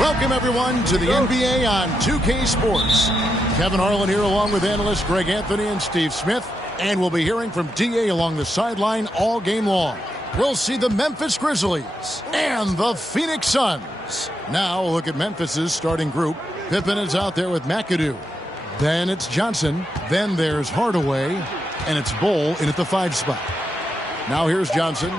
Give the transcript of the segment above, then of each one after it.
Welcome, everyone, to the NBA on 2K Sports. Kevin Harlan here along with analysts Greg Anthony and Steve Smith. And we'll be hearing from DA along the sideline all game long. We'll see the Memphis Grizzlies and the Phoenix Suns. Now, look at Memphis's starting group. Pippen is out there with McAdoo. Then it's Johnson. Then there's Hardaway. And it's Bol in at the 5 spot. Now here's Johnson.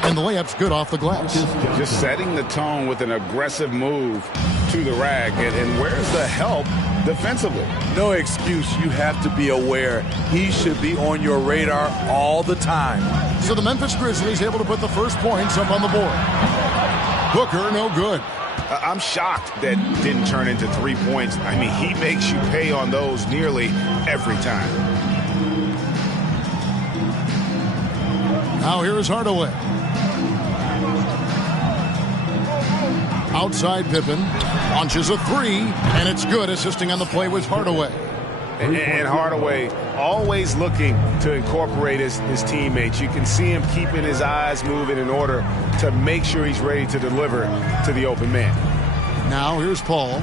And the layup's good off the glass. Just setting the tone with an aggressive move to the rack. And where's the help defensively? No excuse. You have to be aware. He should be on your radar all the time. So the Memphis Grizzlies able to put the first points up on the board. Booker, no good. I'm shocked that didn't turn into 3 points. I mean, he makes you pay on those nearly every time. Now here is Hardaway. Outside Pippen, launches a 3, and it's good. Assisting on the play was Hardaway. And Hardaway always looking to incorporate his teammates. You can see him keeping his eyes moving in order to make sure he's ready to deliver to the open man. Now here's Paul.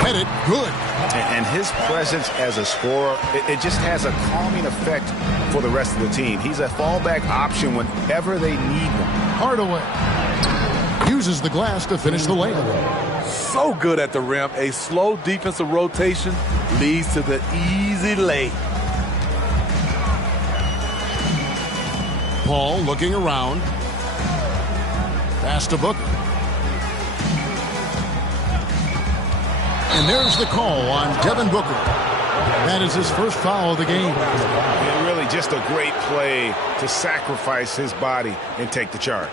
Headed, good. And his presence as a scorer, it just has a calming effect for the rest of the team. He's a fallback option whenever they need one. Hardaway uses the glass to finish the layup. So good at the rim. A slow defensive rotation leads to the easy lay. Paul looking around. Pass to Booker. And there's the call on Devin Booker. That is his first foul of the game. And really just a great play to sacrifice his body and take the charge.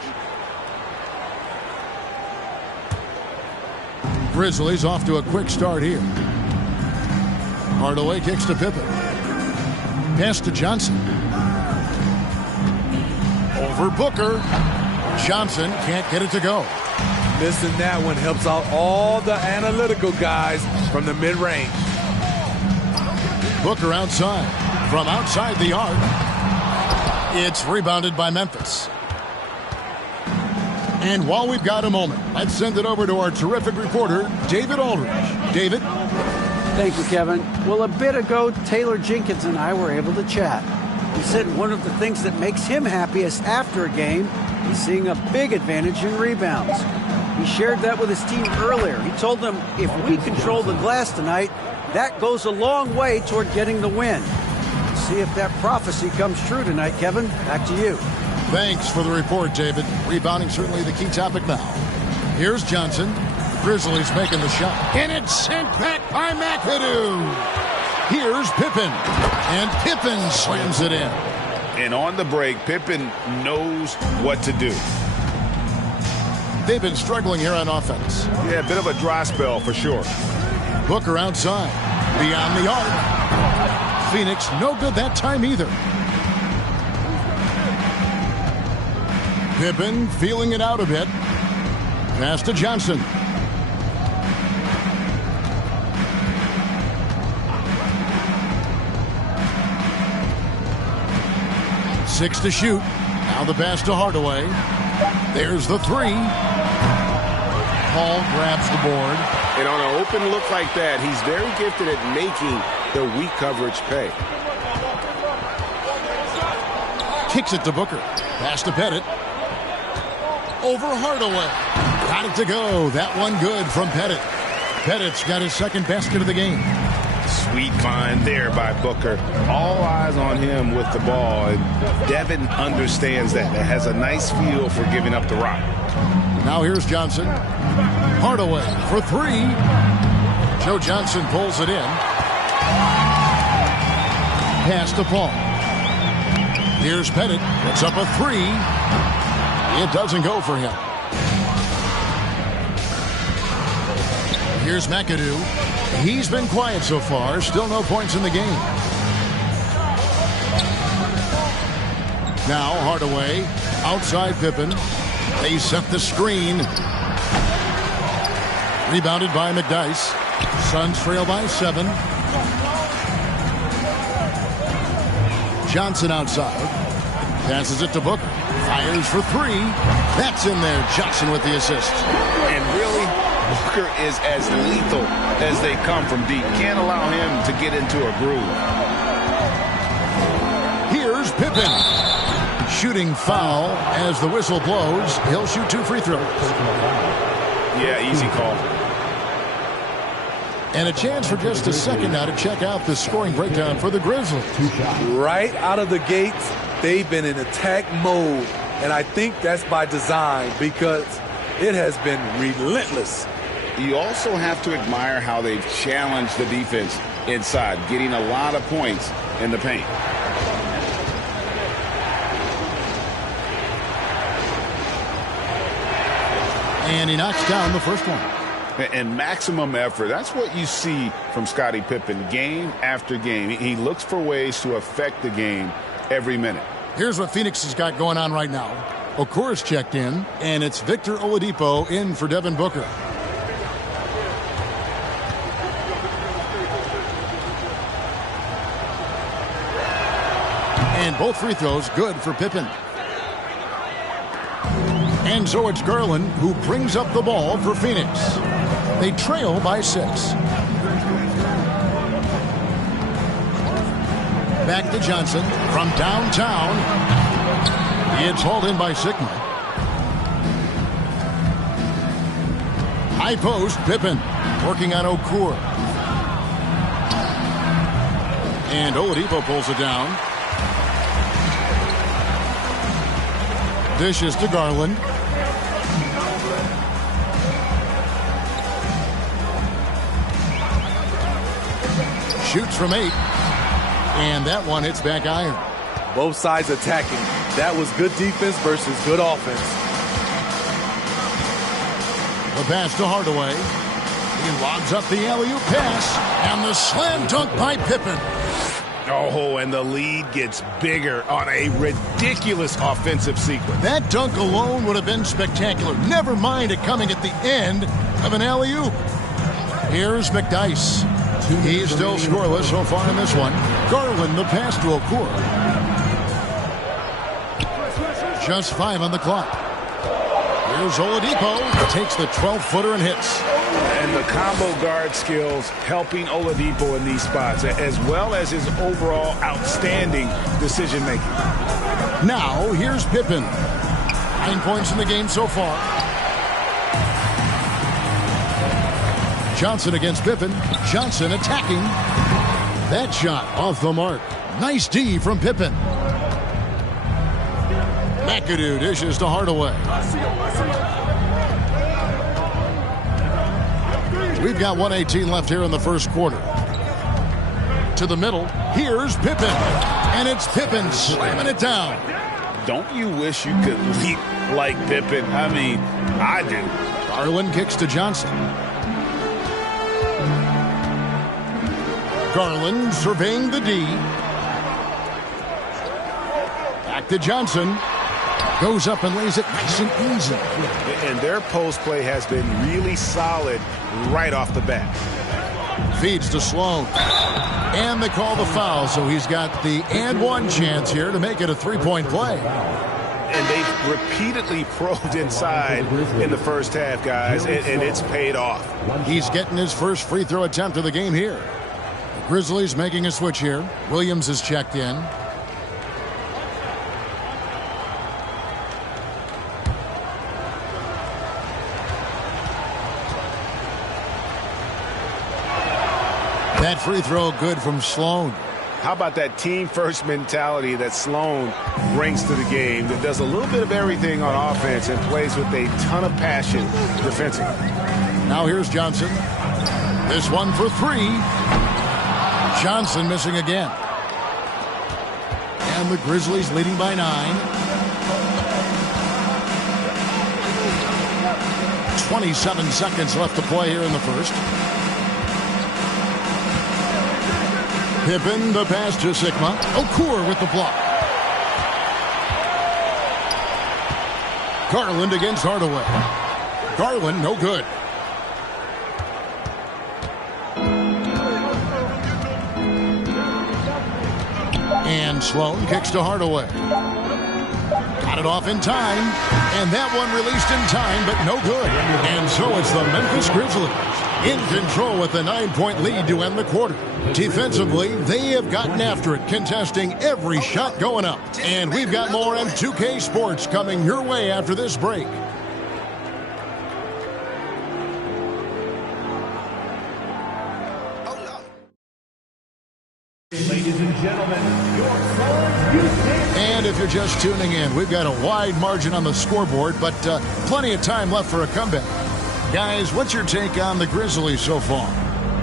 Grizzlies off to a quick start here. Hardaway kicks to Pippen. Pass to Johnson. Over Booker. Johnson can't get it to go. Missing that one helps out all the analytical guys from the mid-range. Booker outside. From outside the arc. It's rebounded by Memphis. And while we've got a moment, let's send it over to our terrific reporter, David Aldridge. David? Thank you, Kevin. Well, a bit ago, Taylor Jenkins and I were able to chat. He said one of the things that makes him happiest after a game is seeing a big advantage in rebounds. He shared that with his team earlier. He told them, if we control the glass tonight, that goes a long way toward getting the win. See if that prophecy comes true tonight, Kevin. Back to you. Thanks for the report, David. Rebounding certainly the key topic now. Here's Johnson. Grizzlies making the shot. And it's sent back by McAdoo. Here's Pippen. And Pippen slams it in. And on the break, Pippen knows what to do. They've been struggling here on offense. Yeah, a bit of a dry spell for sure. Booker outside. Beyond the arc. Phoenix no good that time either. Pippen feeling it out a bit. Pass to Johnson. Six to shoot. Now the pass to Hardaway. There's the three. Paul grabs the board. And on an open look like that, he's very gifted at making the weak coverage pay. Kicks it to Booker. Pass to Pettit. Over Hardaway. Got it to go. That one good from Pettit. Pettit's got his second basket of the game. Sweet find there by Booker. All eyes on him with the ball. And Devin understands that. That has a nice feel for giving up the rock. Now here's Johnson. Hardaway for three. Joe Johnson pulls it in. Pass to Paul. Here's Pettit. It's up a three. It doesn't go for him. Here's McAdoo. He's been quiet so far. Still no points in the game. Now Hardaway. Outside Pippen. They set the screen. Rebounded by McDyess. Suns trail by 7. Johnson outside. Passes it to Booker. Fires for three. That's in there. Johnson with the assist. And really, Booker is as lethal as they come from deep. Can't allow him to get into a groove. Here's Pippen. Shooting foul as the whistle blows. He'll shoot 2 free throws. Yeah, easy call. And a chance for just a second now to check out the scoring breakdown for the Grizzlies. Right out of the gates, they've been in attack mode. And I think that's by design because it has been relentless. You also have to admire how they've challenged the defense inside, getting a lot of points in the paint. And he knocks down the first one. And maximum effort. That's what you see from Scottie Pippen game after game. He looks for ways to affect the game every minute. Here's what Phoenix has got going on right now. Okur's checked in, and it's Victor Oladipo in for Devin Booker. And both free throws good for Pippen. And so it's Garland who brings up the ball for Phoenix. They trail by 6. Back to Johnson from downtown. It's hauled in by Sigma. High post, Pippen working on Okur. And Oladipo pulls it down. Dishes to Garland. Shoots from 8. And that one hits back iron. Both sides attacking. That was good defense versus good offense. The pass to Hardaway. He lobs up the alley-oop pass. And the slam dunk by Pippen. Oh, and the lead gets bigger on a ridiculous offensive sequence. That dunk alone would have been spectacular. Never mind it coming at the end of an alley-oop. Here's McDyess. He's still scoreless so far in this one. Garland, the pass to Okur. Just 5 on the clock. Here's Oladipo. Takes the 12-footer and hits. And the combo guard skills helping Oladipo in these spots, as well as his overall outstanding decision-making. Now, here's Pippen. 9 points in the game so far. Johnson against Pippen. Johnson attacking. That shot off the mark. Nice D from Pippen. McAdoo dishes to Hardaway. We've got 1:18 left here in the first quarter. To the middle. Here's Pippen. And it's Pippen slamming it down. Don't you wish you could leap like Pippen? I mean, I do. Garland kicks to Johnson. Garland surveying the D. Back to Johnson. Goes up and lays it nice and easy. And their post play has been really solid right off the bat. Feeds to Sloan. And they call the foul, so he's got the and one chance here to make it a three-point play. And they've repeatedly probed inside in the first half, guys, and it's paid off. He's getting his first free throw attempt of the game here. The Grizzlies making a switch here. Williams is checked in. That free throw good from Sloan. How about that team-first mentality that Sloan brings to the game, that does a little bit of everything on offense and plays with a ton of passion defensively. Now here's Johnson. This one for three. Johnson missing again. And the Grizzlies leading by 9. 27 seconds left to play here in the first. Pippen, the pass to Sigma. Okur with the block. Garland against Hardaway. Garland, no good. And Sloan kicks to Hardaway. Got it off in time. And that one released in time, but no good. And so it's the Memphis Grizzlies in control with a 9-point lead to end the quarter. Defensively, they have gotten after it, contesting every shot going up. And we've got more M2K Sports coming your way after this break. Ladies and gentlemen, your scores. And if you're just tuning in, we've got a wide margin on the scoreboard, but plenty of time left for a comeback. Guys, what's your take on the Grizzlies so far?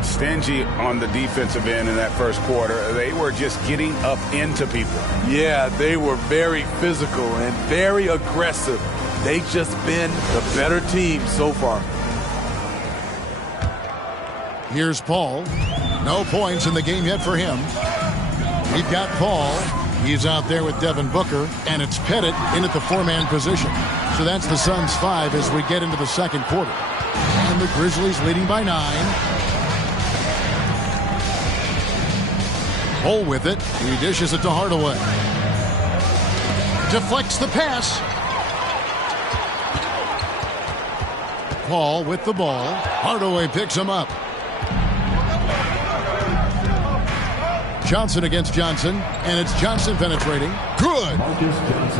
Stingy on the defensive end in that first quarter. They were just getting up into people. Yeah, they were very physical and very aggressive. They've just been the better team so far. Here's Paul. No points in the game yet for him. We've got Paul. He's out there with Devin Booker, and it's Pettit in at the 4-man position. So that's the Suns' 5 as we get into the second quarter. And the Grizzlies leading by 9. Hole with it. He dishes it to Hardaway. Deflects the pass. Paul with the ball. Hardaway picks him up. Johnson against Johnson, and it's Johnson penetrating. Good.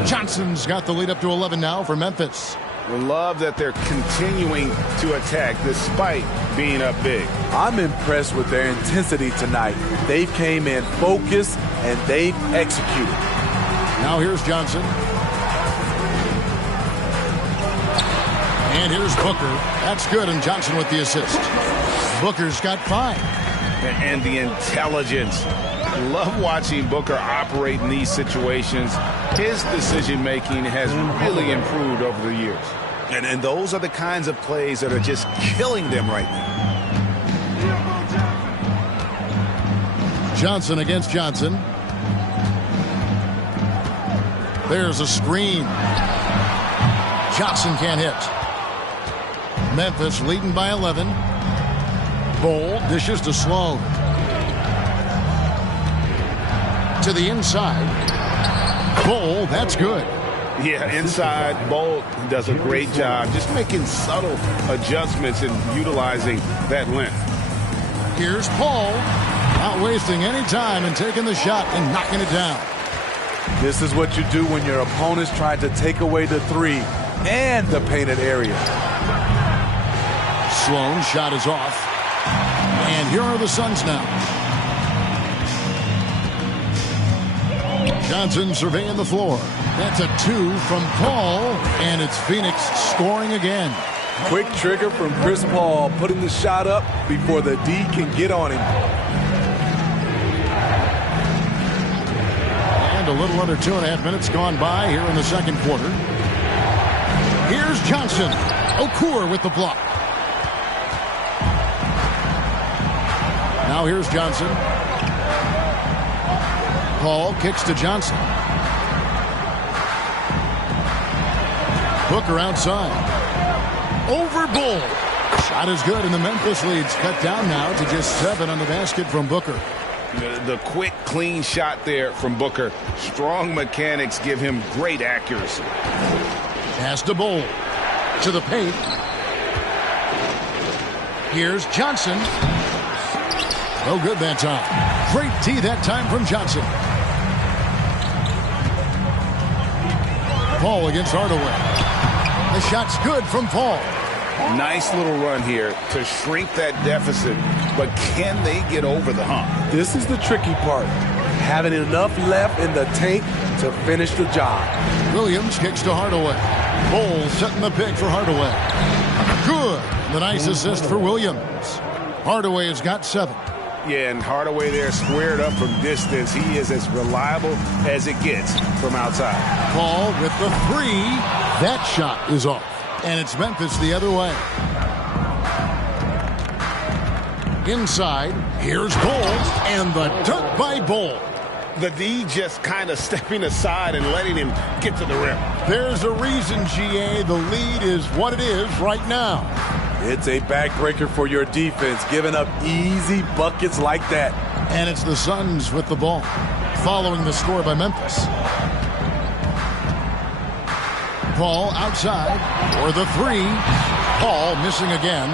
Johnson's got the lead up to 11 now for Memphis. We love that they're continuing to attack despite being up big. I'm impressed with their intensity tonight. They came in focused and they've executed. Now here's Johnson. And here's Booker. That's good, and Johnson with the assist. Booker's got 5. And the intelligence. Love watching Booker operate in these situations. His decision-making has really improved over the years. And those are the kinds of plays that are just killing them right now. Johnson against Johnson. There's a screen. Johnson can't hit. Memphis leading by 11. Bowl dishes to Sloan. To the inside. Bowl, that's good. Yeah, inside, Bowl does a great job just making subtle adjustments and utilizing that length. Here's Paul. Not wasting any time and taking the shot and knocking it down. This is what you do when your opponent's trying to take away the 3 and the painted area. Sloan's shot is off. And here are the Suns now. Johnson surveying the floor. That's a 2 from Paul, and it's Phoenix scoring again. Quick trigger from Chris Paul, putting the shot up before the D can get on him. And a little under 2.5 minutes gone by here in the second quarter. Here's Johnson. Okur with the block. Now here's Johnson. Paul kicks to Johnson. Booker outside. Over Bull. Shot is good, and the Memphis lead's cut down now to just 7 on the basket from Booker. The quick, clean shot there from Booker. Strong mechanics give him great accuracy. Pass to Bull. To the paint. Here's Johnson. No good that time. Great D that time from Johnson. Paul against Hardaway. The shot's good from Paul. Nice little run here to shrink that deficit, but can they get over the hump? This is the tricky part. Having enough left in the tank to finish the job. Williams kicks to Hardaway. Bull setting the pick for Hardaway. Good. The nice assist for Williams. Hardaway has got 7. Yeah, and Hardaway there squared up from distance. He is as reliable as it gets from outside. Paul with the 3. That shot is off. And it's Memphis the other way. Inside, here's Bull, and the dunk by Bull. The D just kind of stepping aside and letting him get to the rim. There's a reason, GA, the lead is what it is right now. It's a backbreaker for your defense, giving up easy buckets like that. And it's the Suns with the ball, following the score by Memphis. Paul outside for the 3. Paul missing again.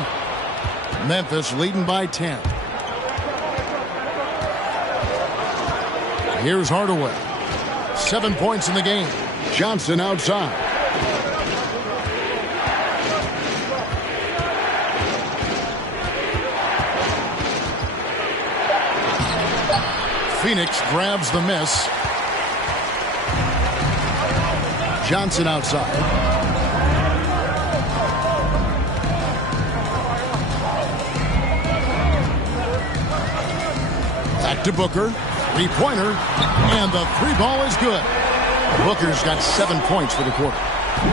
Memphis leading by 10. Here's Hardaway. 7 points in the game. Johnson outside. Phoenix grabs the miss. Johnson outside. Back to Booker. 3-pointer. And the 3 ball is good. Booker's got 7 points for the quarter.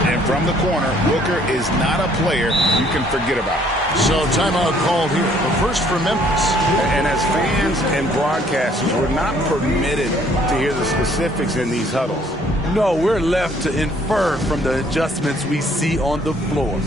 And from the corner, Booker is not a player you can forget about. So timeout called here. The first for Memphis. And as fans and broadcasters, we're not permitted to hear the specifics in these huddles. No, we're left to infer from the adjustments we see on the floor.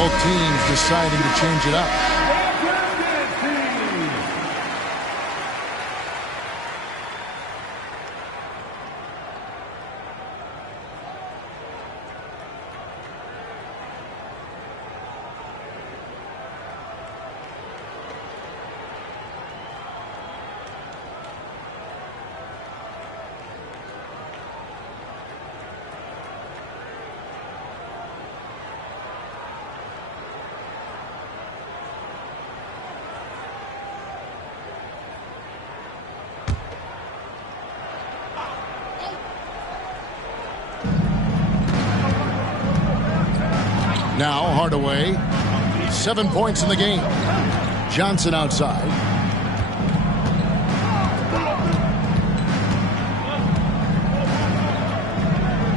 Both teams deciding to change it up. Now Hardaway, 7 points in the game. Johnson outside.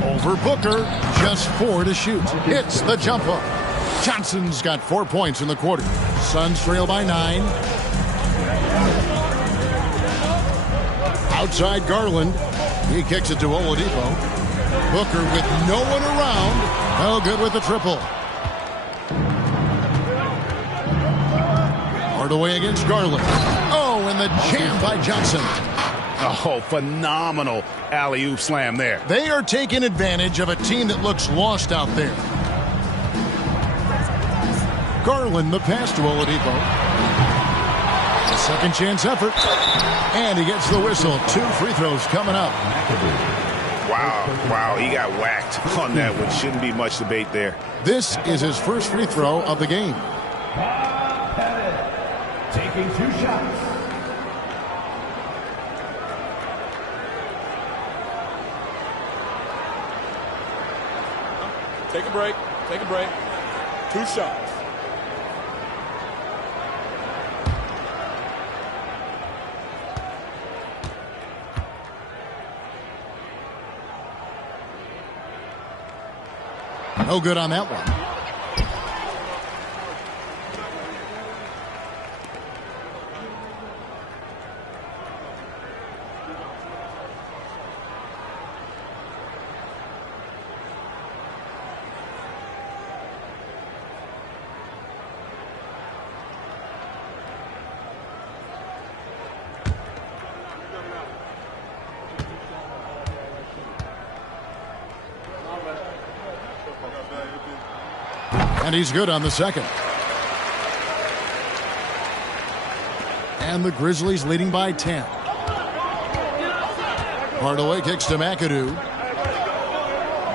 Over Booker, just 4 to shoot. Hits the jump hook. Johnson's got 4 points in the quarter. Suns trail by 9. Outside Garland. He kicks it to Oladipo. Booker with no one around. Oh, good with the triple. Hardaway against Garland. Oh, and the jam by Johnson. Oh, phenomenal alley-oop slam there. They are taking advantage of a team that looks lost out there. Garland, the pass to Oladipo. A second chance effort. And he gets the whistle. 2 free throws coming up. Wow, he got whacked on that one. Shouldn't be much debate there. This is his first free throw of the game. Taking 2 shots. Take a break. 2 shots. No good on that one. And he's good on the second. And the Grizzlies leading by 10. Hardaway kicks to McAdoo.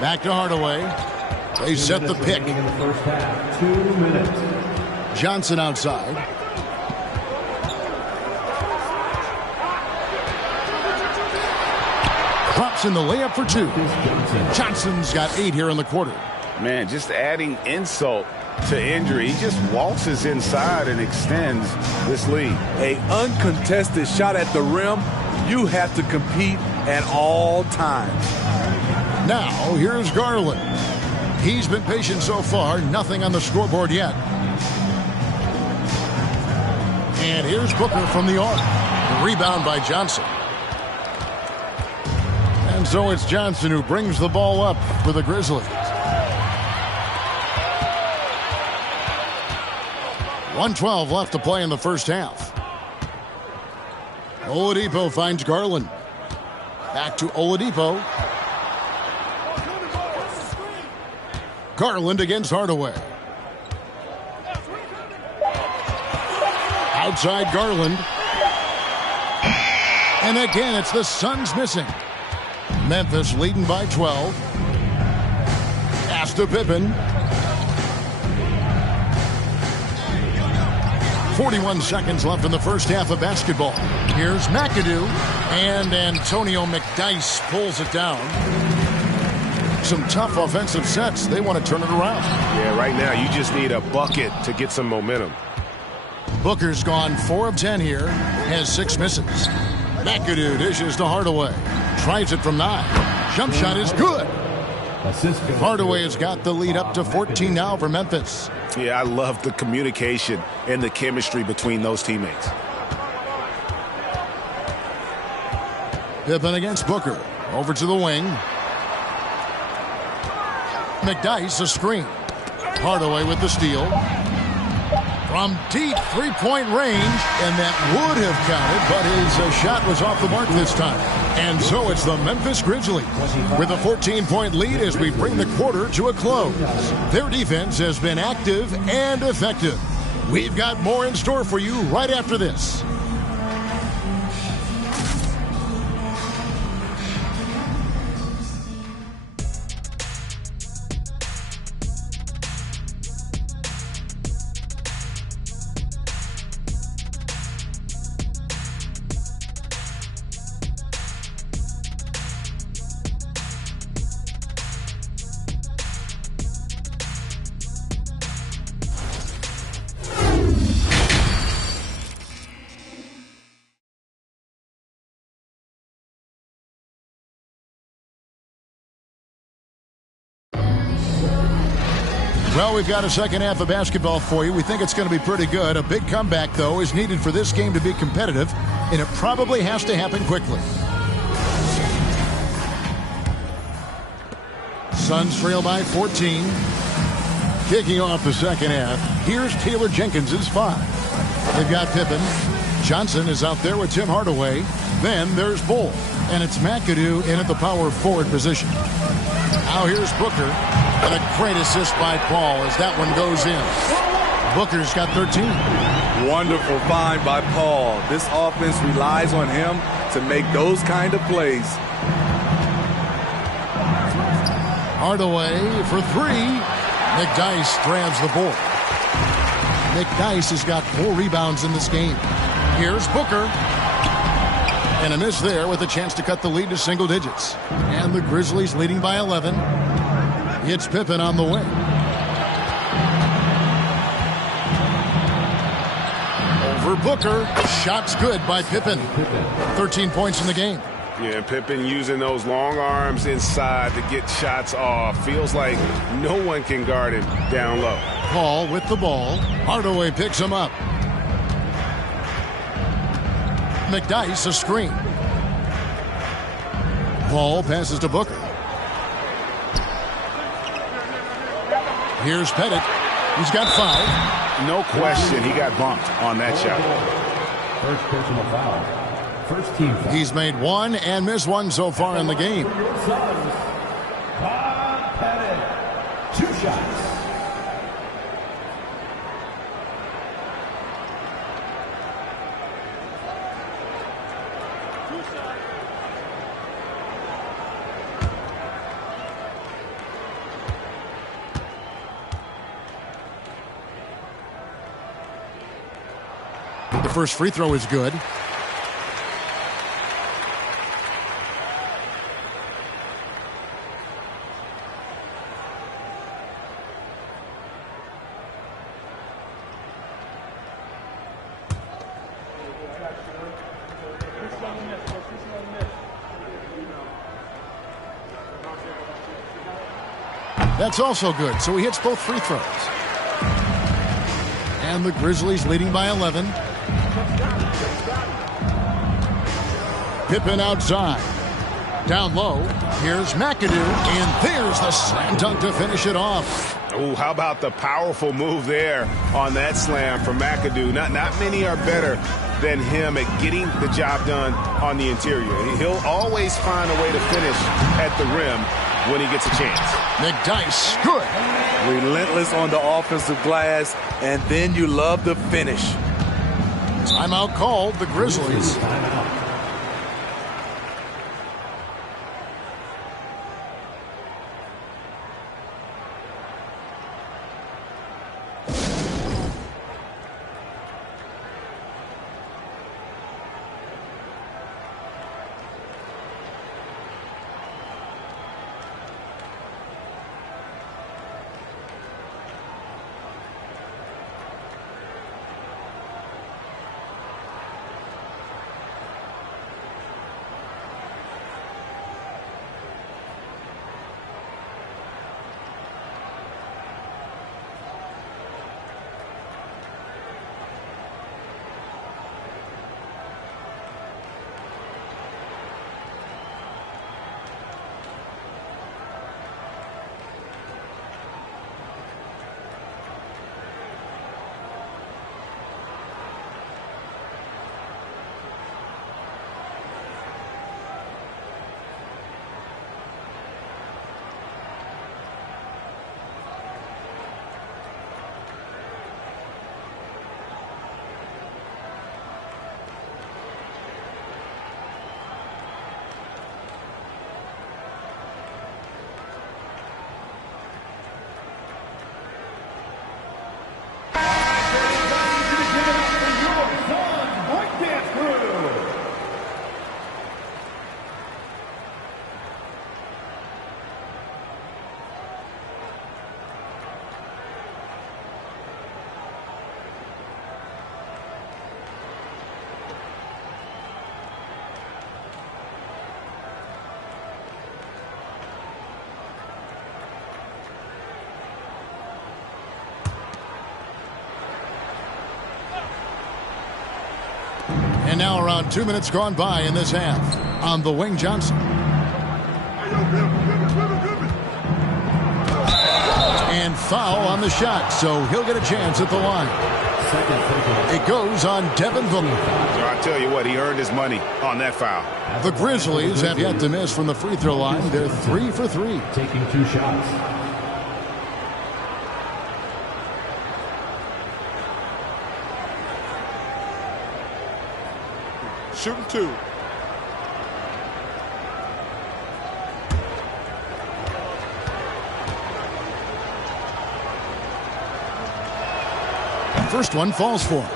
Back to Hardaway. They set the pick. In the first half, 2 minutes. Johnson outside. Drops in the layup for 2. Johnson's got 8 here in the quarter. Man, just adding insult to injury. He just waltzes inside and extends this lead. A uncontested shot at the rim, you have to compete at all times. Now, here's Garland. He's been patient so far. Nothing on the scoreboard yet. And here's Booker from the arc. The rebound by Johnson. And so it's Johnson who brings the ball up for the Grizzlies. 1:12 left to play in the first half. Oladipo finds Garland. Back to Oladipo. Garland against Hardaway. Outside Garland. And again, it's the Suns missing. Memphis leading by 12. Pass to Pippen. 41 seconds left in the first half of basketball. Here's McAdoo. And Antonio McDyess pulls it down. Some tough offensive sets. They want to turn it around. Yeah, right now you just need a bucket to get some momentum. Booker's gone 4 of 10 here. Has 6 misses. McAdoo dishes to Hardaway. Tries it from 9. Jump shot is good. Hardaway has got the lead up to 14 now for Memphis. Yeah, I love the communication and the chemistry between those teammates. Pippen against Booker. Over to the wing. McDyess a screen. Hardaway with the steal. From deep three-point range, and that would have counted, but his shot was off the mark this time. And so it's the Memphis Grizzlies with a 14-point lead as we bring the quarter to a close. Their defense has been active and effective. We've got more in store for you right after this. Well, we've got a second half of basketball for you. We think it's going to be pretty good. A big comeback, though, is needed for this game to be competitive, and it probably has to happen quickly. Suns trail by 14. Kicking off the second half, here's Taylor Jenkins' 5. They've got Pippen. Johnson is out there with Tim Hardaway. Then there's Bull. And it's McAdoo in at the power forward position. Now here's Booker. And a great assist by Paul as that one goes in. Booker's got 13. Wonderful find by Paul. This offense relies on him to make those kind of plays. Hardaway for three. McDyess grabs the board. McDyess has got 4 rebounds in this game. Here's Booker. And a miss there with a chance to cut the lead to single digits. And the Grizzlies leading by 11. It's Pippen on the wing. Over Booker. Shots good by Pippen. 13 points in the game. Yeah, Pippen using those long arms inside to get shots off. Feels like no one can guard him down low. Paul with the ball. Hardaway picks him up. McDyess a screen. Paul passes to Booker. Here's Pettit. He's got 5. No question he got bumped on that shot. First personal foul. First team foul. He's made 1 and missed 1 so far in the game. For your Suns, Pettit. 2 shots. The first free throw is good. That's also good, so he hits both free throws. And the Grizzlies leading by 11. Pippen outside. Down low. Here's McAdoo. And there's the slam dunk to finish it off. Oh, how about the powerful move there on that slam from McAdoo. Not many are better than him at getting the job done on the interior. He'll always find a way to finish at the rim when he gets a chance. McDyess, good. Relentless on the offensive glass, and then you love the finish. Timeout called, the Grizzlies. And now around 2 minutes gone by in this half. On the wing, Johnson. And foul on the shot, so he'll get a chance at the line. It goes on Devin Booker. So I tell you what, he earned his money on that foul. The Grizzlies have yet to miss from the free throw line. They're 3 for 3. Taking 2 shots. Shooting 2. First one falls for him.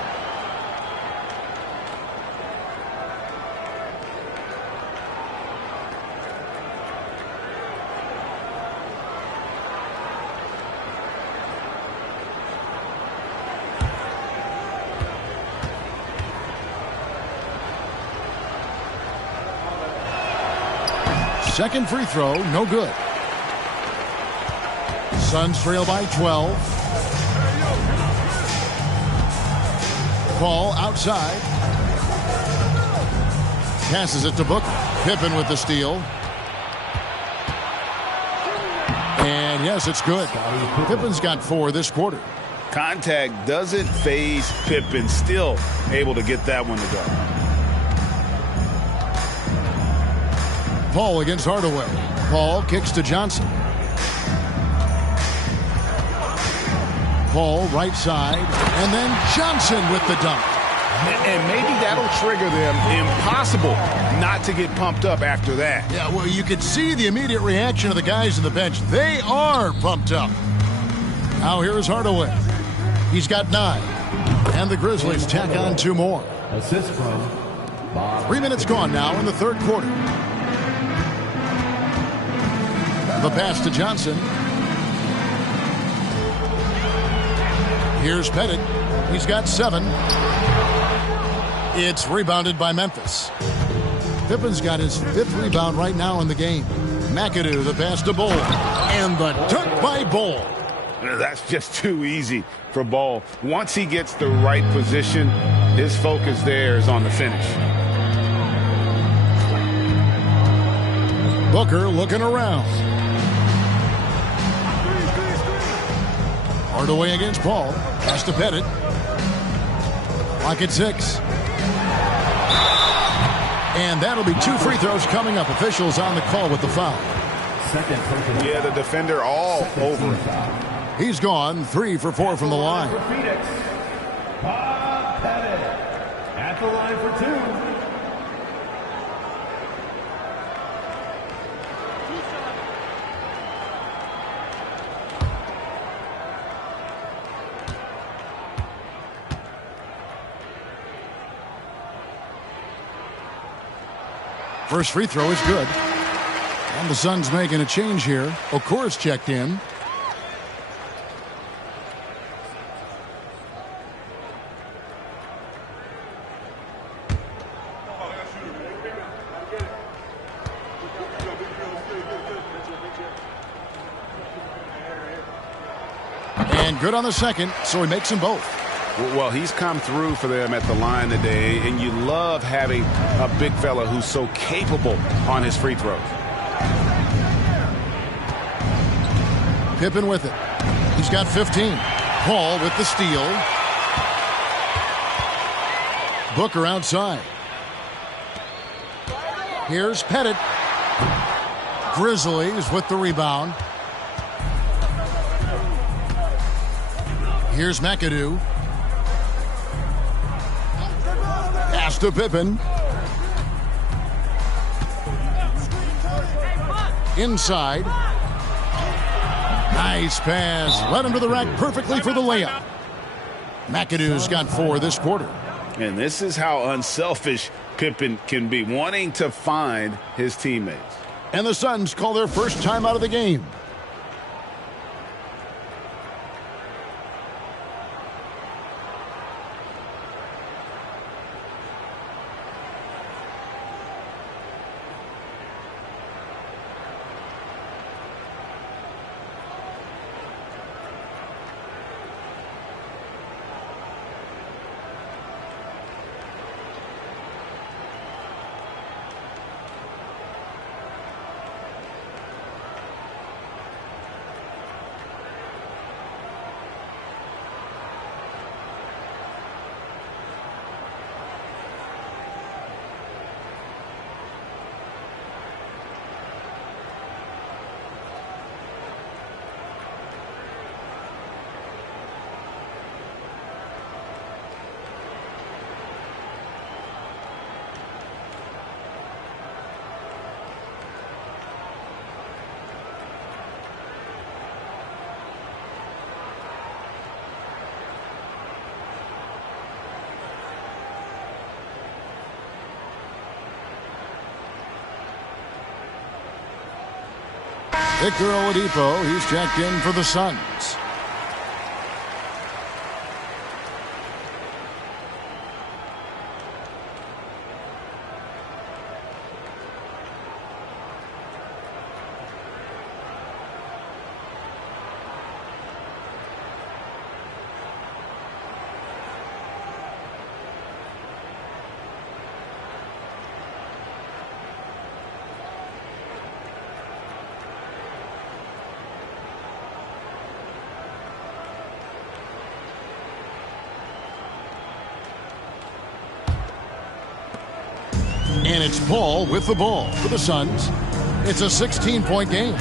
Second free throw, no good. Suns trail by 12. Ball outside. Passes it to Booker. Pippen with the steal. And yes, it's good. Pippen's got 4 this quarter. Contact doesn't phase Pippen. Still able to get that one to go. Paul against Hardaway. Paul kicks to Johnson. Paul right side, and then Johnson with the dunk. And maybe that'll trigger them. Impossible not to get pumped up after that. Yeah, well, you could see the immediate reaction of the guys on the bench. They are pumped up. Now here's Hardaway. He's got 9. And the Grizzlies tack on 2 more. Assist from Bob. 3 minutes gone now in the third quarter. The pass to Johnson. Here's Pettit. He's got 7. It's rebounded by Memphis. Pippen's got his 5th rebound right now in the game. McAdoo, the pass to Bol. And the dunk by Bol. That's just too easy for Bol. Once he gets the right position, his focus there is on the finish. Booker looking around. Hardaway against Paul. Pass to Pettit. Clock at 6. And that'll be 2 free throws coming up. Officials on the call with the foul. Yeah, the defender all over him. He's gone 3 for 4 from the line. For Phoenix, Bob Pettit at the line for 2. First free throw is good. And the Suns making a change here. Okur's checked in. And good on the second, so he makes them both. Well, he's come through for them at the line today, and you love having a big fella who's so capable on his free throws. Pippen with it. He's got 15. Paul with the steal. Booker outside. Here's Pettit. Grizzlies with the rebound. Here's McAdoo. Pass to Pippen. Inside. Nice pass. Led him to the rack perfectly for the layup. McAdoo's got 4 this quarter. And this is how unselfish Pippen can be, wanting to find his teammates. And the Suns call their first time out of the game. Victor Oladipo, he's checked in for the Suns. And it's Paul with the ball for the Suns. It's a 16-point game.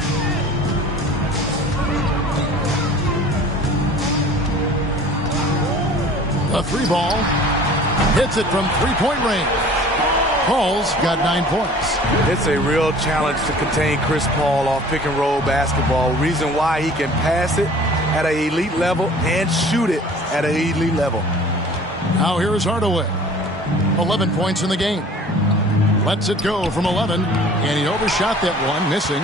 A three ball. Hits it from three-point range. Paul's got 9 points. It's a real challenge to contain Chris Paul off pick-and-roll basketball. Reason why he can pass it at an elite level and shoot it at an elite level. Now here is Hardaway. 11 points in the game. Lets it go from 11, and he overshot that one, missing.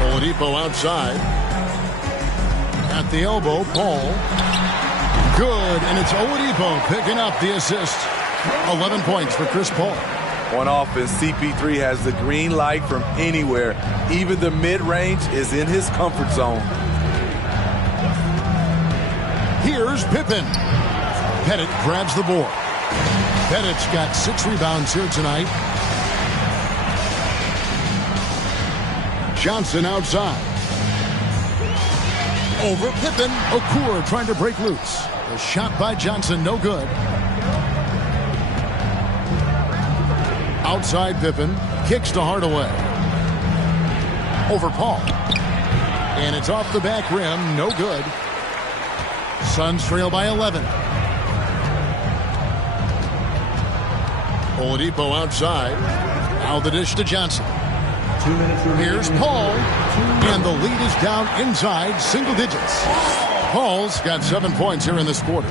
Oladipo outside. At the elbow, Paul. Good, and it's Oladipo picking up the assist. 11 points for Chris Paul. On offense, CP3 has the green light from anywhere. Even the mid-range is in his comfort zone. Here's Pippen. Pettit grabs the board. Pettit's got 6 rebounds here tonight. Johnson outside. Over Pippen. Okur trying to break loose. The shot by Johnson, no good. Outside Pippen. Kicks to Hardaway. Over Paul. And it's off the back rim, no good. Suns trail by 11. Oladipo outside. Now the dish to Johnson. 2 minutes remaining. Here's Paul. And the lead is down inside single digits. Paul's got 7 points here in this quarter.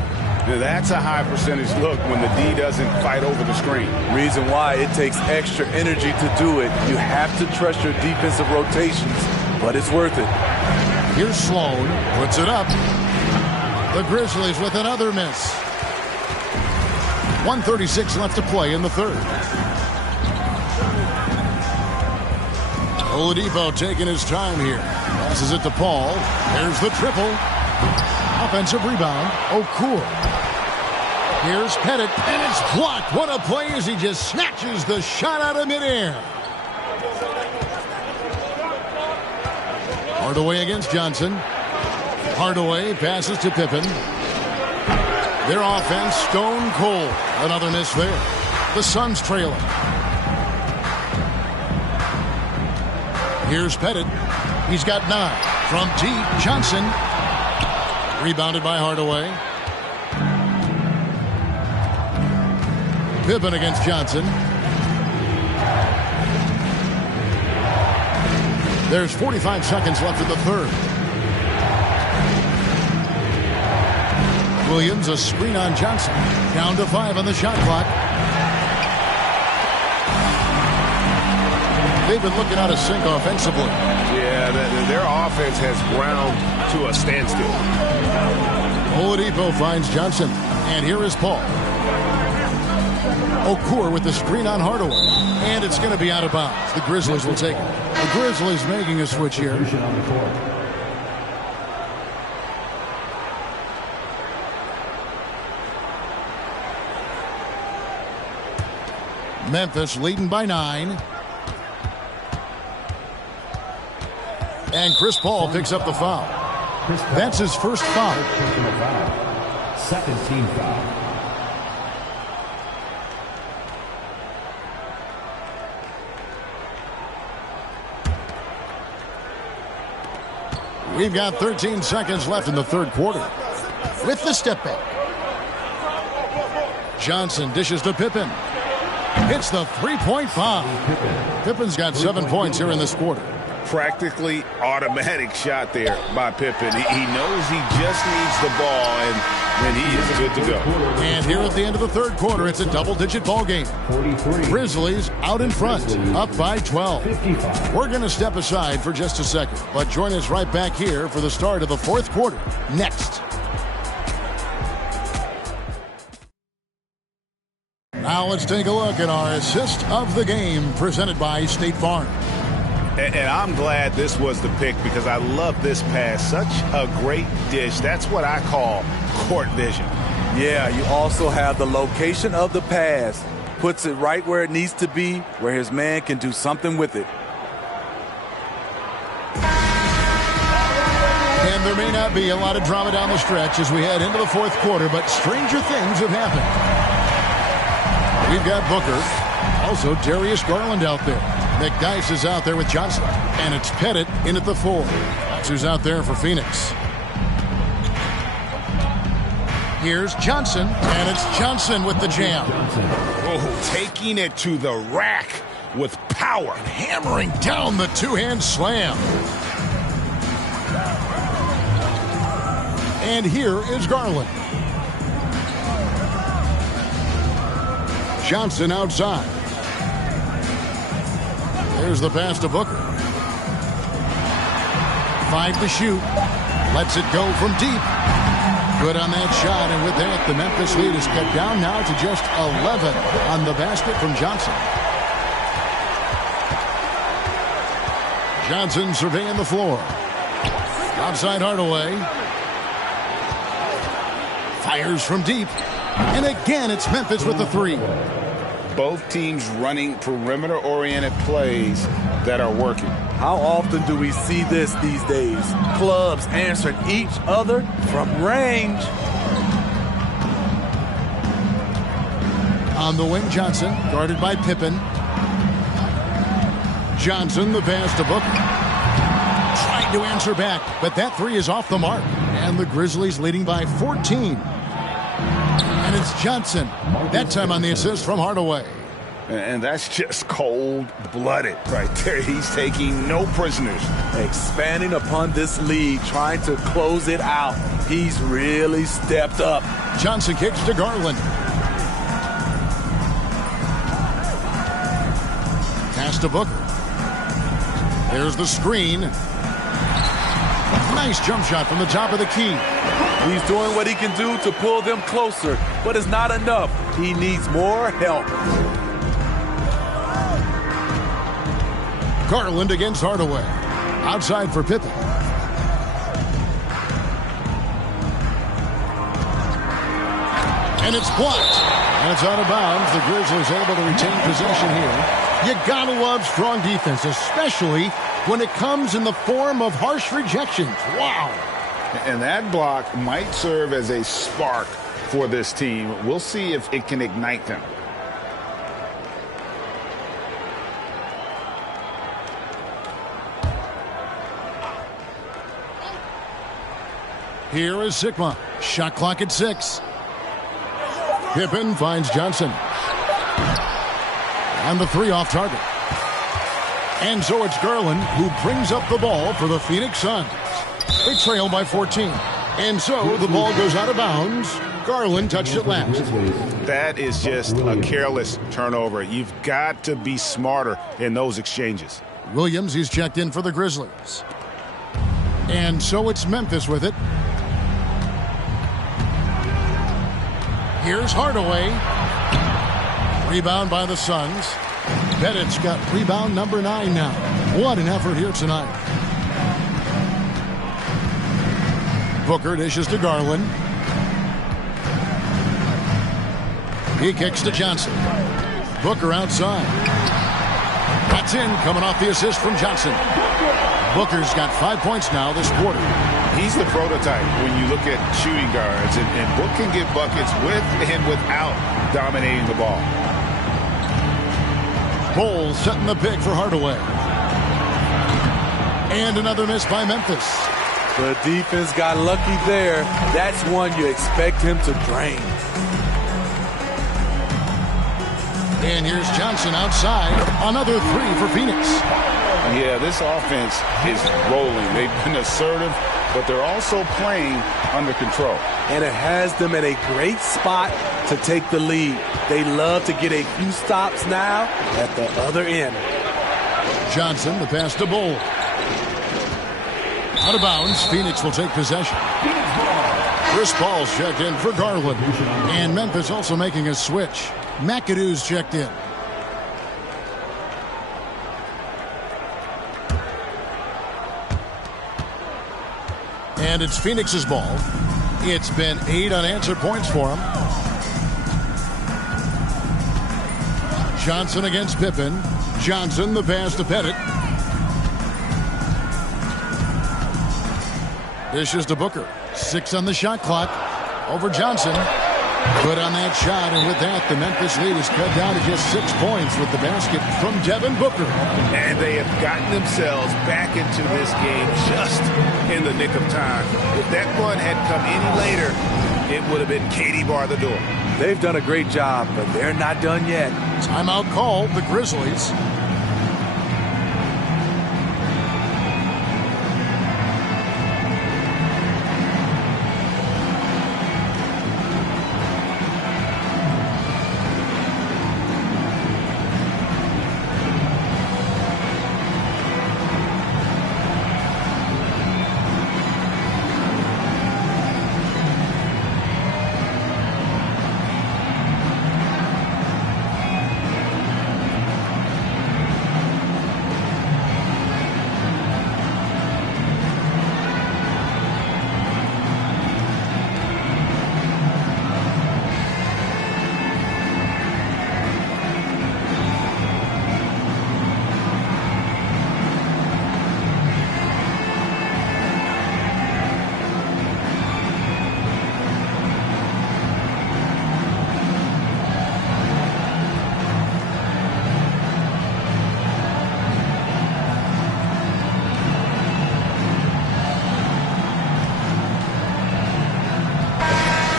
Now that's a high percentage look when the D doesn't fight over the screen. Reason why it takes extra energy to do it. You have to trust your defensive rotations, but it's worth it. Here's Sloan. Puts it up. The Grizzlies with another miss. 1:36 left to play in the third. Oladipo taking his time here. Passes it to Paul. There's the triple. Offensive rebound. Okur. Here's Pettit, and it's blocked. What a play as he just snatches the shot out of midair. Hardaway against Johnson. Hardaway passes to Pippen. Their offense stone cold. Another miss there. The Suns trailing. Here's Pettit. He's got 9. From deep, Johnson. Rebounded by Hardaway. Pippen against Johnson. There's 45 seconds left in the third. Williams, a screen on Johnson. Down to 5 on the shot clock. They've been looking out of sync offensively. Yeah, their offense has ground to a standstill. Oladipo finds Johnson. And here is Paul. Okur with the screen on Hardaway. And it's going to be out of bounds. The Grizzlies will take it. The Grizzlies making a switch here. On the court. Memphis leading by 9. And Chris Paul picks up the foul. That's his first foul. Second team foul. We've got 13 seconds left in the third quarter. With the step back. Johnson dishes to Pippen. Hits the three-point bomb. Pippen's got 7 points here in this quarter. Practically automatic shot there by Pippen. He knows he just needs the ball, and then he is good to go. And here at the end of the third quarter, it's a double-digit ball game. Grizzlies out in front, up by 12. We're going to step aside for just a second, but join us right back here for the start of the fourth quarter next. Now let's take a look at our assist of the game presented by State Farm. And I'm glad this was the pick because I love this pass. Such a great dish. That's what I call court vision. Yeah, you also have the location of the pass. Puts it right where it needs to be, where his man can do something with it. And there may not be a lot of drama down the stretch as we head into the fourth quarter, but stranger things have happened. We've got Booker, also Darius Garland out there. McDyess is out there with Johnson, and it's Pettit in at the 4. That's who's out there for Phoenix. Here's Johnson, and it's Johnson with the jam. Oh, taking it to the rack with power. And hammering down the two-hand slam. And here is Garland. Johnson outside. There's the pass to Booker. 5 to shoot. Lets it go from deep. Good on that shot, and with that, the Memphis lead is cut down now to just 11 on the basket from Johnson. Johnson surveying the floor. Outside Hardaway. Fires from deep. And again, it's Memphis with the 3. Both teams running perimeter-oriented plays that are working. How often do we see this these days? Clubs answering each other from range. On the wing, Johnson, guarded by Pippen. Johnson, the pass to Booker. Trying to answer back, but that 3 is off the mark. And the Grizzlies leading by 14. And it's Johnson, that time on the assist from Hardaway. And that's just cold-blooded right there. He's taking no prisoners. Expanding upon this lead, trying to close it out. He's really stepped up. Johnson kicks to Garland. Pass to Booker. There's the screen. Nice jump shot from the top of the key. He's doing what he can do to pull them closer, but it's not enough. He needs more help. Garland against Hardaway. Outside for Pippen. And it's blocked. And it's out of bounds. The Grizzlies able to retain possession here. You gotta love strong defense, especially when it comes in the form of harsh rejections. Wow. And that block might serve as a spark for this team. We'll see if it can ignite them. Here is Sigma. Shot clock at 6. Pippen finds Johnson. And the 3 off target. And so it's Garland who brings up the ball for the Phoenix Suns. They trail by 14. And so the ball goes out of bounds. Garland touched it last. That is just a careless turnover. You've got to be smarter in those exchanges. Williams, he's checked in for the Grizzlies. And so it's Memphis with it. Here's Hardaway. Rebound by the Suns. Pettit's got rebound number 9 now. What an effort here tonight. Booker dishes to Garland. He kicks to Johnson. Booker outside. That's in, coming off the assist from Johnson. Booker's got 5 points now this quarter. He's the prototype when you look at shooting guards, and Book can get buckets with and without dominating the ball. Bowles setting the pick for Hardaway. And another miss by Memphis. The defense got lucky there. That's one you expect him to drain. And here's Johnson outside. Another 3 for Phoenix. Yeah, this offense is rolling. They've been assertive, but they're also playing under control. And it has them in a great spot to take the lead. They love to get a few stops now at the other end. Johnson, the pass to Bull. Out of bounds, Phoenix will take possession. Chris Paul's checked in for Garland. And Memphis also making a switch. McAdoo's checked in. And it's Phoenix's ball. It's been 8 unanswered points for him. Johnson against Pippen. Johnson, the pass to Pettit. Dishes to Booker. 6 on the shot clock. Over Johnson. Good on that shot, and with that, the Memphis lead is cut down to just 6 points with the basket from Devin Booker. And they have gotten themselves back into this game just in the nick of time. If that one had come any later, it would have been Katie bar the door. They've done a great job, but they're not done yet. Timeout called, the Grizzlies.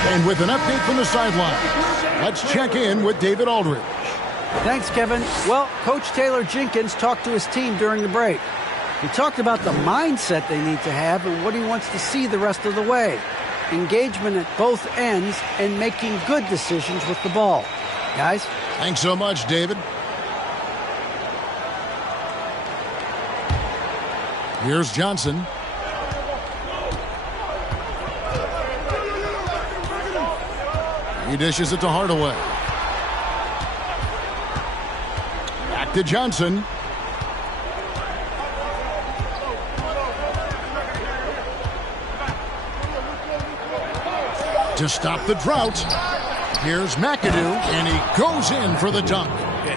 And with an update from the sideline, let's check in with David Aldridge. Thanks, Kevin. Well, Coach Taylor Jenkins talked to his team during the break. He talked about the mindset they need to have and what he wants to see the rest of the way. Engagement at both ends and making good decisions with the ball. Guys? Thanks so much, David. Here's Johnson. He dishes it to Hardaway. Back to Johnson. To stop the drought, here's McAdoo, and he goes in for the dunk.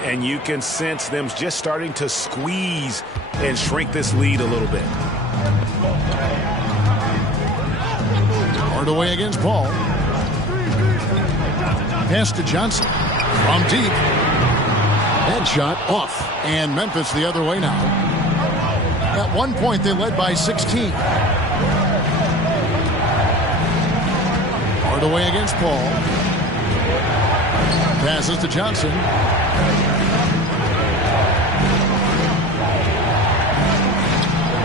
And you can sense them just starting to squeeze and shrink this lead a little bit. Hardaway against Paul. Pass to Johnson. From deep. Head shot off. And Memphis the other way now. At one point, they led by 16. Hardaway against Paul. Passes to Johnson.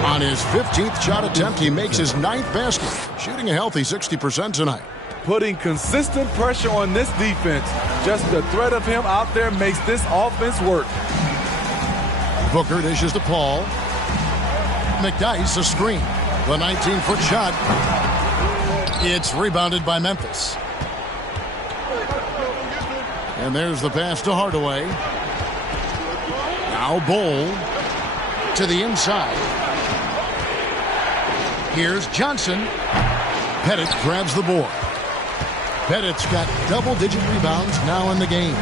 On his 15th shot attempt, he makes his 9th basket. Shooting a healthy 60% tonight. Putting consistent pressure on this defense. Just the threat of him out there makes this offense work. Booker dishes to Paul. McDyess a screen. The 19-foot shot. It's rebounded by Memphis. And there's the pass to Hardaway. Now Bull to the inside. Here's Johnson. Pettit grabs the board. Pettit's got double-digit rebounds now in the game.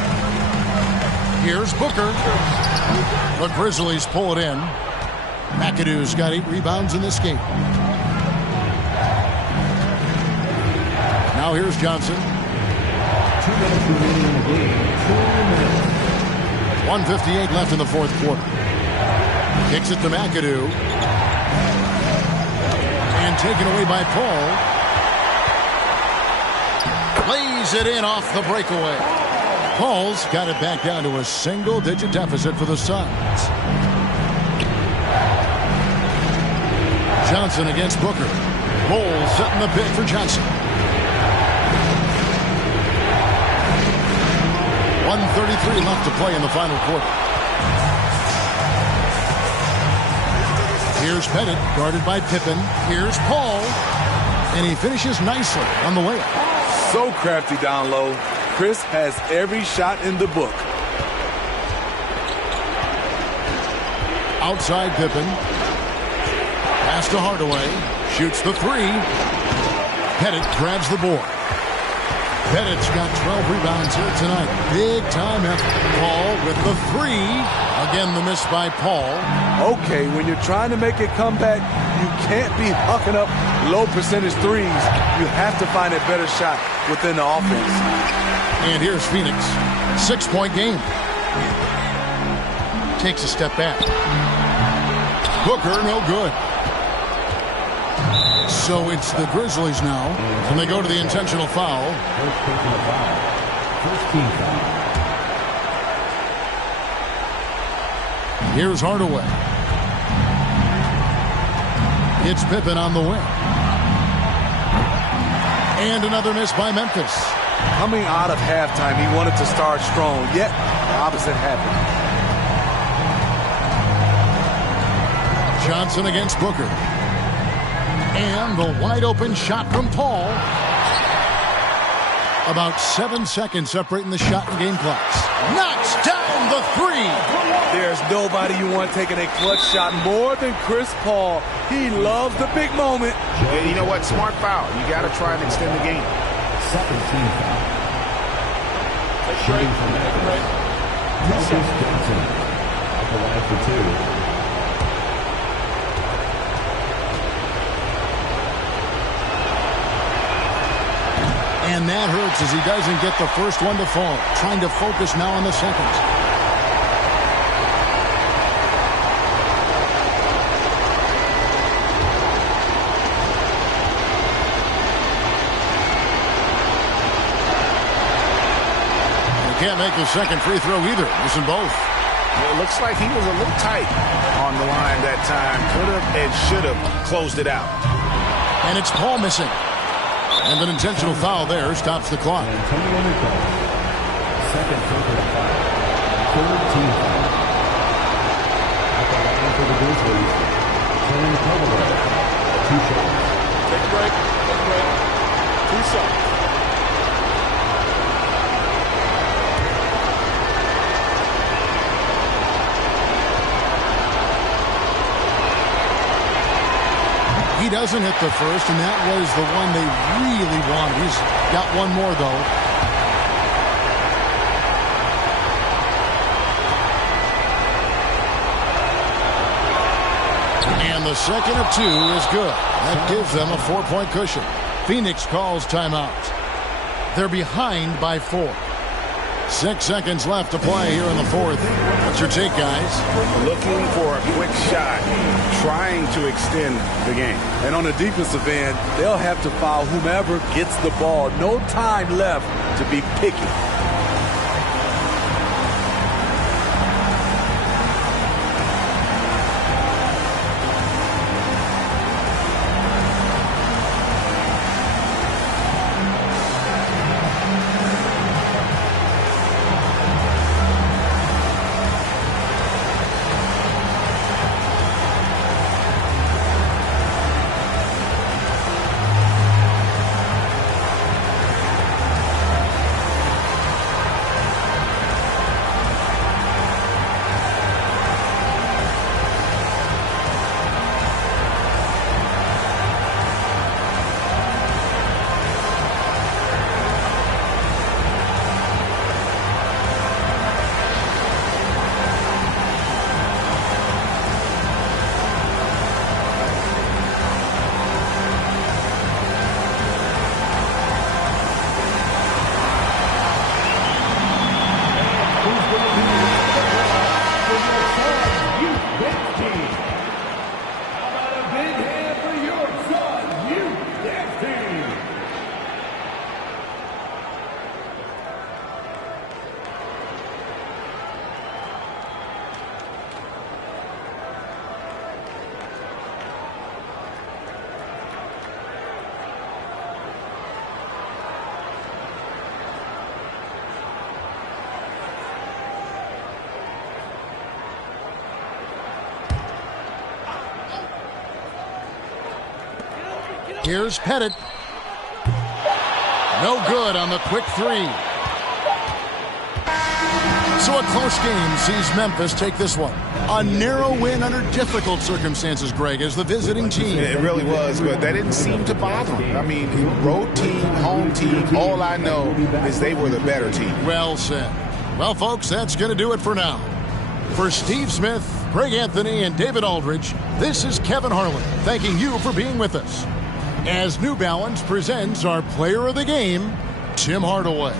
Here's Booker. The Grizzlies pull it in. McAdoo's got 8 rebounds in this game. Now here's Johnson. 2 minutes remaining in the game. 2 minutes. 1:58 left in the fourth quarter. Kicks it to McAdoo. And taken away by Paul. Lays it in off the breakaway. Paul's got it back down to a single-digit deficit for the Suns. Johnson against Booker. Bowles setting the pick for Johnson. 1:33 left to play in the final quarter. Here's Pettit, guarded by Pippen. Here's Paul, and he finishes nicely on the layup. So crafty down low. Chris has every shot in the book. Outside Pippen. Pass to Hardaway. Shoots the three. Pettit grabs the board. Pettit's got 12 rebounds here tonight. Big time effort. Paul with the three. Again, the miss by Paul. Okay, when you're trying to make a comeback, you can't be hucking up low percentage threes. You have to find a better shot within the offense. And here's Phoenix. 6-point game. Takes a step back. Booker, no good. So it's the Grizzlies now, and they go to the intentional foul. First team foul. Here's Hardaway. It's Pippen on the wing. And another miss by Memphis. Coming out of halftime, he wanted to start strong, yet the opposite happened. Johnson against Booker. And the wide open shot from Paul. About 7 seconds separating the shot and game clocks. Knocks down the three. There's nobody you want taking a clutch shot more than Chris Paul. He loves the big moment. Yeah, you know what? Smart foul. You got to try and extend the game. Second team foul. Shooting from that. Johnson at the line for two. And that hurts as he doesn't get the first one to fall. Trying to focus now on the second. He can't make the second free throw either. Missing both. Well, it looks like he was a little tight on the line that time. Could have and should have closed it out. And it's Paul missing. And an intentional foul there stops the clock. Second personal foul. Third team foul. At the line for the Grizzlies, Kevin Hardaway. 2 shots. Take a break. 2 shots. He doesn't hit the first, and that was the one they really wanted. He's got one more, though. And the second of 2 is good. That gives them a 4-point cushion. Phoenix calls timeout. They're behind by 4. 6 seconds left to play here in the fourth. What's your take, guys? Looking for a quick shot, trying to extend the game. And on the defensive end, they'll have to foul whomever gets the ball. No time left to be picky. Here's Pettit. No good on the quick three. So a close game sees Memphis take this one. A narrow win under difficult circumstances, Greg, as the visiting team. It really was, but that didn't seem to bother them. I mean, road team, home team, all I know is they were the better team. Well said. Well, folks, that's going to do it for now. For Steve Smith, Greg Anthony, and David Aldridge, this is Kevin Harlan thanking you for being with us as New Balance presents our player of the game, Tim Hardaway.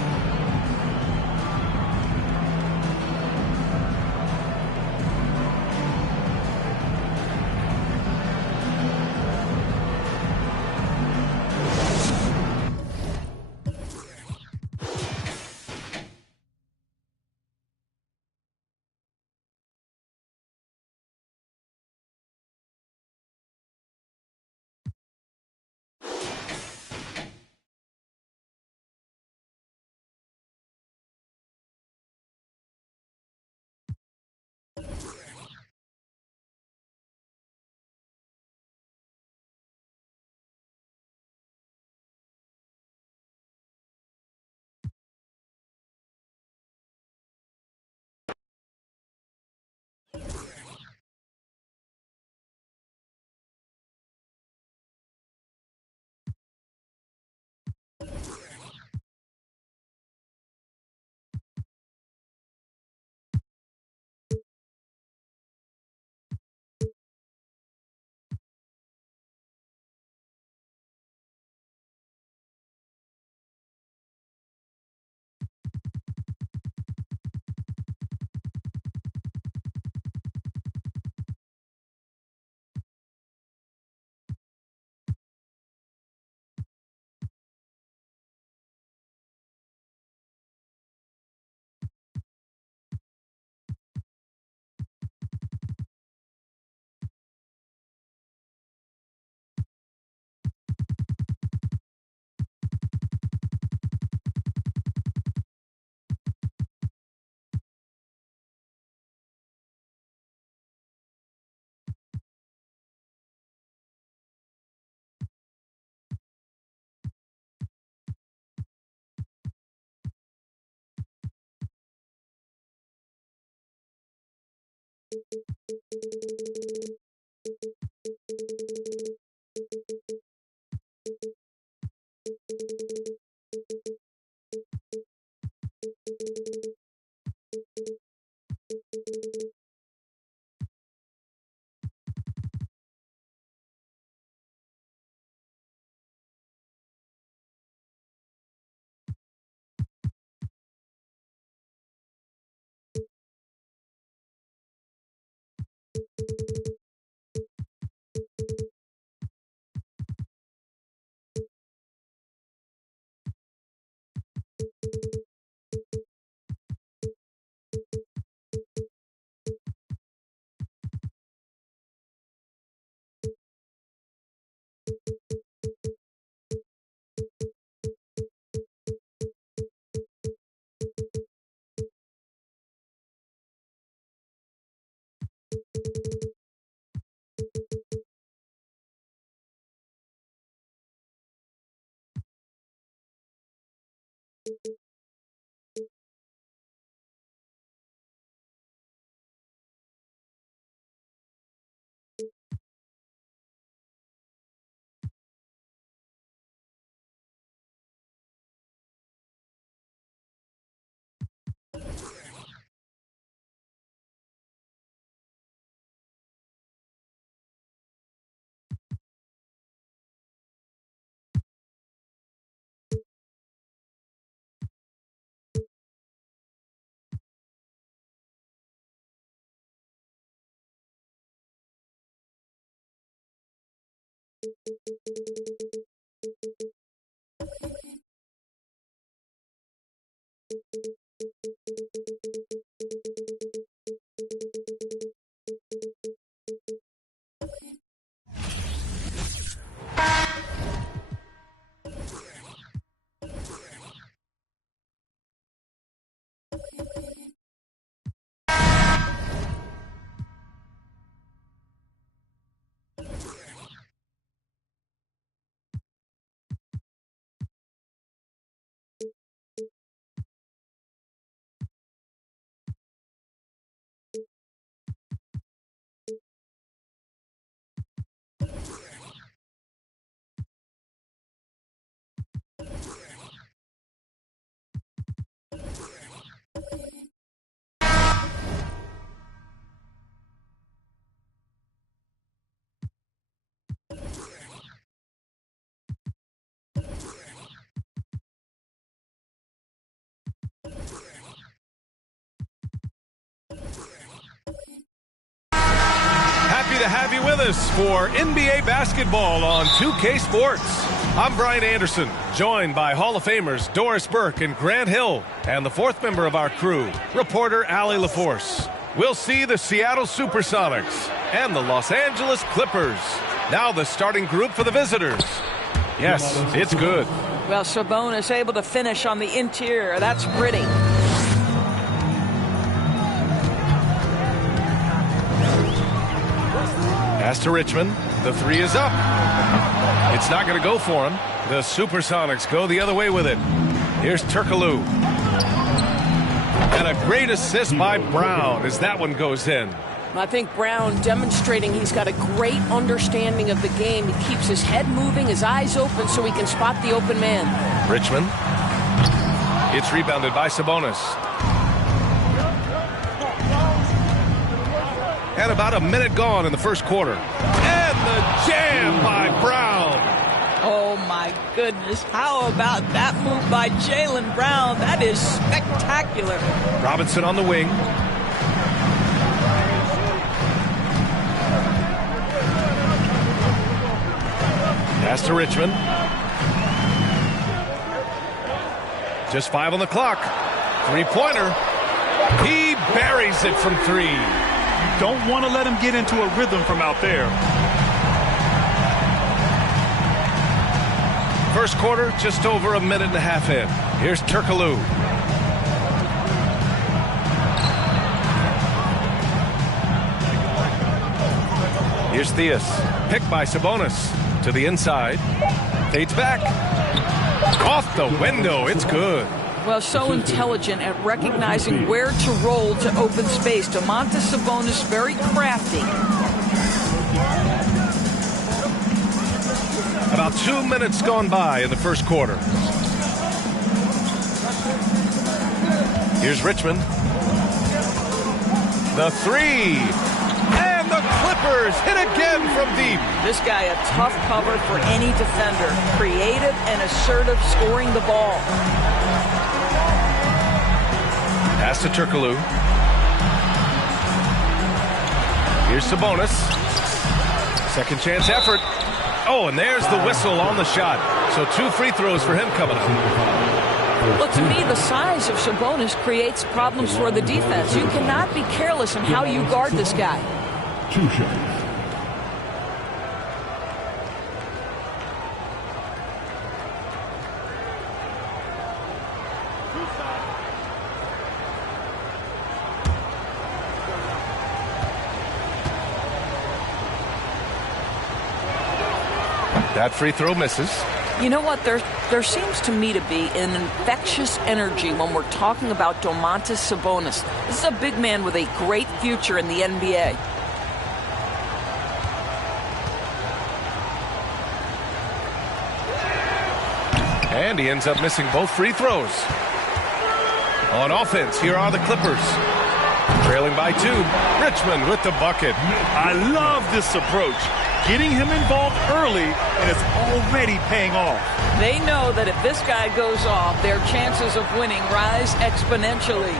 to have you with us for NBA basketball on 2K Sports. I'm Brian Anderson, joined by Hall of Famers Doris Burke and Grant Hill, and the fourth member of our crew, reporter Allie LaForce. We'll see the Seattle Supersonics and the Los Angeles Clippers. Now the starting group for the visitors. Yes, it's good. Well, Sabonis able to finish on the interior. That's pretty. Pass to Richmond. The three is up. It's not going to go for him. The Supersonics go the other way with it. Here's Turkoglu. And a great assist by Brown as that one goes in. I think Brown demonstrating he's got a great understanding of the game. He keeps his head moving, his eyes open so he can spot the open man. Richmond. It's rebounded by Sabonis. And about a minute gone in the first quarter. And the jam by Brown. Oh, my goodness. How about that move by Jaylen Brown? That is spectacular. Robinson on the wing. Pass to Richmond. Just 5 on the clock. Three-pointer. He buries it from 3. You don't want to let him get into a rhythm from out there. First quarter, just over a minute and a half in. Here's Turkoglu. Here's Theus. Picked by Sabonis. To the inside. Fades back. Off the window. It's good. Well, so intelligent at recognizing where to roll to open space. Domantas Sabonis very crafty. About 2 minutes gone by in the first quarter. Here's Richmond. The three. And the Clippers hit again from deep. This guy a tough cover for any defender. Creative and assertive scoring the ball. Pass to Turkoglu. Here's Sabonis. Second chance effort. Oh, and there's the whistle on the shot. So 2 free throws for him coming up. Well, to me, the size of Sabonis creates problems for the defense. You cannot be careless in how you guard this guy. 2 shots. That free throw misses. You know what? There seems to me to be an infectious energy when we're talking about Domantas Sabonis. This is a big man with a great future in the NBA. And he ends up missing both free throws. On offense, here are the Clippers. Trailing by 2. Richmond with the bucket. I love this approach. Getting him involved early, and it's already paying off. They know that if this guy goes off, their chances of winning rise exponentially.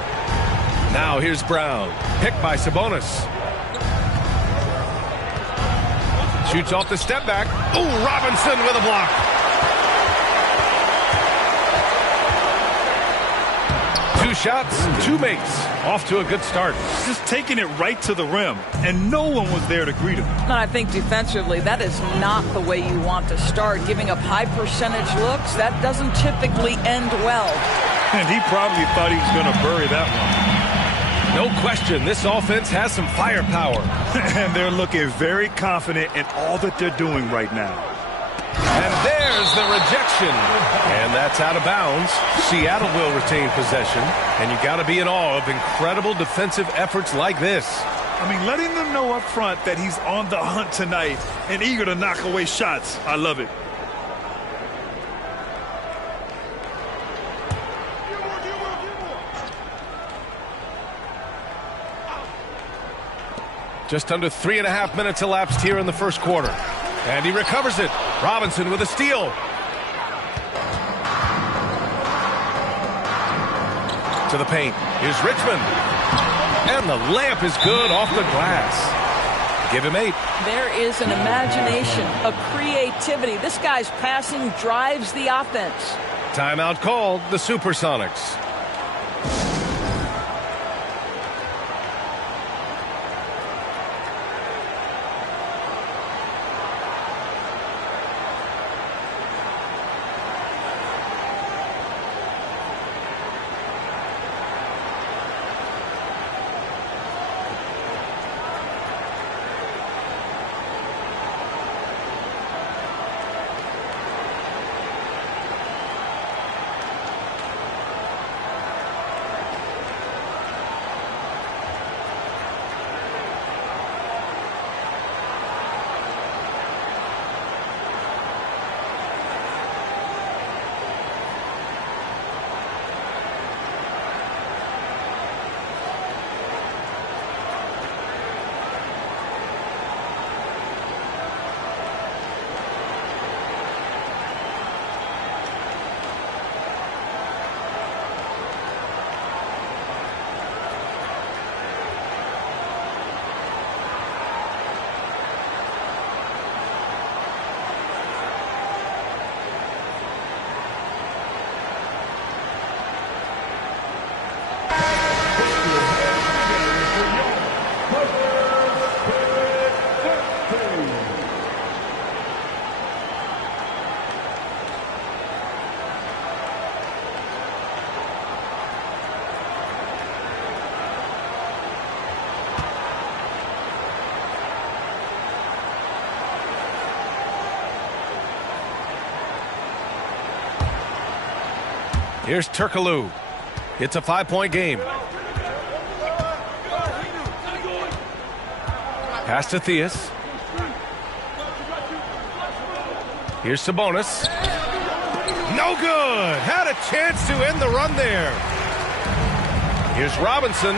Now here's Brown. Picked by Sabonis. Shoots off the step back. Ooh, Robinson with a block. Two shots, 2 makes. Off to a good start. Just taking it right to the rim, and no one was there to greet him. And I think defensively, that is not the way you want to start. Giving up high percentage looks, that doesn't typically end well. And he probably thought he was going to bury that one. No question, this offense has some firepower. And they're looking very confident in all that they're doing right now. And there's the rejection. And that's out of bounds. Seattle will retain possession. And you got to be in awe of incredible defensive efforts like this. I mean, letting them know up front that he's on the hunt tonight and eager to knock away shots. I love it. Just under 3.5 minutes elapsed here in the first quarter. And he recovers it. Robinson with a steal. To the paint. Here's Richmond. And the layup is good off the glass. give him 8. There is an imagination, a creativity. This guy's passing drives the offense. Timeout called, the Supersonics. Here's Turkoglu. It's a 5-point game. Pass to Theus. Here's Sabonis. No good. Had a chance to end the run there. Here's Robinson.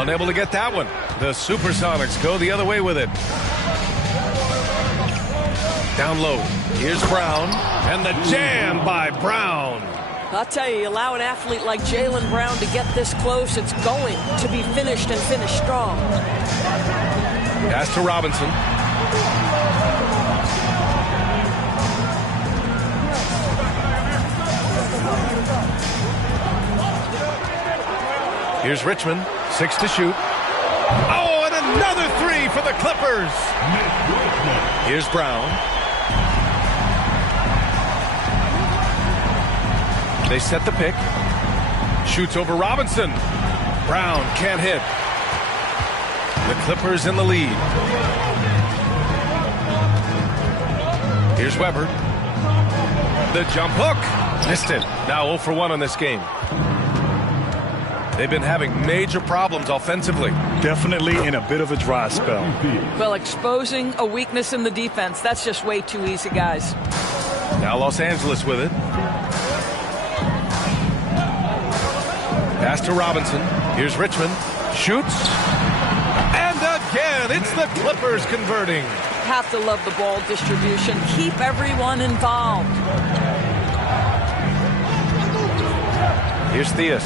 Unable to get that one. The Supersonics go the other way with it. Down low. Here's Brown. And the jam by Brown. I'll tell you allow an athlete like Jaylen Brown to get this close, it's going to be finished and finished strong. Pass to Robinson. Here's Richmond. 6 to shoot. Oh, and another 3 for the Clippers. Here's Brown. They set the pick. Shoots over Robinson. Brown can't hit. The Clippers in the lead. Here's Weber. The jump hook. Missed it. Now 0 for 1 on this game. They've been having major problems offensively. Definitely in a bit of a dry spell. Well, exposing a weakness in the defense, that's just way too easy, guys. Now Los Angeles with it. Pass to Robinson. Here's Richmond. Shoots. And again, it's the Clippers converting. Have to love the ball distribution. Keep everyone involved. Here's Theus.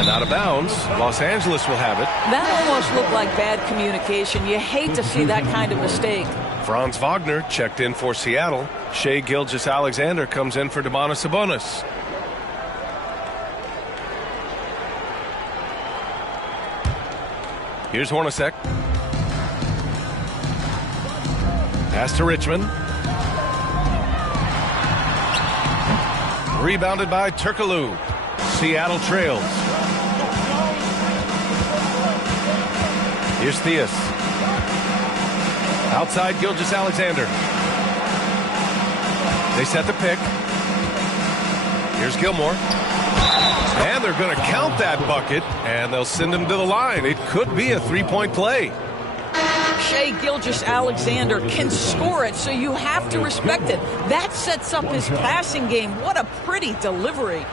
And out of bounds. Los Angeles will have it. That almost looked like bad communication. You hate to see that kind of mistake. Franz Wagner checked in for Seattle. Shai Gilgeous-Alexander comes in for Domantas Sabonis. Here's Hornacek. Pass to Richmond. Rebounded by Turkoglu. Seattle trails. Here's Theus. Outside Gilgeous-Alexander. They set the pick. Here's Gilmore. And they're going to count that bucket, and they'll send him to the line. It could be a 3-point play. Shai Gilgeous-Alexander can score it, so you have to respect it. That sets up his passing game. What a pretty delivery.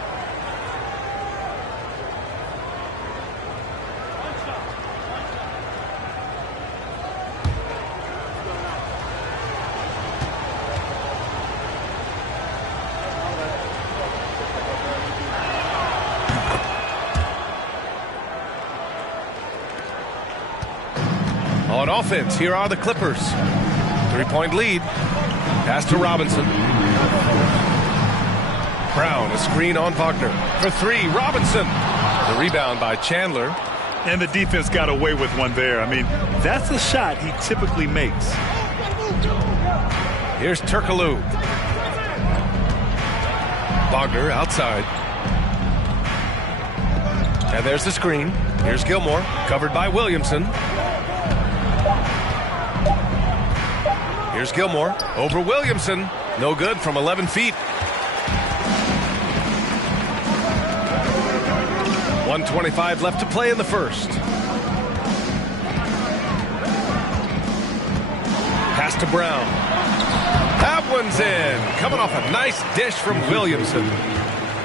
On offense, here are the Clippers. 3-point lead. Pass to Robinson. Brown, a screen on Wagner. For three, Robinson. The rebound by Chandler. And the defense got away with one there. I mean, that's a shot he typically makes. Here's Turkoglu. Wagner outside. And there's the screen. Here's Gilmore, covered by Williamson. Here's Gilmore, over Williamson. No good from 11 feet. 1:25 left to play in the first. Pass to Brown. That one's in. Coming off a nice dish from Williamson.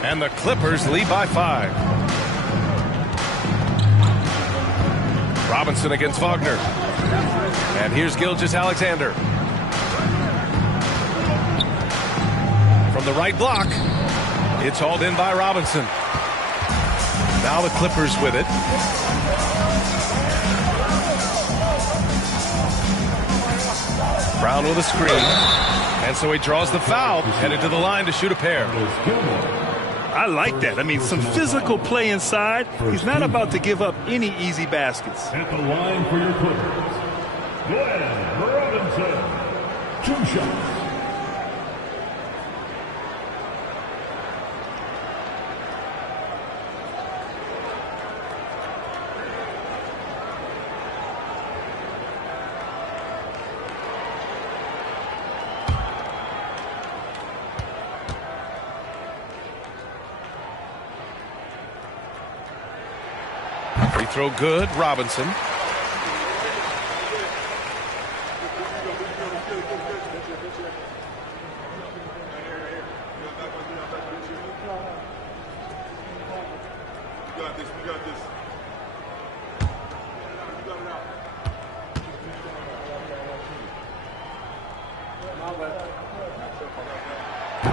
And the Clippers lead by 5. Robinson against Wagner. And here's Gilgeous-Alexander. From the right block. It's hauled in by Robinson. Now the Clippers with it. Brown with a screen. And so he draws the foul, headed to the line to shoot a pair. I like that. I mean, some physical play inside. He's not about to give up any easy baskets. At the line for your Clippers, Glenn Robinson. 2 shots. Free throw good, Robinson.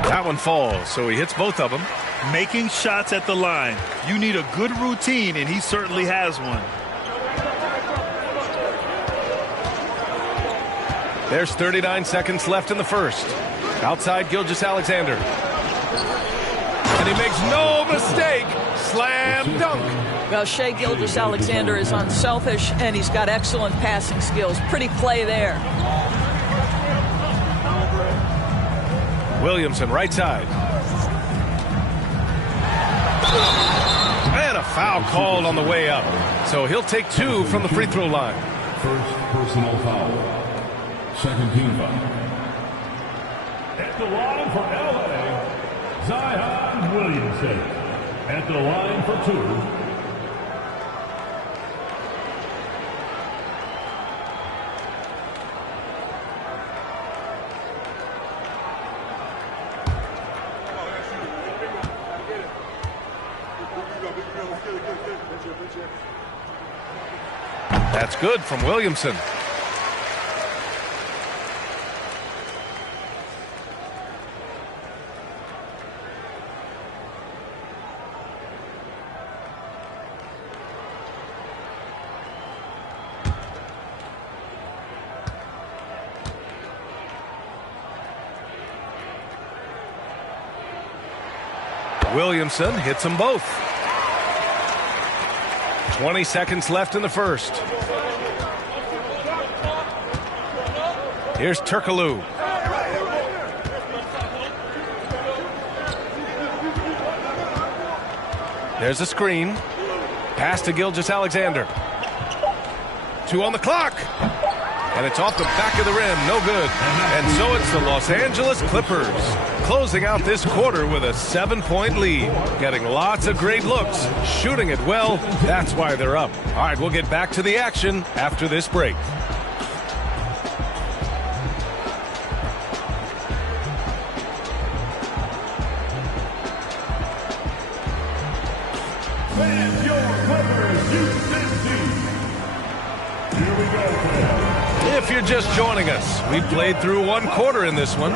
That one falls, so he hits both of them. Making shots at the line. You need a good routine, and he certainly has one. There's 39 seconds left in the first. Outside Gilgeous-Alexander. And he makes no mistake. Slam dunk. Well, Shai Gilgeous-Alexander is unselfish, and he's got excellent passing skills. Pretty play there. Williamson, right side. And a foul called on the way up. So he'll take 2 from the free throw line. First personal foul. Second team foul. At the line for LA, Zion Williamson. At the line for 2. That's good from Williamson. Williamson hits them both. 20 seconds left in the first. Here's Turkoglu. There's a screen. Pass to Gilgeous-Alexander. 2 on the clock. And it's off the back of the rim. No good. And so it's the Los Angeles Clippers closing out this quarter with a 7-point lead. Getting lots of great looks. Shooting it well. That's why they're up. All right, we'll get back to the action after this break. If you're just joining us, we've played through 1 quarter in this one.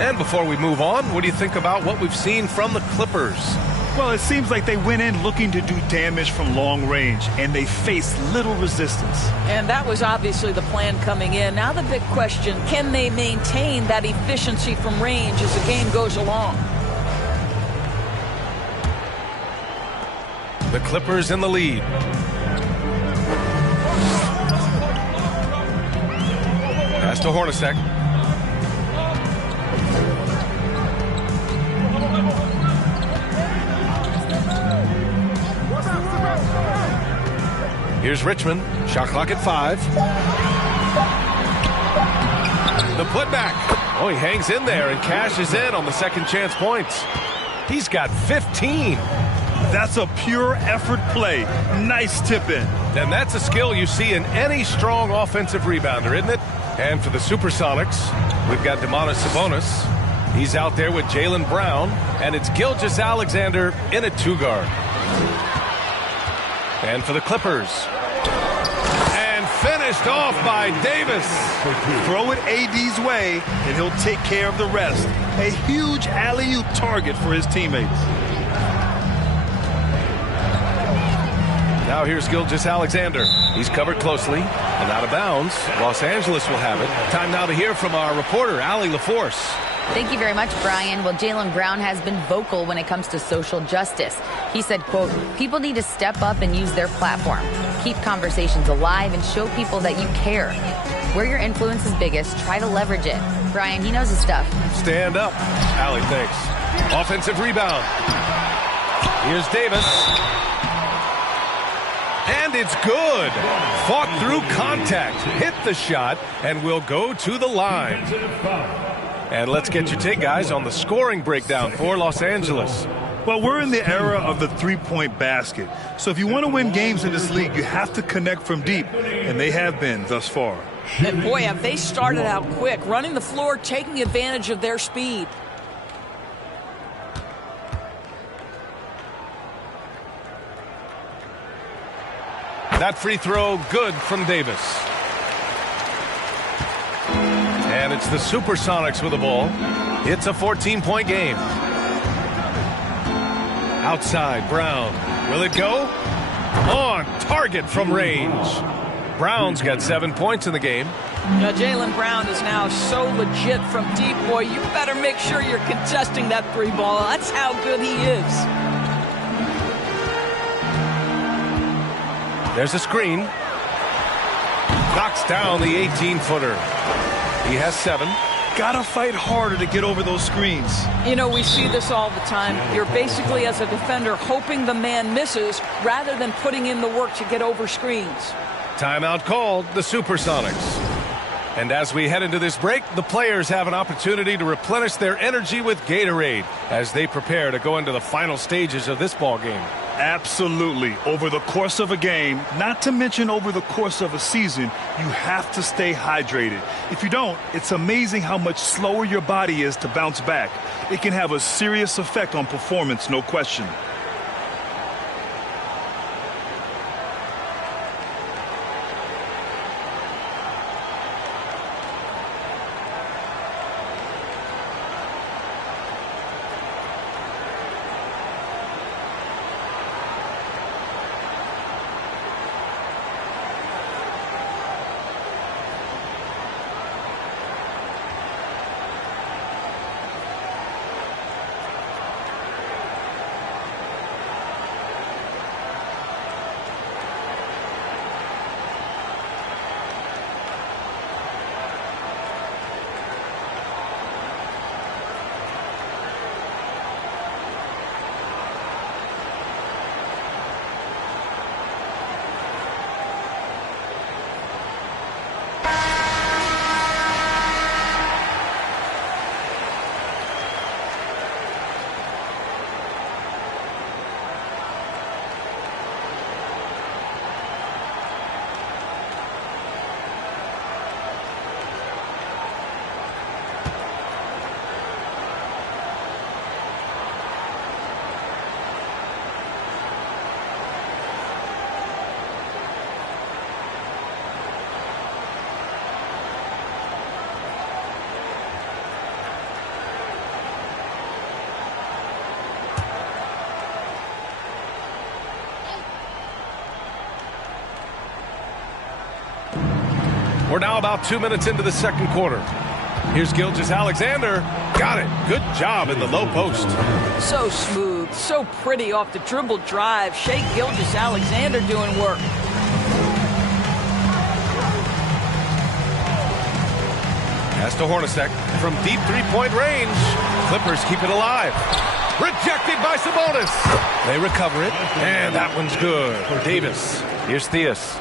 And before we move on, what do you think about what we've seen from the Clippers? Well, it seems like they went in looking to do damage from long range, and they faced little resistance. And that was obviously the plan coming in. Now the big question, can they maintain that efficiency from range as the game goes along? The Clippers in the lead. Pass to Hornacek. Here's Richmond. Shot clock at 5. The putback. Oh, he hangs in there and cashes in on the second chance points. He's got 15. That's a pure effort play. Nice tip in. And that's a skill you see in any strong offensive rebounder, isn't it? And for the Supersonics, we've got Domantas Sabonis. He's out there with Jaylen Brown, and it's Gilgeous-Alexander in a 2-guard. And for the Clippers. And finished off by Davis. Throw it AD's way, and he'll take care of the rest. A huge alley-oop target for his teammates. Now here's Gilgeous-Alexander. He's covered closely and out of bounds. Los Angeles will have it. Time now to hear from our reporter, Allie LaForce. Thank you very much, Brian. Well, Jaylen Brown has been vocal when it comes to social justice. He said, quote, people need to step up and use their platform. Keep conversations alive and show people that you care. Where your influence is biggest, try to leverage it. Brian, he knows his stuff. Stand up. Allie, thanks. Offensive rebound. Here's Davis. And it's good. Fought through contact, hit the shot, and will go to the line. And let's get your take, guys, on the scoring breakdown for Los Angeles. Well, we're in the era of the three-point basket. So if you want to win games in this league, you have to connect from deep, and they have been thus far. And boy, have they started out quick, running the floor, taking advantage of their speed. That free throw good from Davis. And it's the Supersonics with the ball. It's a 14-point game. Outside, Brown. Will it go? On target from range. Brown's got 7 points in the game. Now, Jaylen Brown is now so legit from deep, boy. You better make sure you're contesting that three ball. That's how good he is. There's a screen. Knocks down the 18-footer. He has 7. Gotta fight harder to get over those screens. You know, we see this all the time. You're basically, as a defender, hoping the man misses rather than putting in the work to get over screens. Timeout called, the Supersonics. And as we head into this break, the players have an opportunity to replenish their energy with Gatorade as they prepare to go into the final stages of this ball game. Absolutely. Over the course of a game, not to mention over the course of a season, you have to stay hydrated. If you don't, it's amazing how much slower your body is to bounce back. It can have a serious effect on performance, no question. We're now about 2 minutes into the second quarter. Here's Gilgeous-Alexander. Got it. Good job in the low post. So smooth, so pretty off the dribble drive. Shai Gilgeous-Alexander doing work. Pass to Hornacek from deep three-point range. Clippers keep it alive. Rejected by Sabonis. They recover it, and that one's good. Davis. Here's Theus.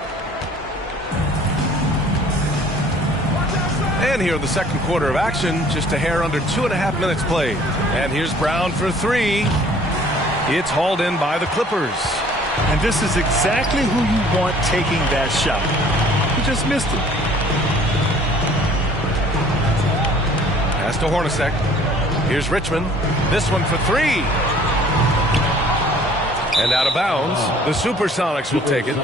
And here in the second quarter of action, just a hair under 2.5 minutes played. And here's Brown for three. It's hauled in by the Clippers. And this is exactly who you want taking that shot. He just missed it. Pass to Hornacek. Here's Richmond. This one for three. And out of bounds. The Supersonics will take it.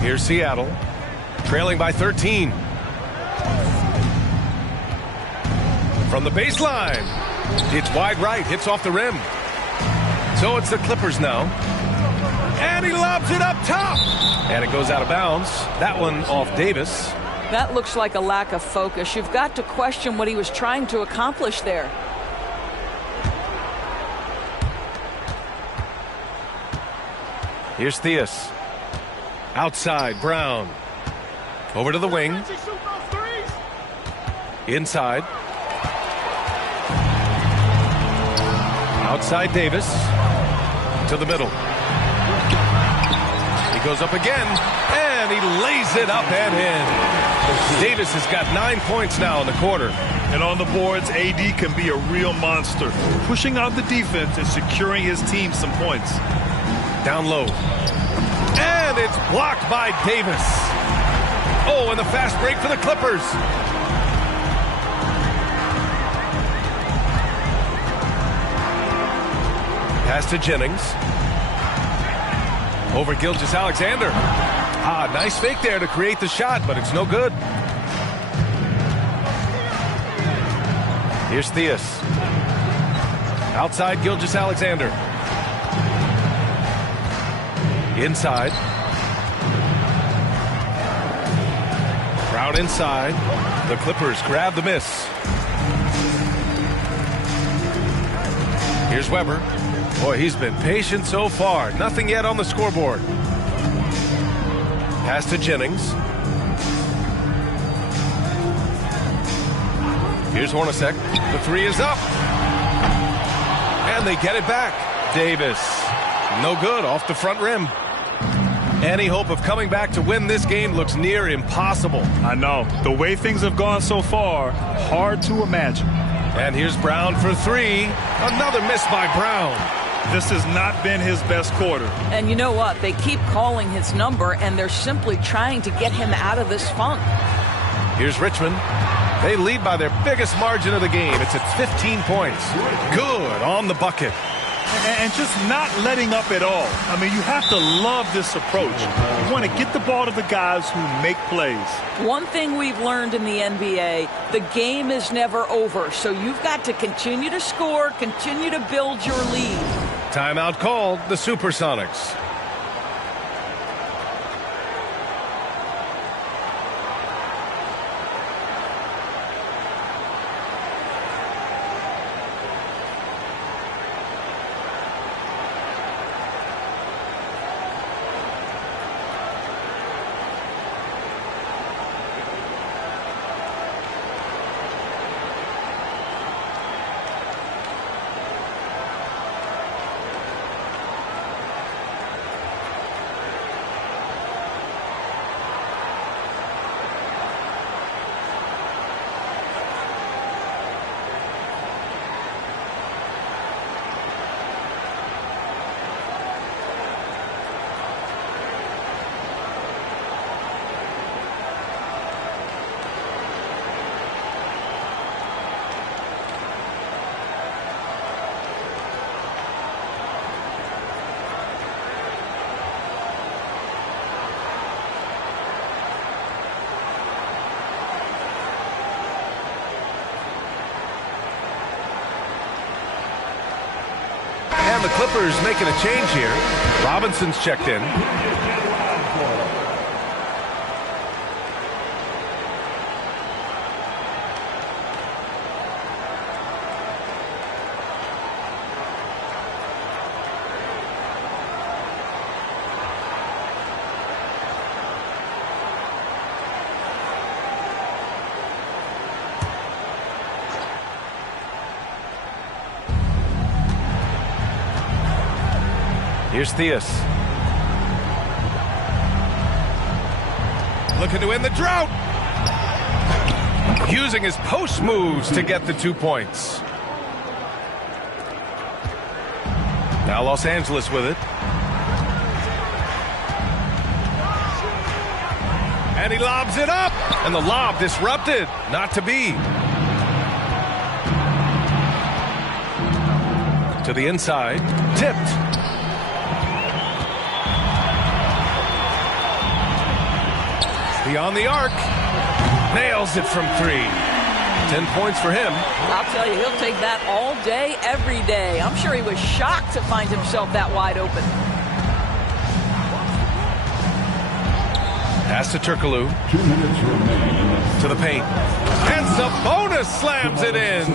Here's Seattle, trailing by 13. From the baseline, it's wide right, hits off the rim. So it's the Clippers now. And he lobs it up top. And it goes out of bounds. That one off Davis. That looks like a lack of focus. You've got to question what he was trying to accomplish there. Here's Theus. Outside, Brown. Over to the wing. Inside. Outside Davis. To the middle. He goes up again, and he lays it up and in. Davis has got 9 points now in the quarter. And on the boards, AD can be a real monster, pushing out the defense and securing his team some points. Down low. And it's blocked by Davis. Oh, and the fast break for the Clippers. Pass to Jennings. Over Gilgeous-Alexander. Ah, nice fake there to create the shot, but it's no good. Here's Theus. Outside Gilgeous-Alexander. Inside. Brown inside. The Clippers grab the miss. Here's Weber. Boy, he's been patient so far. Nothing yet on the scoreboard. Pass to Jennings. Here's Hornacek. The three is up. And they get it back. Davis. No good off the front rim. Any hope of coming back to win this game looks near impossible. I know. The way things have gone so far, hard to imagine. And here's Brown for three. Another miss by Brown. This has not been his best quarter. And you know what? They keep calling his number, and they're simply trying to get him out of this funk. Here's Richmond. They lead by their biggest margin of the game. It's at 15 points. Good on the bucket. And just not letting up at all. I mean, you have to love this approach. You want to get the ball to the guys who make plays. One thing we've learned in the NBA, the game is never over. So you've got to continue to score, continue to build your lead. Timeout called, the Supersonics. the Clippers making a change here. Robinson's checked in. Here's Theus. Looking to end the drought. Using his post moves to get the 2 points. Now Los Angeles with it. And he lobs it up. And the lob disrupted. Not to be. To the inside. Tipped. Beyond the arc. Nails it from 3. 10 points for him. I'll tell you, he'll take that all day, every day. I'm sure he was shocked to find himself that wide open. Pass to Turkoglu. 2 minutes remaining. To the paint. And Sabonis slams it in.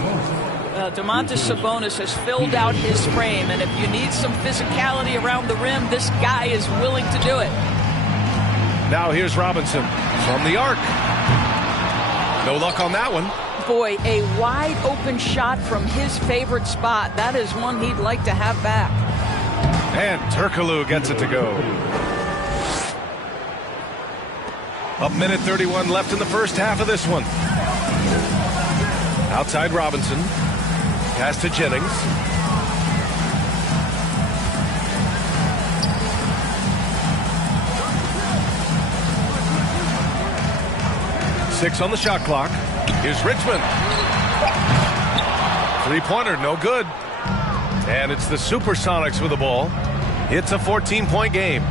Domantas Sabonis has filled out his frame, and if you need some physicality around the rim, this guy is willing to do it. Now here's Robinson from the arc. No luck on that one. Boy, a wide open shot from his favorite spot. That is one he'd like to have back. And Turkoglu gets it to go. A minute 31 left in the first half of this one. Outside Robinson. Pass to Jennings. Six on the shot clock. Here's Richmond. Three-pointer, no good. And it's the Supersonics with the ball. It's a 14-point game.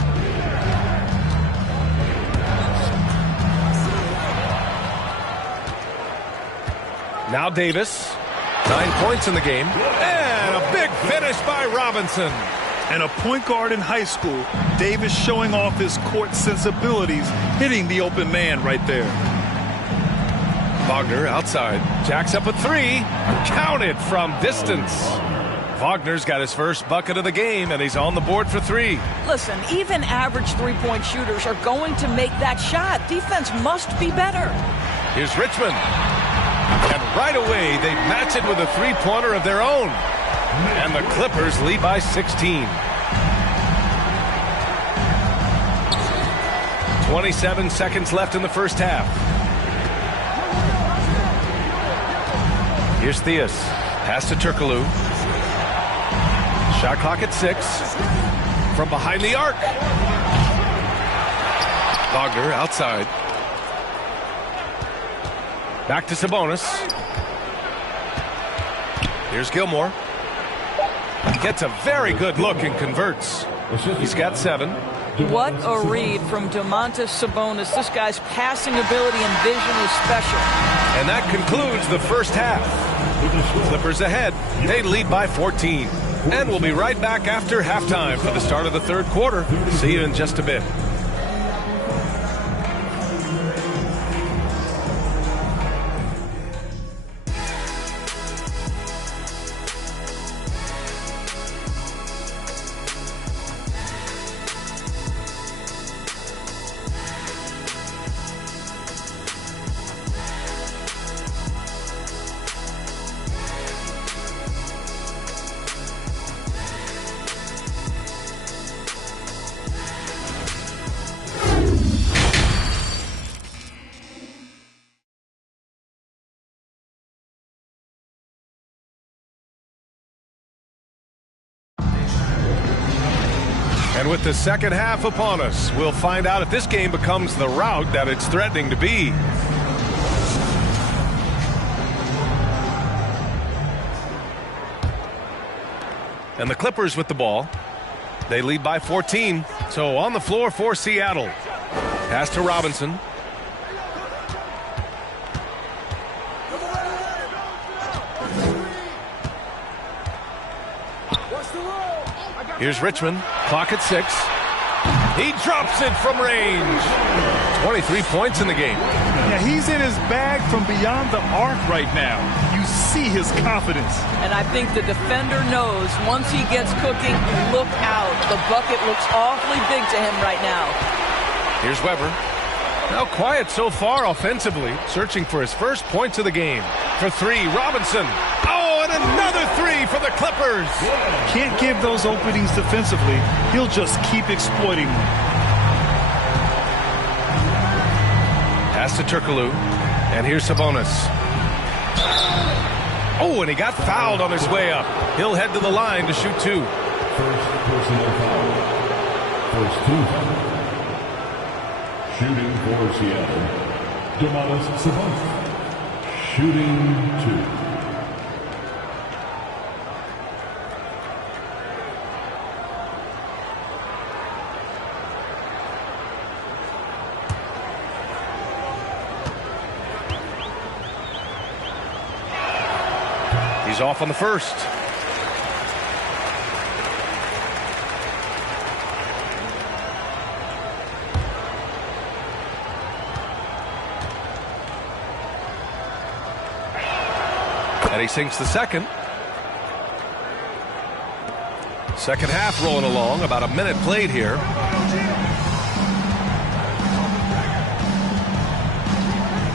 Now Davis. 9 points in the game. And a big finish by Robinson. And a point guard in high school, Davis showing off his court sensibilities, hitting the open man right there. Wagner outside. Jacks up a 3. Counted from distance. Wagner's got his first bucket of the game, and he's on the board for 3. Listen, even average three-point shooters are going to make that shot. Defense must be better. Here's Richmond. And right away, they match it with a three-pointer of their own. And the Clippers lead by 16. 27 seconds left in the first half. Here's Theus. Pass to Turkoglu. Shot clock at 6. From behind the arc. Wagner outside. Back to Sabonis. Here's Gilmore. He gets a very good look and converts. He's got 7. What a read from Domantas Sabonis. This guy's passing ability and vision is special. And that concludes the first half. Clippers ahead. They lead by 14. And we'll be right back after halftime for the start of the third quarter. See you in just a bit. And with the second half upon us, we'll find out if this game becomes the rout that it's threatening to be. And the Clippers with the ball. They lead by 14. So on the floor for Seattle. Pass to Robinson. Here's Richmond. Clock at 6. He drops it from range. 23 points in the game. Yeah, he's in his bag from beyond the arc right now. You see his confidence. And I think the defender knows once he gets cooking, look out. The bucket looks awfully big to him right now. Here's Weber. Now quiet so far offensively, searching for his first points of the game. For 3, Robinson. Oh, and another 3 for the Clippers. Can't give those openings defensively. He'll just keep exploiting them. Pass to Turkoglu. And here's Sabonis. Oh, and he got fouled on his way up. He'll head to the line to shoot 2. First personal foul. First 2 fouls. Shooting for Seattle, Domantas Sabonis. Shooting 2. He's off on the first. And he sinks the second. Second half rolling along. About a minute played here.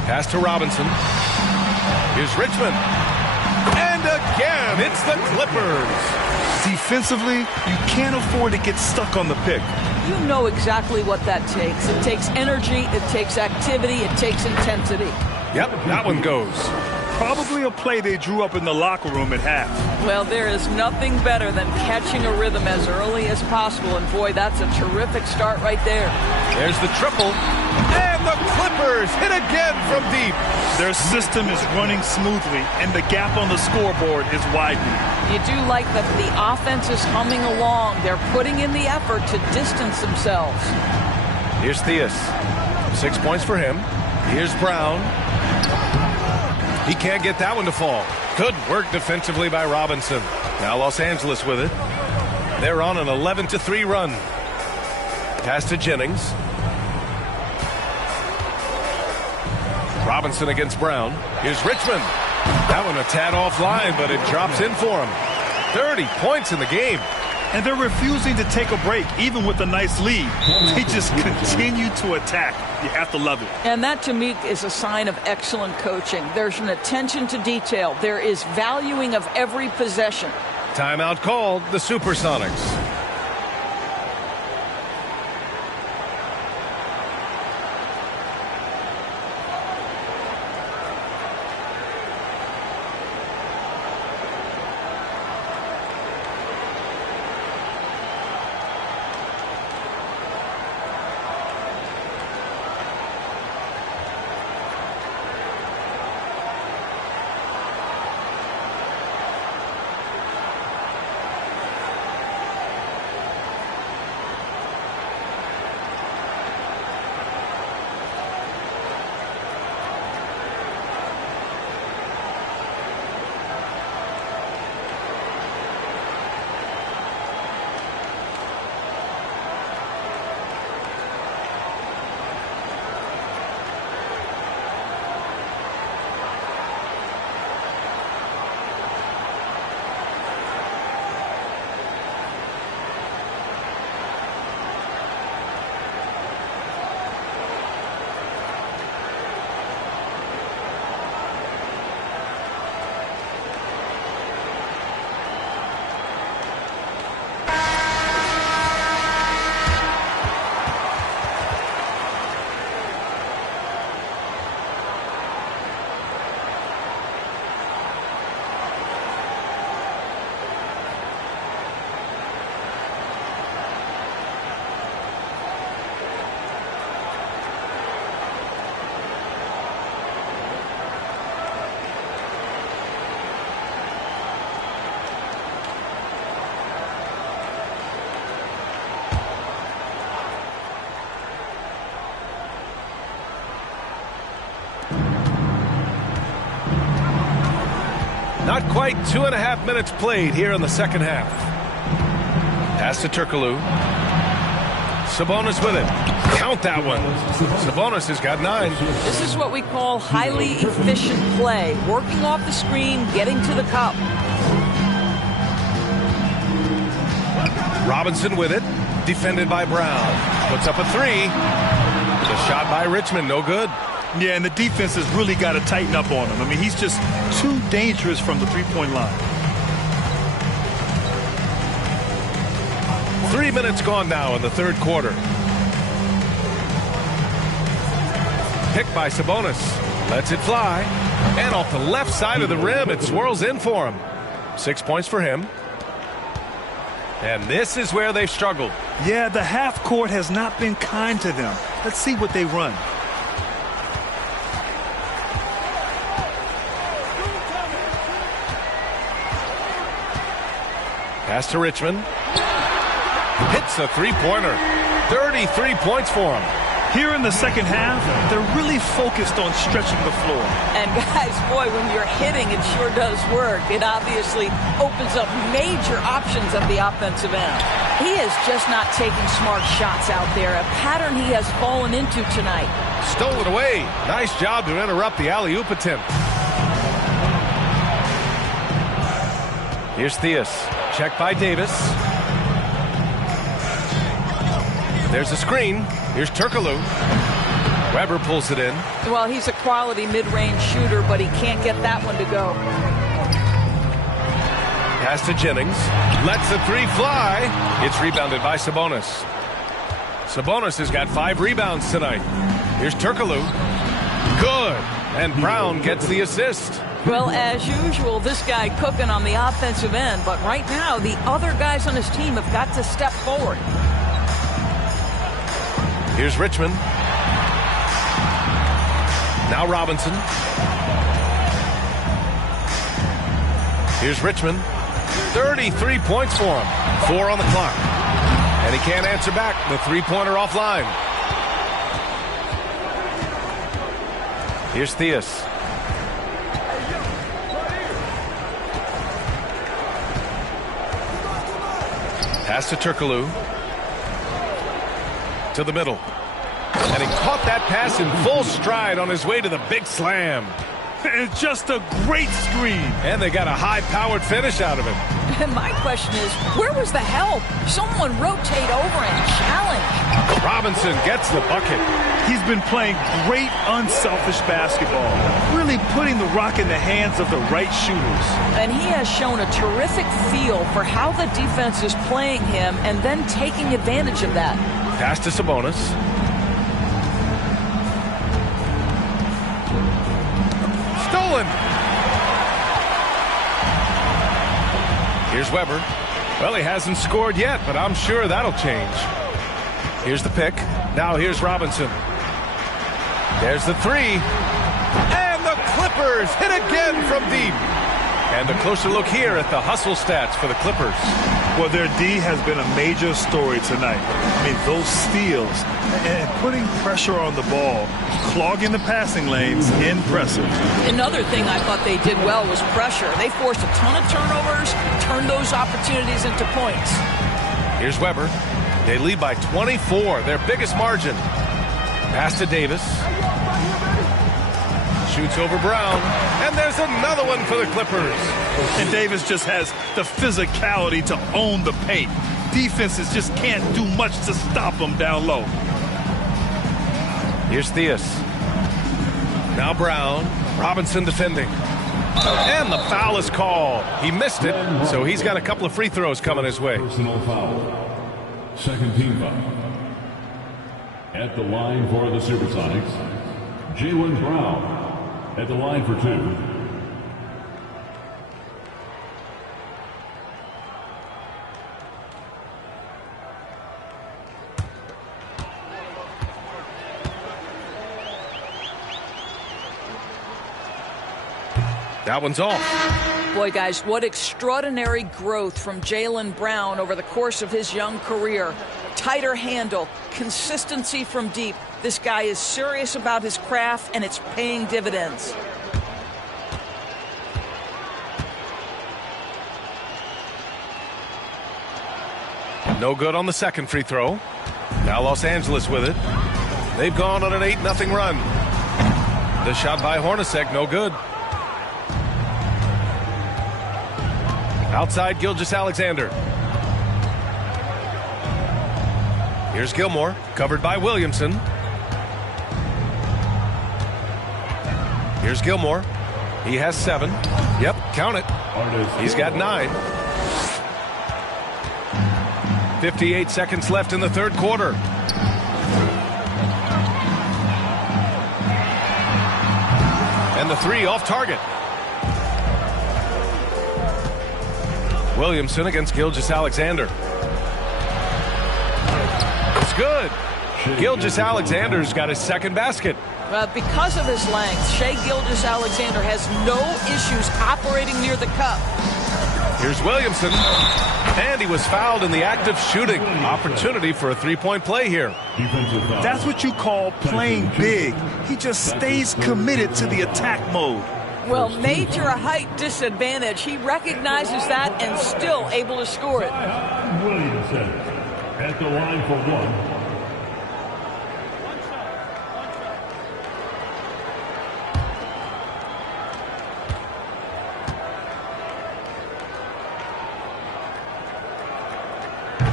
Pass to Robinson. Here's Richmond. And again, it's the Clippers. Defensively, you can't afford to get stuck on the pick. You know exactly what that takes. It takes energy, it takes activity, it takes intensity. Yep, that one goes. Probably a play they drew up in the locker room at half. Well, there is nothing better than catching a rhythm as early as possible, and boy, that's a terrific start right there. There's the triple, and the Clippers hit again from deep. Their system is running smoothly, and the gap on the scoreboard is widening. You do like that the offense is humming along. They're putting in the effort to distance themselves. Here's Theus. 6 points for him. Here's Brown. He can't get that one to fall. Good work defensively by Robinson. Now Los Angeles with it. They're on an 11-3 run. Pass to Jennings. Robinson against Brown. Here's Richmond. That one a tad offline, but it drops in for him. 30 points in the game. And they're refusing to take a break, even with a nice lead. They just continue to attack. You have to love it. And that, to me, is a sign of excellent coaching. There's an attention to detail. There is valuing of every possession. Timeout called, the Supersonics. Not quite 2.5 minutes played here in the second half. Pass to Turkoglu. Sabonis with it. Count that one. Sabonis has got 9. This is what we call highly efficient play. Working off the screen, getting to the cup. Robinson with it. Defended by Brown. Puts up a 3. The shot by Richmond, no good. Yeah, and the defense has really got to tighten up on him. I mean, he's just too dangerous from the three-point line. 3 minutes gone now in the third quarter. Pick by Sabonis. Lets it fly. And off the left side of the rim, it swirls in for him. 6 points for him. And this is where they've struggled. Yeah, the half court has not been kind to them. Let's see what they run. Pass to Richmond. Hits a three-pointer. 33 points for him. Here in the second half, they're really focused on stretching the floor. And guys, boy, when you're hitting, it sure does work. It obviously opens up major options at the offensive end. He is just not taking smart shots out there, a pattern he has fallen into tonight. Stolen away. Nice job to interrupt the alley-oop attempt. Here's Theus. Checked by Davis. There's a screen. Here's Turkoglu. Weber pulls it in. Well, he's a quality mid-range shooter, but he can't get that one to go. Pass to Jennings. Lets the 3 fly. It's rebounded by Sabonis. Sabonis has got 5 rebounds tonight. Here's Turkoglu. Good. And Brown gets the assist. Well, as usual, this guy cooking on the offensive end, but right now the other guys on his team have got to step forward. Here's Richmond. Now Robinson. Here's Richmond. 33 points for him. 4 on the clock. And he can't answer back. The three-pointer offline. Here's Theus. Pass to Turkoglu. To the middle. And he caught that pass in full stride on his way to the big slam. And just a great screen. And they got a high-powered finish out of it. And my question is, where was the help? Someone rotate over and challenge. Robinson gets the bucket. He's been playing great unselfish basketball, really putting the rock in the hands of the right shooters. And he has shown a terrific feel for how the defense is playing him and then taking advantage of that. Pass to Sabonis. Stolen. Here's Weber. Well, he hasn't scored yet, but I'm sure that'll change. Here's the pick. Now here's Robinson. There's the 3. And the Clippers hit again from deep. And a closer look here at the hustle stats for the Clippers. Well, their D has been a major story tonight. I mean, those steals and putting pressure on the ball, clogging the passing lanes, impressive. Another thing I thought they did well was pressure. They forced a ton of turnovers, turned those opportunities into points. Here's Weber. They lead by 24, their biggest margin. Pass to Davis. Shoots over Brown. And there's another one for the Clippers. And Davis just has the physicality to own the paint. Defenses just can't do much to stop him down low. Here's Theus. Now Brown. Robinson defending. And the foul is called. He missed it, so he's got a couple of free throws coming his way. Personal foul. Second team foul. At the line for the Supersonics, Jaylen Brown. At the line for 2. That one's off. Boy, guys, what extraordinary growth from Jaylen Brown over the course of his young career. Tighter handle, consistency from deep. This guy is serious about his craft, and it's paying dividends. No good on the second free throw. Now Los Angeles with it. They've gone on an 8-0 run. The shot by Hornacek, no good. Outside Gilgeous-Alexander. Here's Gilmore, covered by Williamson. Here's Gilmore. He has 7. Yep, count it. He's got 9. 58 seconds left in the third quarter. And the 3 off target. Williamson against Gilgeous-Alexander. It's good. Gilgeous-Alexander's got his second basket. Because of his length, Shai Gilgeous-Alexander has no issues operating near the cup. Here's Williamson. And he was fouled in the act of shooting. Opportunity for a three-point play here. That's what you call playing big. He just stays committed to the attack mode. Well, major height disadvantage. He recognizes that and still able to score it. Williamson at the line for 1.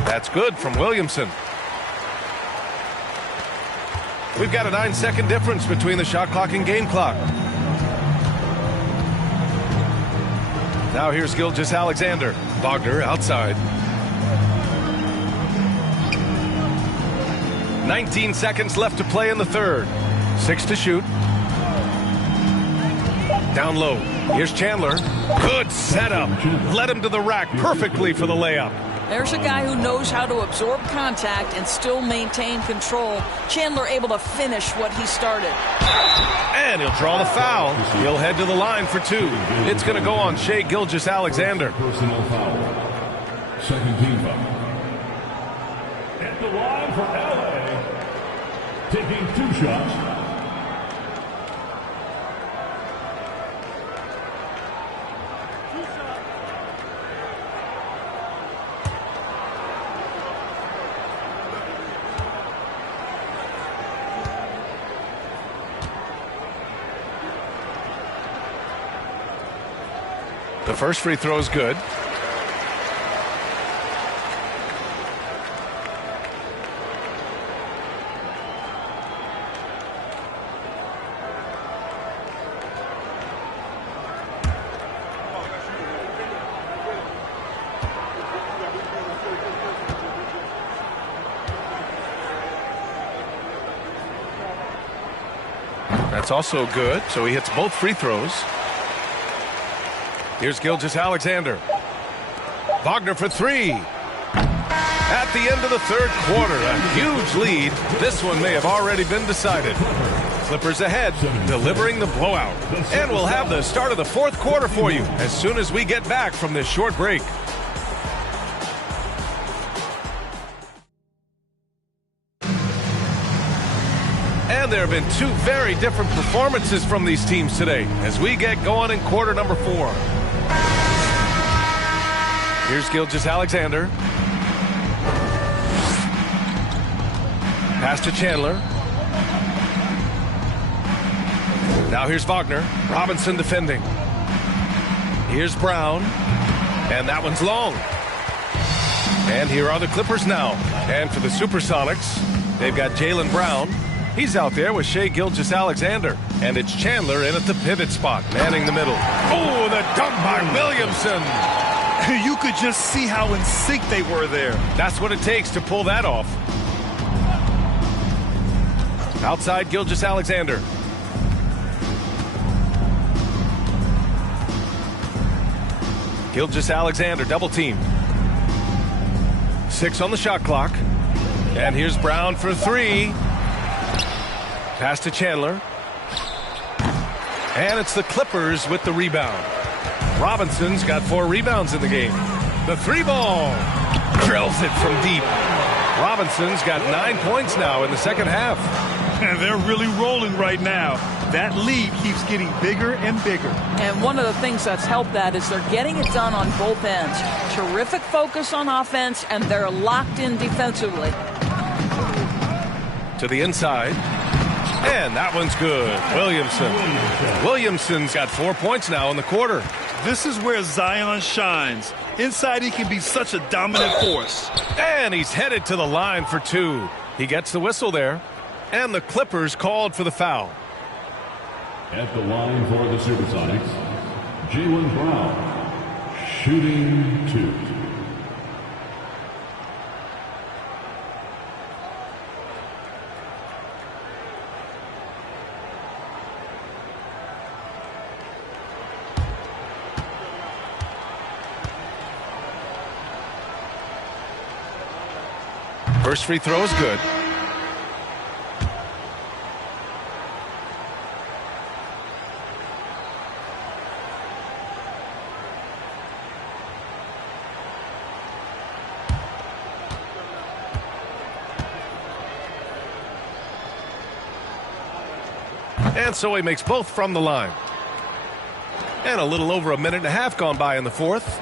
That's good from Williamson. We've got a 9-second difference between the shot clock and game clock. Now here's Gilgeous-Alexander. Wagner outside. 19 seconds left to play in the third. 6 to shoot. Down low. Here's Chandler. Good setup. Led him to the rack perfectly for the layup. There's a guy who knows how to absorb contact and still maintain control. Chandler able to finish what he started. And he'll draw the foul. He'll head to the line for 2. It's going to go on Shai Gilgeous-Alexander. Personal foul. Second team foul. At the line for LA. Taking 2 shots. The first free throw is good. That's also good, so he hits both free throws. Here's Gilgeous-Alexander. Wagner for 3. At the end of the third quarter, a huge lead. This one may have already been decided. Clippers ahead, delivering the blowout. And we'll have the start of the fourth quarter for you as soon as we get back from this short break. And there have been 2 very different performances from these teams today as we get going in quarter number 4. Here's Gilgeous-Alexander. Pass to Chandler. Now here's Wagner. Robinson defending. Here's Brown. And that one's long. And here are the Clippers now. And for the Supersonics, they've got Jaylen Brown. He's out there with Shai Gilgeous-Alexander. And it's Chandler in at the pivot spot, manning the middle. Oh, the dunk by Williamson. You could just see how in sync they were there. That's what it takes to pull that off. Outside Gilgeous-Alexander. Gilgeous-Alexander double team. 6 on the shot clock. And here's Brown for 3. Pass to Chandler. And it's the Clippers with the rebound. Robinson's got 4 rebounds in the game. The 3 ball. Drills it from deep. Robinson's got 9 points now in the second half. And they're really rolling right now. That lead keeps getting bigger and bigger. And one of the things that's helped that is they're getting it done on both ends. Terrific focus on offense, and they're locked in defensively. To the inside. And that one's good. Williamson's got 4 points now in the quarter. This is where Zion shines. Inside, he can be such a dominant force. And he's headed to the line for 2. He gets the whistle there. And the Clippers called for the foul. At the line for the Supersonics, Jaylen Brown, shooting 2. First free throw is good. And so he makes both from the line. And a little over a minute and a half gone by in the fourth.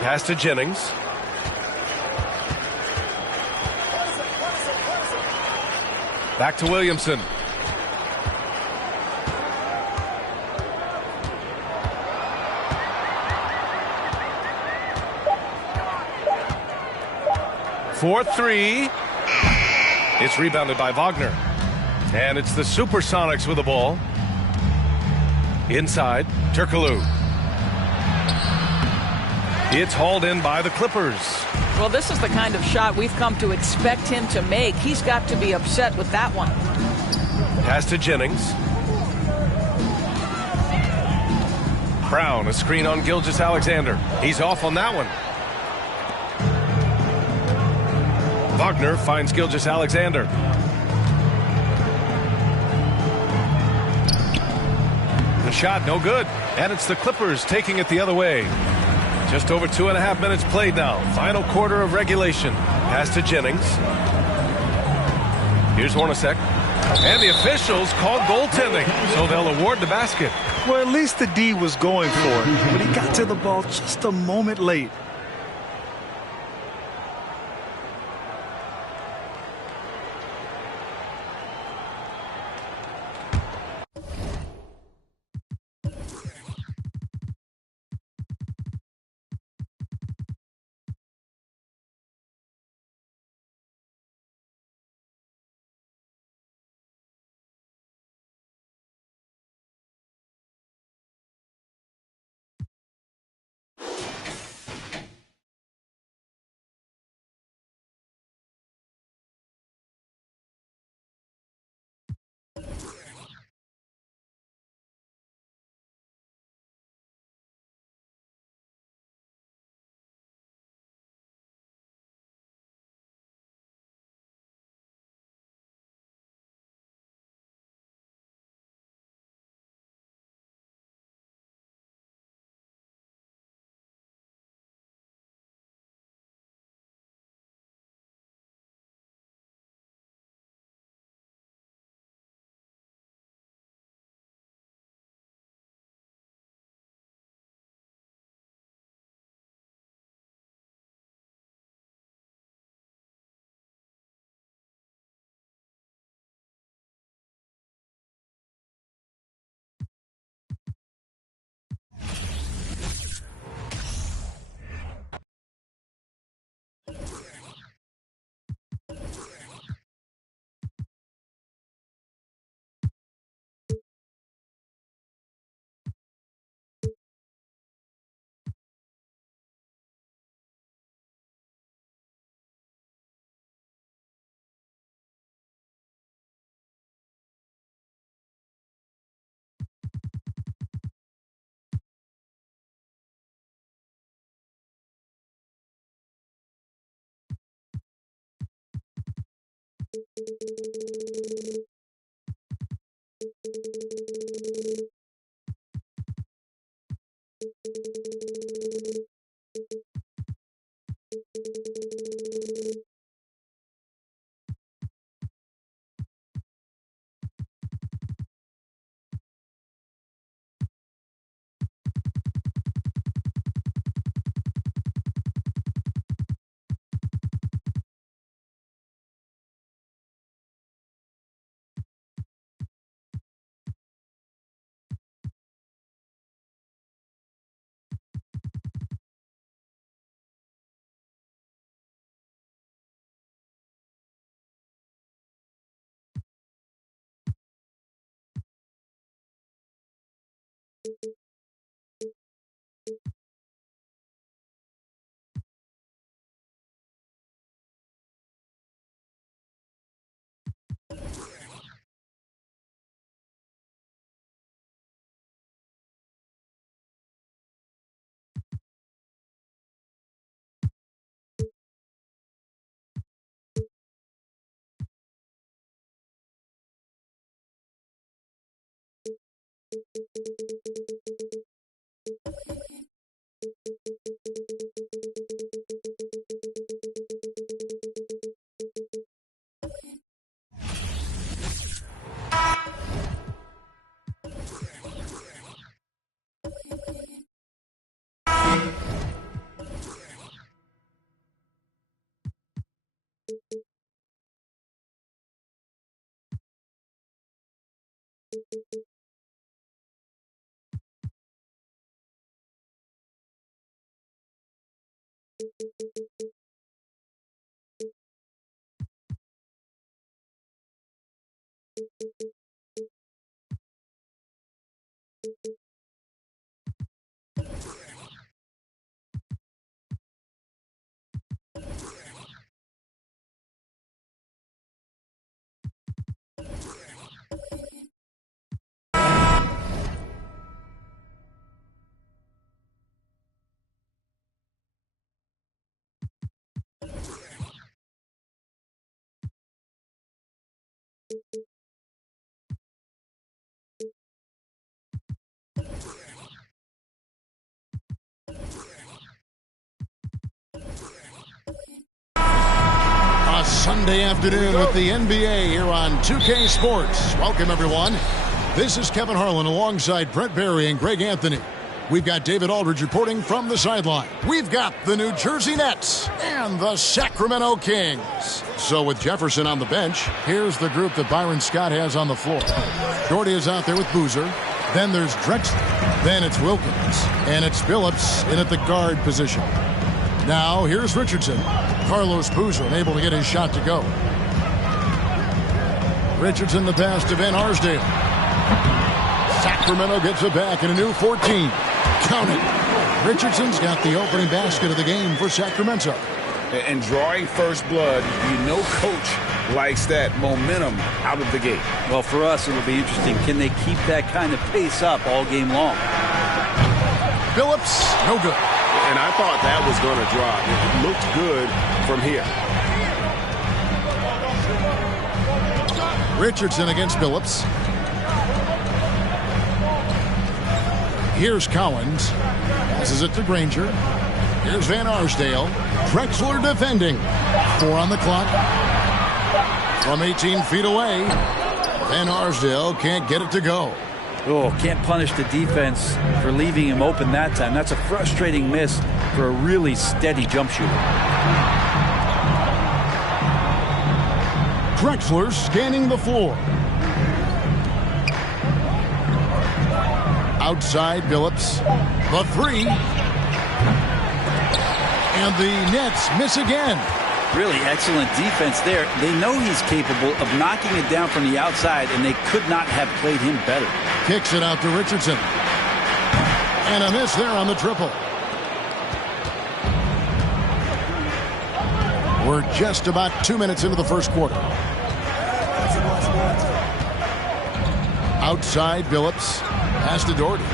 Pass to Jennings. Back to Williamson. For 3. It's rebounded by Wagner. And it's the Supersonics with the ball. Inside, Turkoglu. It's hauled in by the Clippers. Well, this is the kind of shot we've come to expect him to make. He's got to be upset with that one. Pass to Jennings. Brown, a screen on Gilgeous-Alexander. He's off on that one. Wagner finds Gilgeous-Alexander. The shot, no good. And it's the Clippers taking it the other way. Just over 2.5 minutes played now. Final quarter of regulation. Pass to Jennings. Here's Hornacek. And the officials called goaltending, so they'll award the basket. Well, at least the D was going for it, but he got to the ball just a moment late. A Sunday afternoon with the NBA here on 2K Sports. Welcome, everyone. This is Kevin Harlan alongside Brett Barry and Greg Anthony. We've got David Aldridge reporting from the sideline. We've got the New Jersey Nets and the Sacramento Kings. So with Jefferson on the bench, here's the group that Byron Scott has on the floor. Jordy is out there with Boozer. Then there's Drexler. Then it's Wilkins. And it's Phillips in at the guard position. Now here's Richardson. Carlos Boozer unable to get his shot to go. Richardson the pass to Van Arsdale. Sacramento gets it back in a new 14. Count it. Richardson's got the opening basket of the game for Sacramento. And drawing first blood, you know coach likes that momentum out of the gate. Well, for us, it'll be interesting. Can they keep that kind of pace up all game long? Phillips, no good. And I thought that was going to drop. It looked good from here. Richardson against Phillips. Here's Collins. Passes it to Granger. Here's Van Arsdale. Drexler defending. 4 on the clock. From 18 feet away. Van Arsdale can't get it to go. Oh, can't punish the defense for leaving him open that time. That's a frustrating miss for a really steady jump shooter. Drexler scanning the floor. Outside Phillips. The 3. And the Nets miss again. Really excellent defense there. They know he's capable of knocking it down from the outside, and they could not have played him better. Kicks it out to Richardson. And a miss there on the triple. We're just about 2 minutes into the first quarter. Outside Phillips. Pass to Doherty.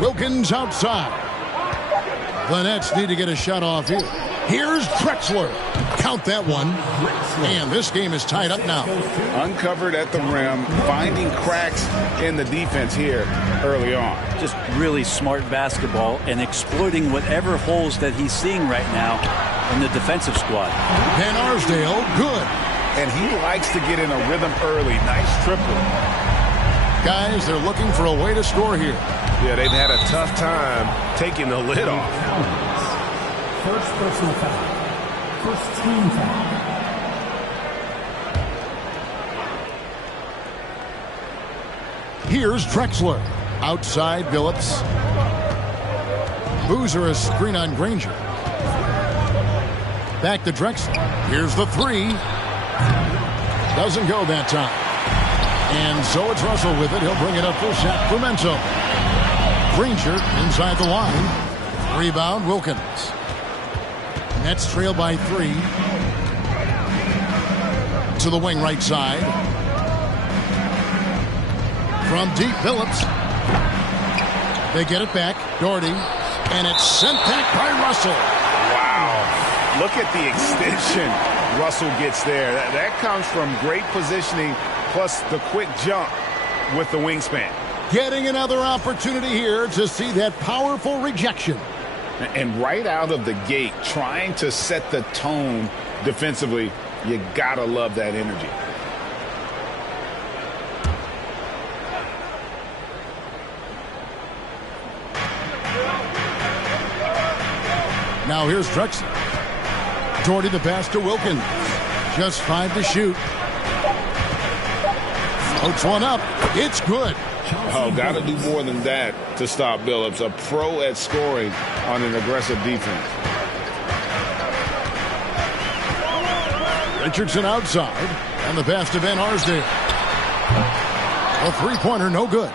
Wilkins outside. The Nets need to get a shot off here. Here's Drexler. Count that one. And this game is tied up now. Uncovered at the rim, finding cracks in the defense here early on. Just really smart basketball and exploiting whatever holes that he's seeing right now in the defensive squad. Van Arsdale, good. And he likes to get in a rhythm early. Nice triple. Guys, they're looking for a way to score here. Yeah, they've had a tough time taking the lid off. First personal foul. First team foul. Here's Drexler. Outside Phillips. Boozer a screen on Granger. Back to Drexler. Here's the 3. Doesn't go that time. And so it's Russell with it. He'll bring it up for Sacramento. Granger inside the line. Rebound, Wilkins. Nets trail by 3. To the wing right side. From deep, Phillips. They get it back. Doherty. And it's sent back by Russell. Wow. Look at the extension Russell gets there. That comes from great positioning plus the quick jump with the wingspan. Getting another opportunity here to see that powerful rejection. And right out of the gate, trying to set the tone defensively, you gotta love that energy. Now here's Drexler. Doherty the pass to Wilkins. Just 5 to shoot. Puts one up. It's good. Oh, got to do more than that to stop Billups. A pro at scoring on an aggressive defense. Richardson outside. And the pass to Van Arsdale. A three-pointer, no good.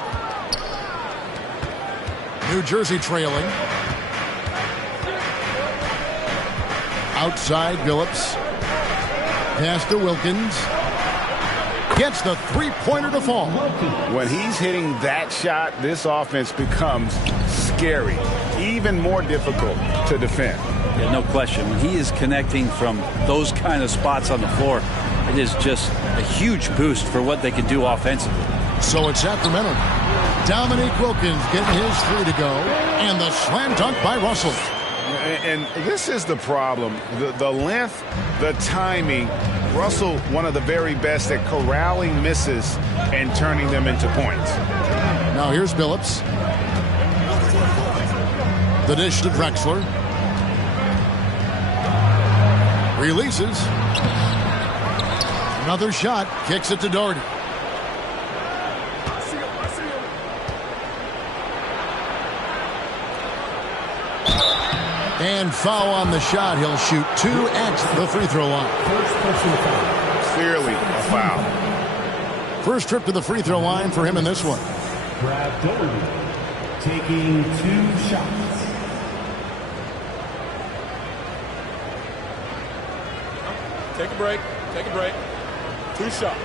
New Jersey trailing. Outside, Billups. Pass to Wilkins. Gets the three-pointer to fall. When he's hitting that shot, this offense becomes scary. Even more difficult to defend. Yeah, no question. When he is connecting from those kind of spots on the floor, it is just a huge boost for what they can do offensively. So it's Sacramento. Dominique Wilkins getting his 3 to go. And the slam dunk by Russell. And this is the problem. The length, the timing. Russell, one of the very best at corralling misses and turning them into points. Now here's Billups. The dish to Drexler. Releases. Another shot. Kicks it to Doherty. And foul on the shot. He'll shoot 2 at the free throw line. Clearly a foul. First trip to the free throw line for him in this one. Brad Doherty taking 2 shots. Take a break. Take a break. 2 shots.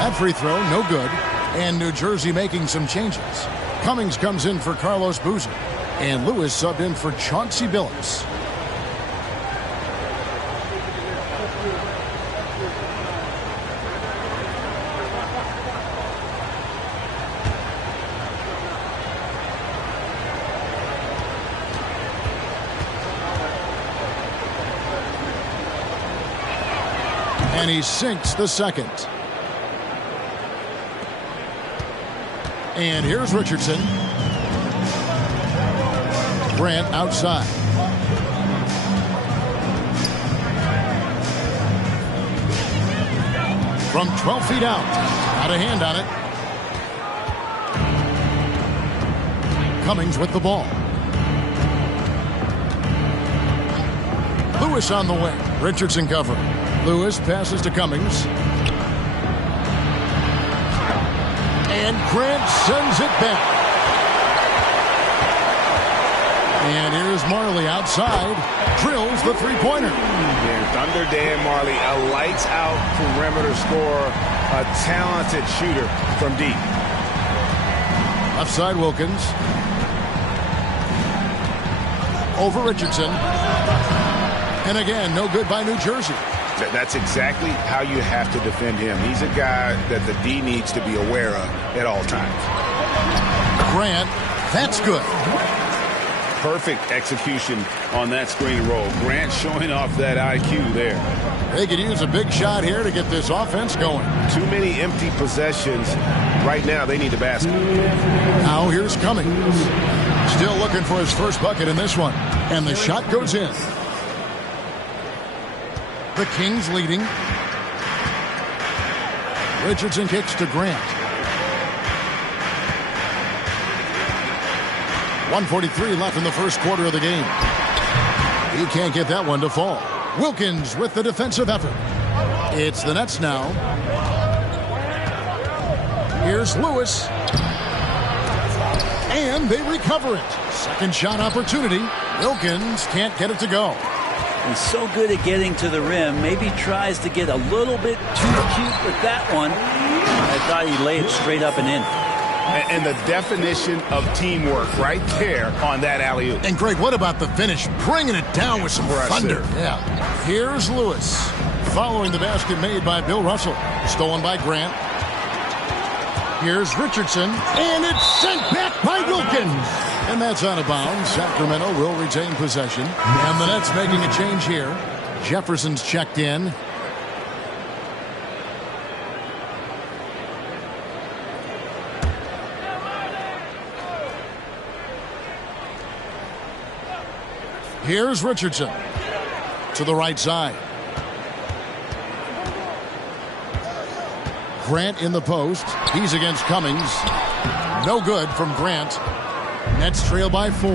That free throw, no good. And New Jersey making some changes. Cummings comes in for Carlos Boozer. And Lewis subbed in for Chauncey Billups. And he sinks the second. And here's Richardson. Grant outside. From 12 feet out. Got a hand on it. Cummings with the ball. Lewis on the wing. Richardson covering. Lewis passes to Cummings. And Grant sends it back. And here's Marley outside. Drills the three-pointer. Yeah, Thunder Dan Marley, a lights-out perimeter scorer, a talented shooter from deep. Left side, Wilkins. Over Richardson. And again, no good by New Jersey. That's exactly how you have to defend him. He's a guy that the D needs to be aware of at all times. Grant, that's good. Perfect execution on that screen roll. Grant showing off that IQ there. They could use a big shot here to get this offense going. Too many empty possessions. Right now, they need a basket. Now here's Cummings. Still looking for his first bucket in this one. And the shot goes in. The Kings leading. Richardson kicks to Grant. 1:43 left in the first quarter of the game. He can't get that one to fall. Wilkins with the defensive effort. It's the Nets now. Here's Lewis. And they recover it. Second shot opportunity. Wilkins can't get it to go. He's so good at getting to the rim. Maybe tries to get a little bit too cute with that one. I thought he laid it straight up and in. And the definition of teamwork right there on that alley-oop. And Greg, what about the finish? Bringing it down with some thunder. Yeah. Here's Lewis. Following the basket made by Bill Russell. Stolen by Grant. Here's Richardson. And it's sent back by Wilkins. And that's out of bounds. Sacramento will retain possession. And the Nets making a change here. Jefferson's checked in. Here's Richardson to the right side. Grant in the post. He's against Cummings. No good from Grant. Nets trail by 4.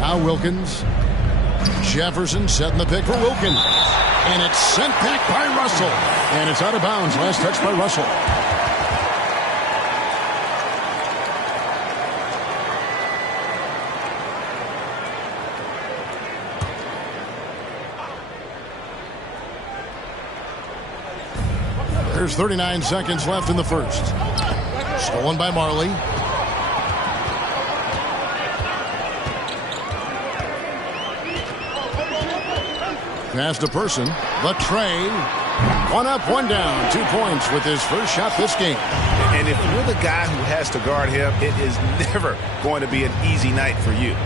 Now Wilkins. Jefferson setting the pick for Wilkins. And it's sent back by Russell. And it's out of bounds. Last touch by Russell. There's 39 seconds left in the first. Stolen by Marley. Pass to Person. The tray. One up, one down. 2 points with his first shot this game. And if you're the guy who has to guard him, it is never going to be an easy night for you.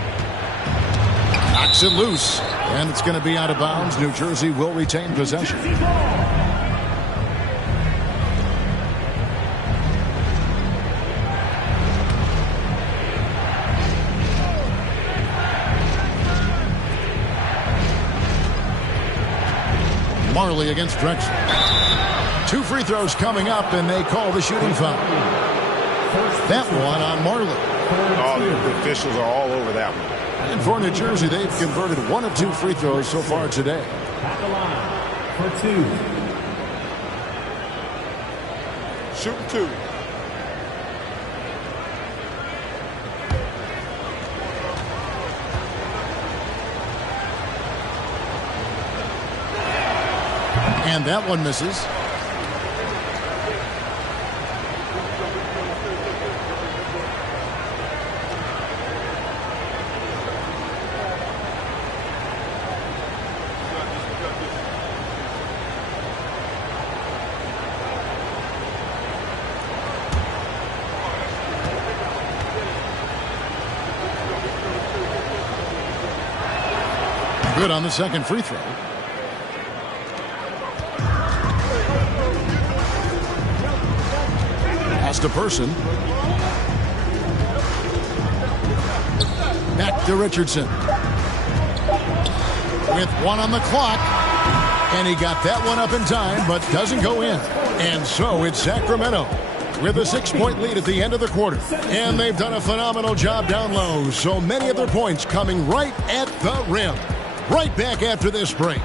Knocks it loose. And it's going to be out of bounds. New Jersey will retain possession. Marley against Drexel. 2 free throws coming up, and they call the shooting foul. That one on Marley. Oh, the officials are all over that one. And for New Jersey, they've converted 1 of 2 free throws so far today. At the line for 2. Shooting 2. And that one misses. Good on the second free throw. To Person. Back to Richardson. With 1 on the clock. And he got that one up in time, but doesn't go in. And so it's Sacramento with a 6-point lead at the end of the quarter. And they've done a phenomenal job down low. So many of their points coming right at the rim. Right back after this break.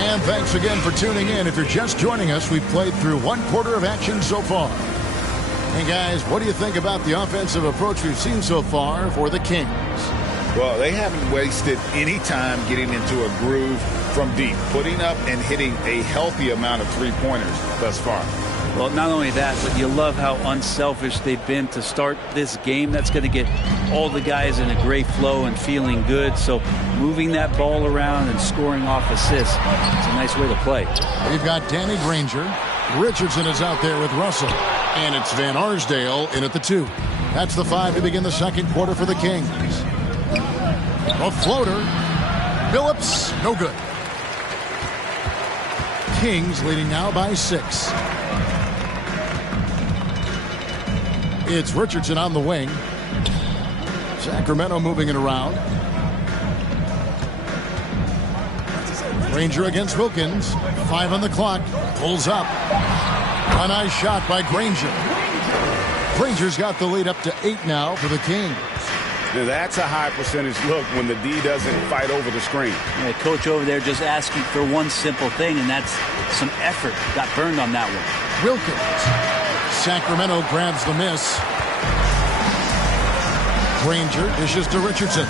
And thanks again for tuning in. If you're just joining us, we've played through 1 quarter of action so far. And guys, what do you think about the offensive approach we've seen so far for the Kings? Well, they haven't wasted any time getting into a groove from deep, putting up and hitting a healthy amount of three-pointers thus far. Well, not only that, but you love how unselfish they've been to start this game. That's going to get all the guys in a great flow and feeling good. So moving that ball around and scoring off assists, it's a nice way to play. We've got Danny Granger. Richardson is out there with Russell. And it's Van Arsdale in at the 2. That's the 5 to begin the second quarter for the Kings. A floater. Phillips, no good. Kings leading now by 6. It's Richardson on the wing. Sacramento moving it around. Granger against Wilkins. 5 on the clock. Pulls up. A nice shot by Granger. Granger's got the lead up to 8 now for the Kings. Now that's a high percentage look when the D doesn't fight over the screen. Yeah, coach over there just asking for one simple thing, and that's some effort. Got burned on that one. Wilkins. Sacramento grabs the miss. Granger dishes to Richardson.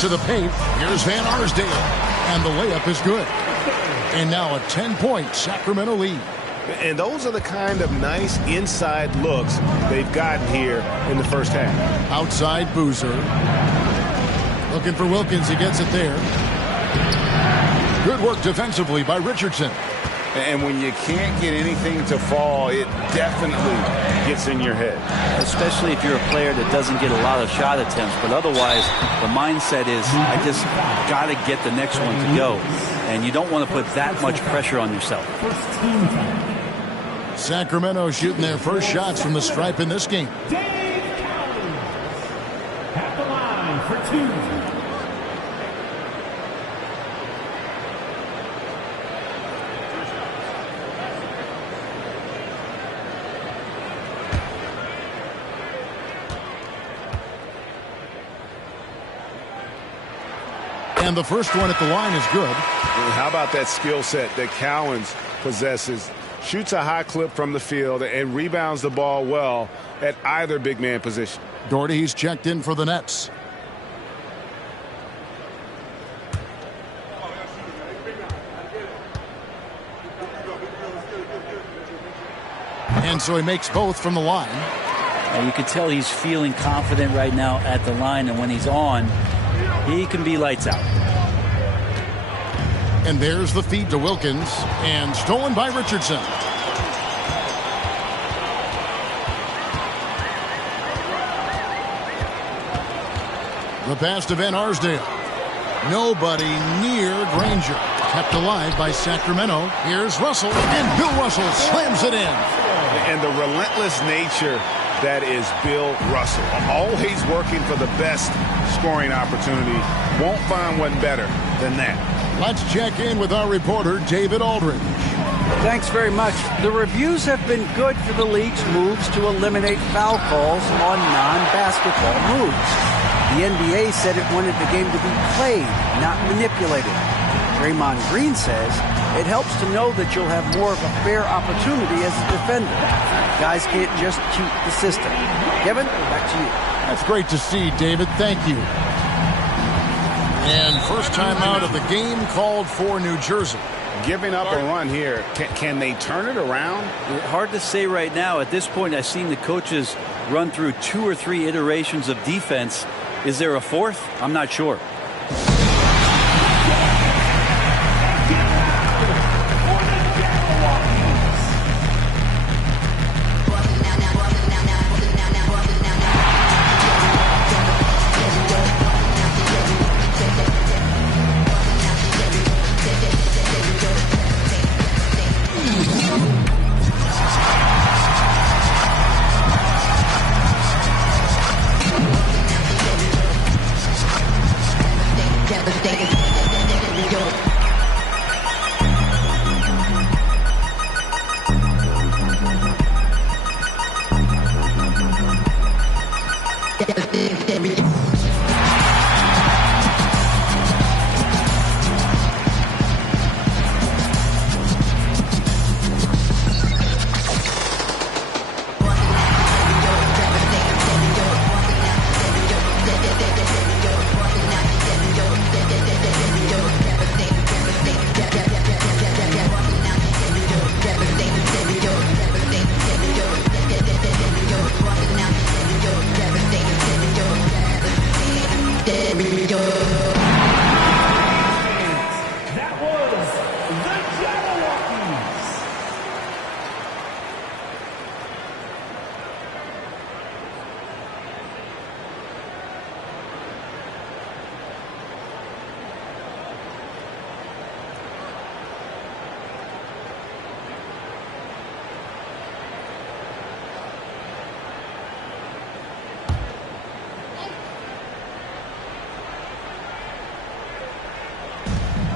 To the paint. Here's Van Arsdale. And the layup is good. And now a 10-point Sacramento lead. And those are the kind of nice inside looks they've gotten here in the first half. Outside Boozer. Looking for Wilkins. He gets it there. Good work defensively by Richardson. And when you can't get anything to fall, it definitely gets in your head. Especially if you're a player that doesn't get a lot of shot attempts. But otherwise, the mindset is, I just got to get the next one to go. And you don't want to put that much pressure on yourself. Sacramento shooting their first shots from the stripe in this game. At the line for 2. And the first one at the line is good. And how about that skill set that Cowens possesses? Shoots a high clip from the field and rebounds the ball well at either big man position. Doherty's checked in for the Nets. And so he makes both from the line. And you can tell he's feeling confident right now at the line, and when he's on, he can be lights out. And there's the feed to Wilkins, and stolen by Richardson. The pass to Van Arsdale. Nobody near Granger. Kept alive by Sacramento. Here's Russell, and Bill Russell slams it in. And the relentless nature that is Bill Russell. Always working for the best scoring opportunity. Won't find one better than that. Let's check in with our reporter, David Aldridge. Thanks very much. The reviews have been good for the league's moves to eliminate foul calls on non-basketball moves. The NBA said it wanted the game to be played, not manipulated. Draymond Green says it helps to know that you'll have more of a fair opportunity as a defender. Guys can't just cheat the system. Kevin, back to you. That's great to see, David. Thank you. And first time out of the game called for New Jersey. Giving up a run here. Can they turn it around? Hard to say right now. At this point, I've seen the coaches run through 2 or 3 iterations of defense. Is there a fourth? I'm not sure.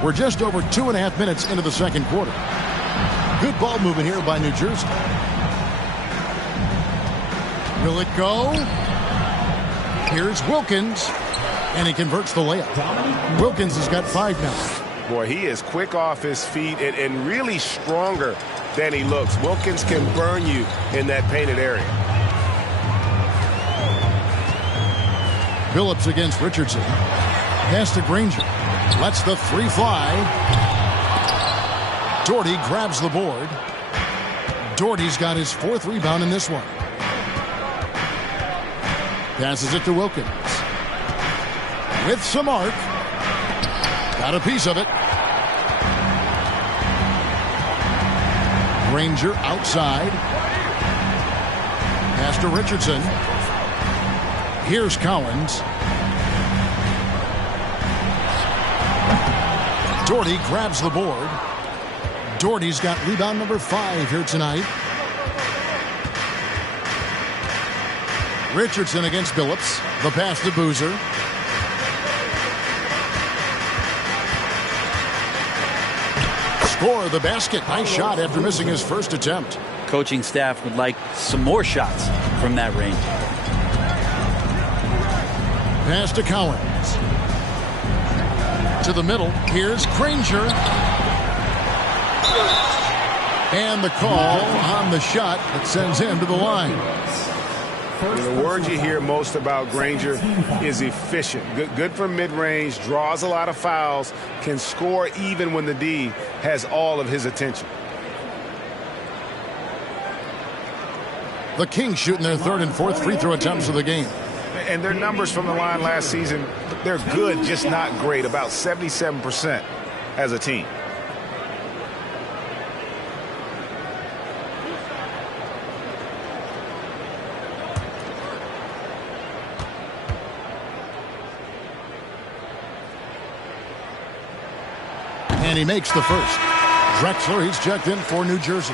We're just over 2.5 minutes into the second quarter. Good ball movement here by New Jersey. Will it go? Here's Wilkins, and he converts the layup. Wilkins has got 5 now. Boy, he is quick off his feet and really stronger than he looks. Wilkins can burn you in that painted area. Phillips against Richardson. Pass to Granger. Lets the 3 fly. Doherty grabs the board. Doherty's got his 4th rebound in this one. Passes it to Wilkins. With some arc. Got a piece of it. Granger outside. Pass to Richardson. Here's Collins. Doherty grabs the board. Doherty's got rebound number 5 here tonight. Richardson against Phillips. The pass to Boozer. Score the basket. Nice shot after missing his first attempt. Coaching staff would like some more shots from that range. Pass to Collins. To the middle. Here's Granger. And the call on the shot that sends him to the line. The word you hear most about Granger is efficient. Good from mid-range, draws a lot of fouls, can score even when the D has all of his attention. The Kings shooting their 3rd and 4th free throw attempts of the game. And their numbers from the line last season, they're good, just not great. About 77% as a team. And he makes the first. Drexler, he's checked in for New Jersey.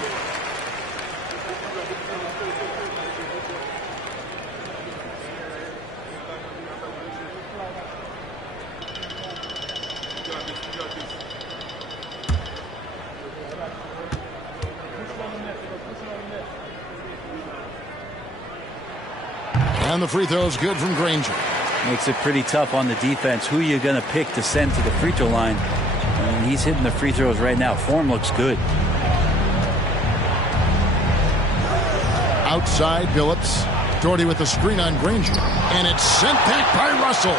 And the free throw is good from Granger. Makes it pretty tough on the defense. Who you're going to pick to send to the free throw line. And he's hitting the free throws right now. Form looks good. Outside, Phillips. Doherty with the screen on Granger. And it's sent back by Russell.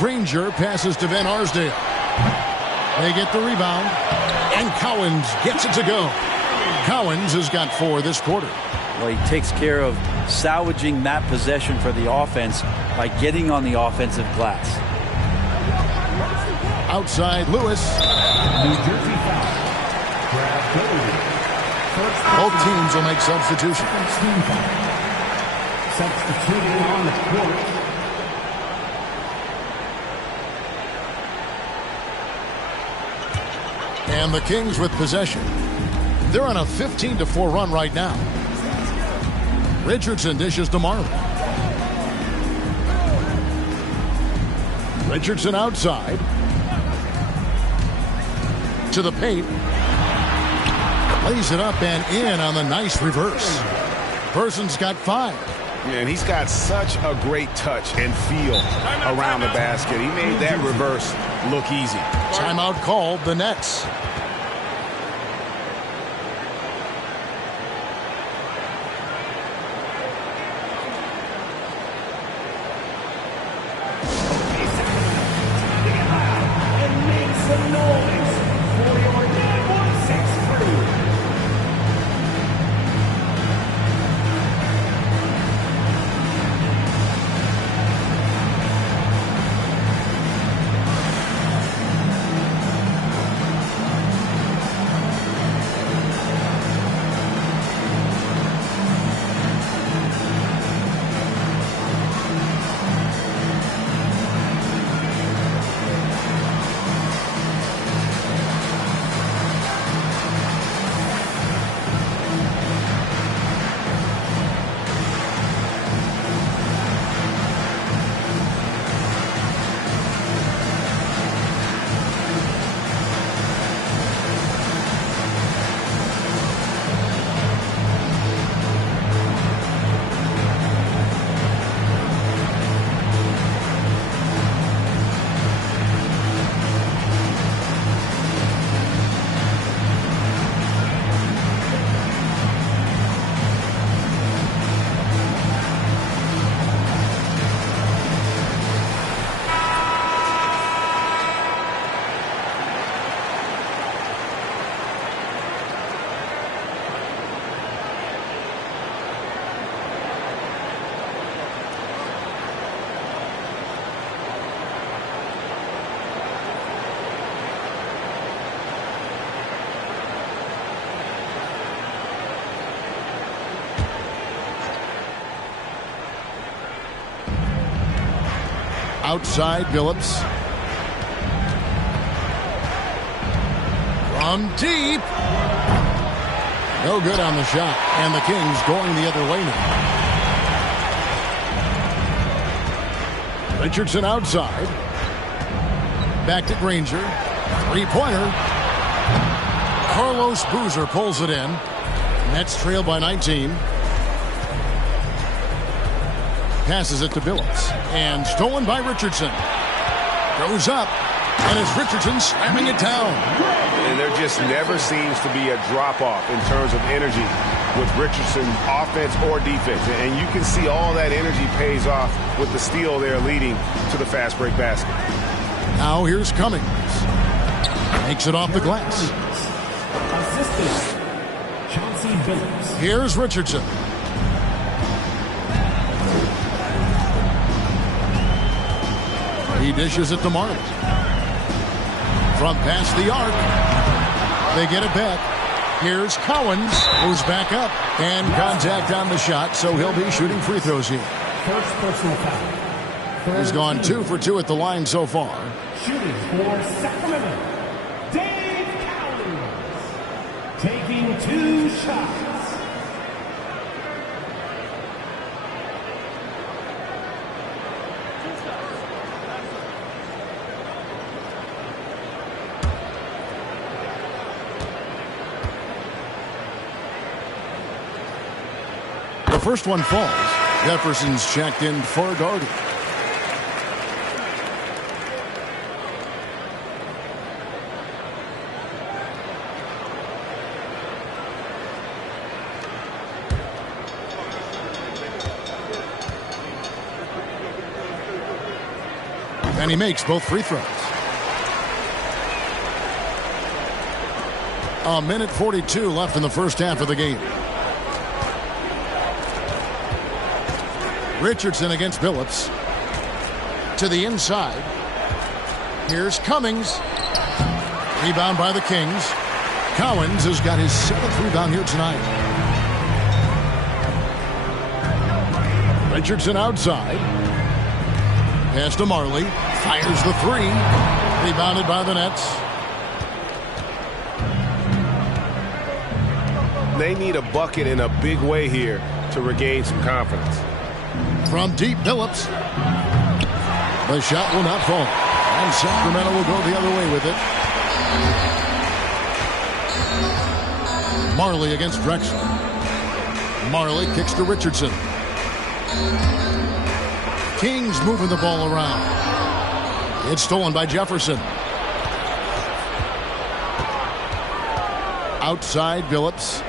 Granger passes to Van Arsdale. They get the rebound. And Collins gets it to go. Collins has got 4 this quarter. Well, he takes care of salvaging that possession for the offense by getting on the offensive glass. Outside, Lewis. New Jersey foul. Both teams will make substitutions. Substituting on the court. And the Kings with possession. They're on a 15-4 run right now. Richardson dishes to Marley. Richardson outside. To the paint. Lays it up and in on the nice reverse. Person's got 5. And he's got such a great touch and feel around the basket. He made that reverse look easy. Timeout called, the Nets. Outside, Billups. From deep. No good on the shot. And the Kings going the other way now. Richardson outside. Back to Granger. Three-pointer. Carlos Boozer pulls it in. Nets trail by 19. Passes it to Billups. And stolen by Richardson. Goes up. And it's Richardson slamming it down. And there just never seems to be a drop-off in terms of energy with Richardson, offense or defense. And you can see all that energy pays off with the steal there leading to the fast break basket. Now here's Cummings. Makes it off the glass. Here's Richardson. He dishes it to Marley. From past the arc. They get it back. Here's Cowens, who's back up. And contact on the shot, so he'll be shooting free throws here. First personal foul. He's gone 2 for 2 at the line so far. Shooting for Sacramento, Dave Cowens. Taking 2 shots. The first one falls. Jefferson's checked in for Darty. And he makes both free throws. A minute 42 left in the first half of the game. Richardson against Billups. To the inside. Here's Cummings. Rebound by the Kings. Cowens has got his 7th rebound here tonight. Richardson outside. Pass to Marley. Fires the 3. Rebounded by the Nets. They need a bucket in a big way here to regain some confidence. From deep, Billups. The shot will not fall. And Sacramento will go the other way with it. Marley against Drexler. Marley kicks to Richardson. Kings moving the ball around. It's stolen by Jefferson. Outside, Billups.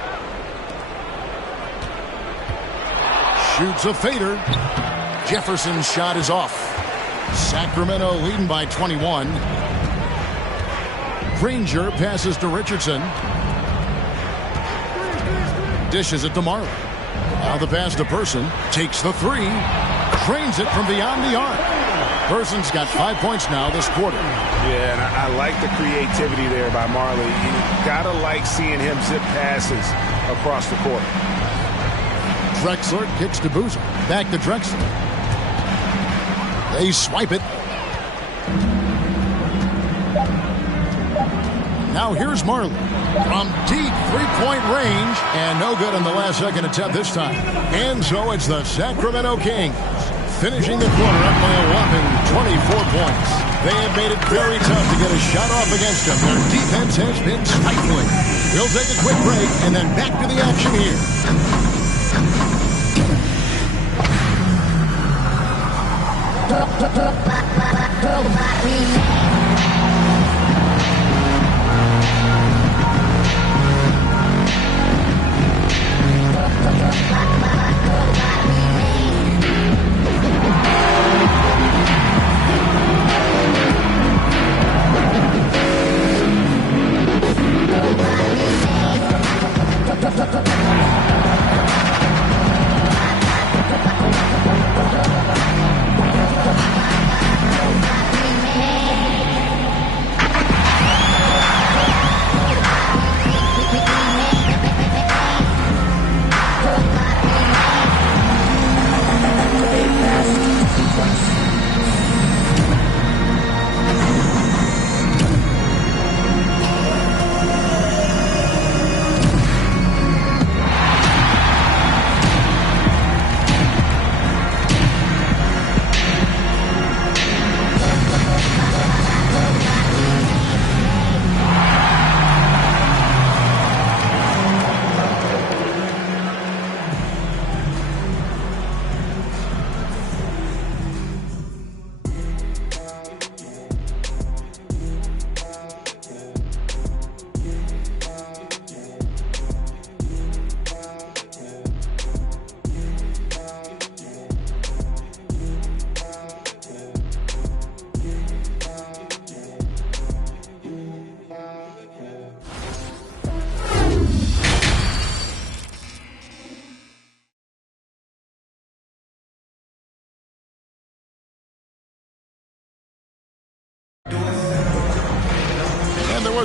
Shoots a fader. Jefferson's shot is off. Sacramento leading by 21. Granger passes to Richardson. Dishes it to Marley. Now the pass to Person. Takes the 3. Drains it from beyond the arc. Person's got 5 points now this quarter. Yeah, and I like the creativity there by Marley. You gotta like seeing him zip passes across the court. Drexler kicks to Boozer. Back to Drexler. They swipe it. Now here's Marley. From deep three-point range. And no good on the last second attempt this time. And so it's the Sacramento Kings finishing the quarter up by a whopping 24 points. They have made it very tough to get a shot off against them. Their defense has been stifling. We'll take a quick break and then back to the action here.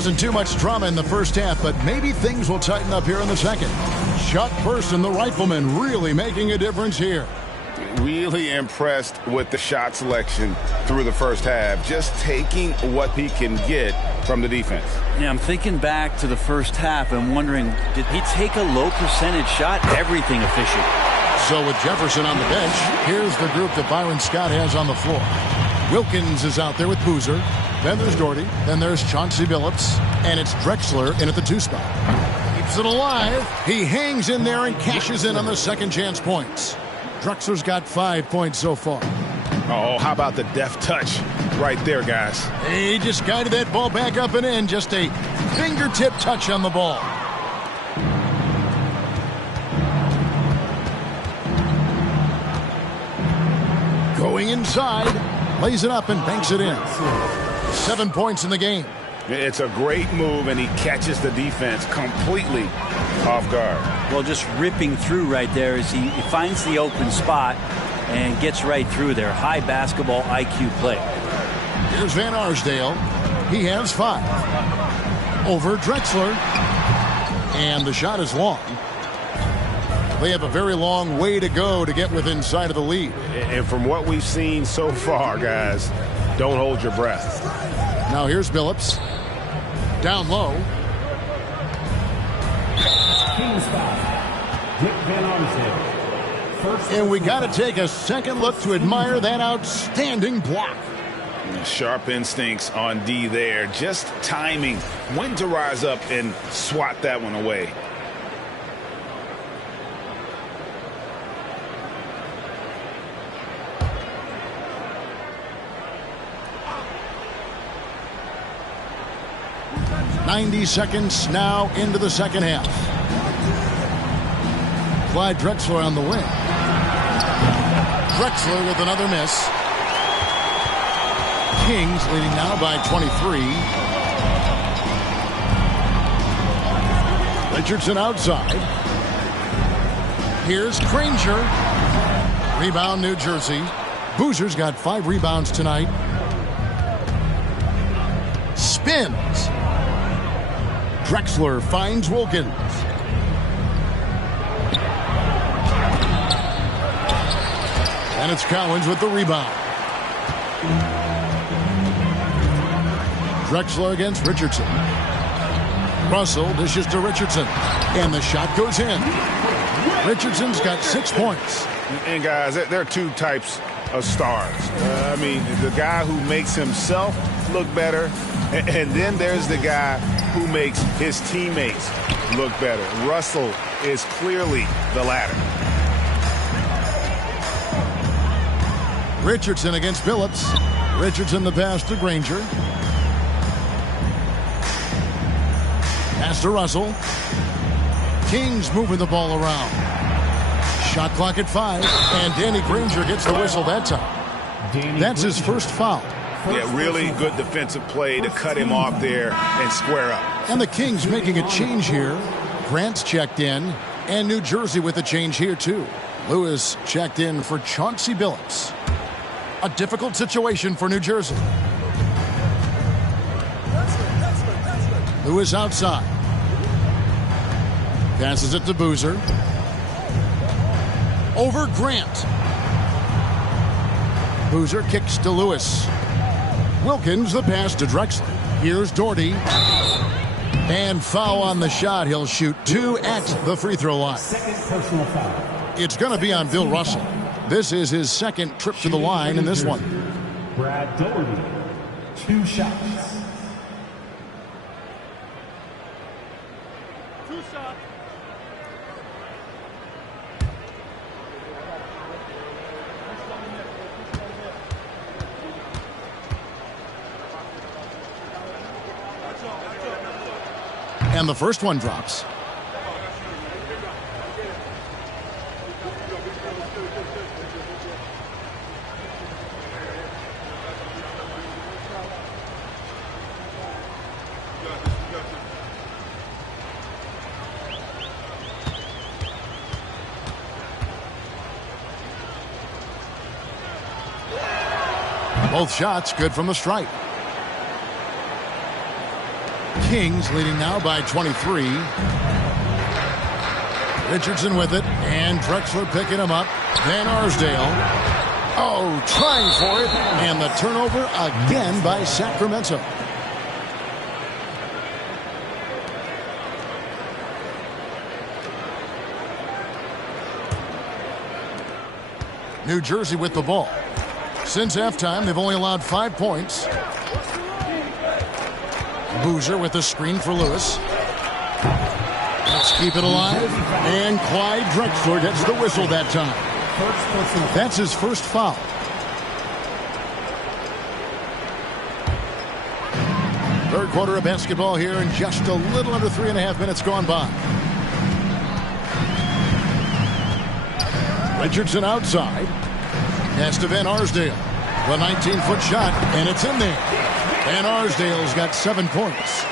wasn't too much drama in the first half, but maybe things will tighten up here in the second. Chuck Person, the rifleman, really making a difference here. Really impressed with the shot selection through the first half. Just taking what he can get from the defense. Yeah, I'm thinking back to the first half and wondering, did he take a low percentage shot? Everything efficient. So with Jefferson on the bench, here's the group that Byron Scott has on the floor. Wilkins is out there with Boozer. Then there's Doherty. Then there's Chauncey Billups. And it's Drexler in at the 2 spot. Keeps it alive. He hangs in there and cashes in on the second chance points. Drexler's got 5 points so far. Oh, how about the deft touch right there, guys? He just guided that ball back up and in. Just a fingertip touch on the ball. Going inside, lays it up and banks it in. 7 points in the game. It's a great move, and he catches the defense completely off guard. Well, just ripping through right there as he finds the open spot and gets right through there. High basketball IQ play. Here's Van Arsdale. He has 5. Over Drexler. And the shot is long. They have a very long way to go to get within sight of the lead. And from what we've seen so far, guys, don't hold your breath. Now here's Billups. Down low. And we got to take a second look to admire that outstanding block. Sharp instincts on D there. Just timing when to rise up and swat that one away. .90 seconds now into the second half. Clyde Drexler on the wing. Drexler with another miss. Kings leading now by 23. Richardson outside. Here's Granger. Rebound, New Jersey. Boozer's got 5 rebounds tonight. Spins. Drexler finds Wilkins. And it's Cowens with the rebound. Drexler against Richardson. Russell dishes to Richardson. And the shot goes in. Richardson's got 6 points. And guys, there are 2 types of stars. I mean, the guy who makes himself look better, and then there's the guy who makes his teammates look better. Russell is clearly the latter. Richardson against Billups. Richardson the pass to Granger. Pass to Russell. Kings moving the ball around. Shot clock at 5, and Danny Granger gets the whistle that time. That's his first foul. Yeah, really good defensive play to cut him off there and square up. And the Kings making a change here. Grant's checked in, and New Jersey with a change here too. Lewis checked in for Chauncey Billups. A difficult situation for New Jersey. Lewis outside. Passes it to Boozer. Over Grant. Boozer kicks to Lewis. Wilkins the pass to Drexler. Here's Doherty. And foul on the shot. He'll shoot 2 at the free throw line. Second personal foul. It's going to be on Bill Russell. This is his second trip to the line in this one. Brad Doherty, 2 shots. 2 shots. And the first one drops. Both shots good from the stripe. Kings leading now by 23. Richardson with it, and Drexler picking him up. Van Arsdale. Oh, trying for it, and the turnover again by Sacramento. New Jersey with the ball. Since halftime, they've only allowed 5 points. Boozer with the screen for Lewis. Let's keep it alive. And Clyde Drexler gets the whistle that time. That's his first foul. Third quarter of basketball here, and just a little under 3.5 minutes gone by. Richardson outside. Pass to Van Arsdale. The 19-foot shot, and it's in there. Van Arsdale's got 7 points.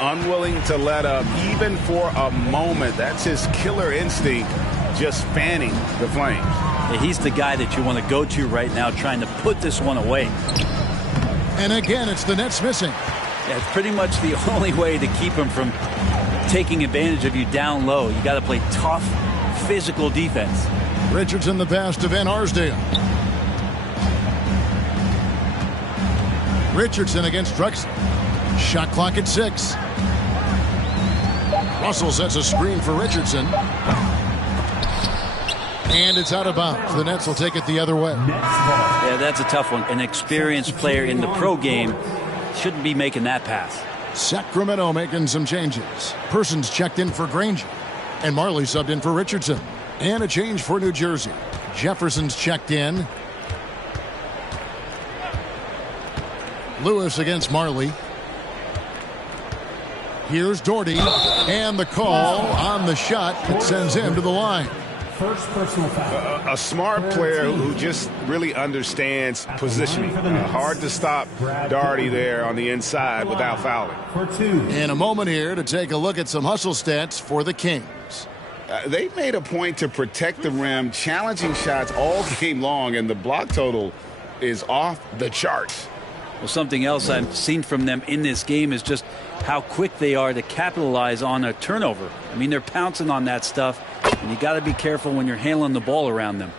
Unwilling to let up even for a moment. That's his killer instinct, just fanning the flames. Yeah, he's the guy that you want to go to right now, trying to put this one away. And again, it's the Nets missing. Yeah, it's pretty much the only way to keep him from taking advantage of you down low. You got to play tough, physical defense. Richardson the pass to Van Arsdale. Richardson against Drexler. Shot clock at 6. Russell sets a screen for Richardson. And it's out of bounds. The Nets will take it the other way. Yeah, that's a tough one. An experienced player in the pro game shouldn't be making that pass. Sacramento making some changes. Persons checked in for Granger. And Marley subbed in for Richardson. And a change for New Jersey. Jefferson's checked in. Lewis against Marley. Here's Doherty, and the call on the shot that sends him to the line. First personal foul. A smart player who just really understands positioning. Hard to stop Doherty there on the inside without fouling. In a moment here to take a look at some hustle stats for the Kings. They made a point to protect the rim, challenging shots all game long, and the block total is off the charts. Well, something else I've seen from them in this game is just how quick they are to capitalize on a turnover. I mean, they're pouncing on that stuff, and you got to be careful when you're handling the ball around them.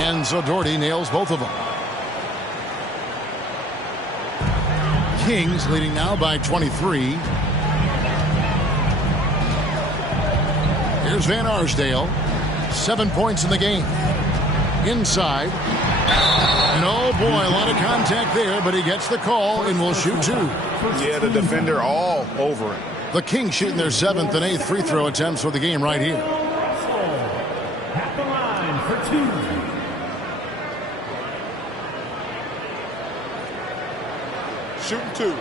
And so Doherty nails both of them. Kings leading now by 23. Here's Van Arsdale. 7 points in the game. Inside. And oh boy, a lot of contact there, but he gets the call and will shoot 2. Yeah, the defender all over him. The Kings shooting their 7th and 8th free throw attempts for the game right here. At the line for 2. Shooting 2.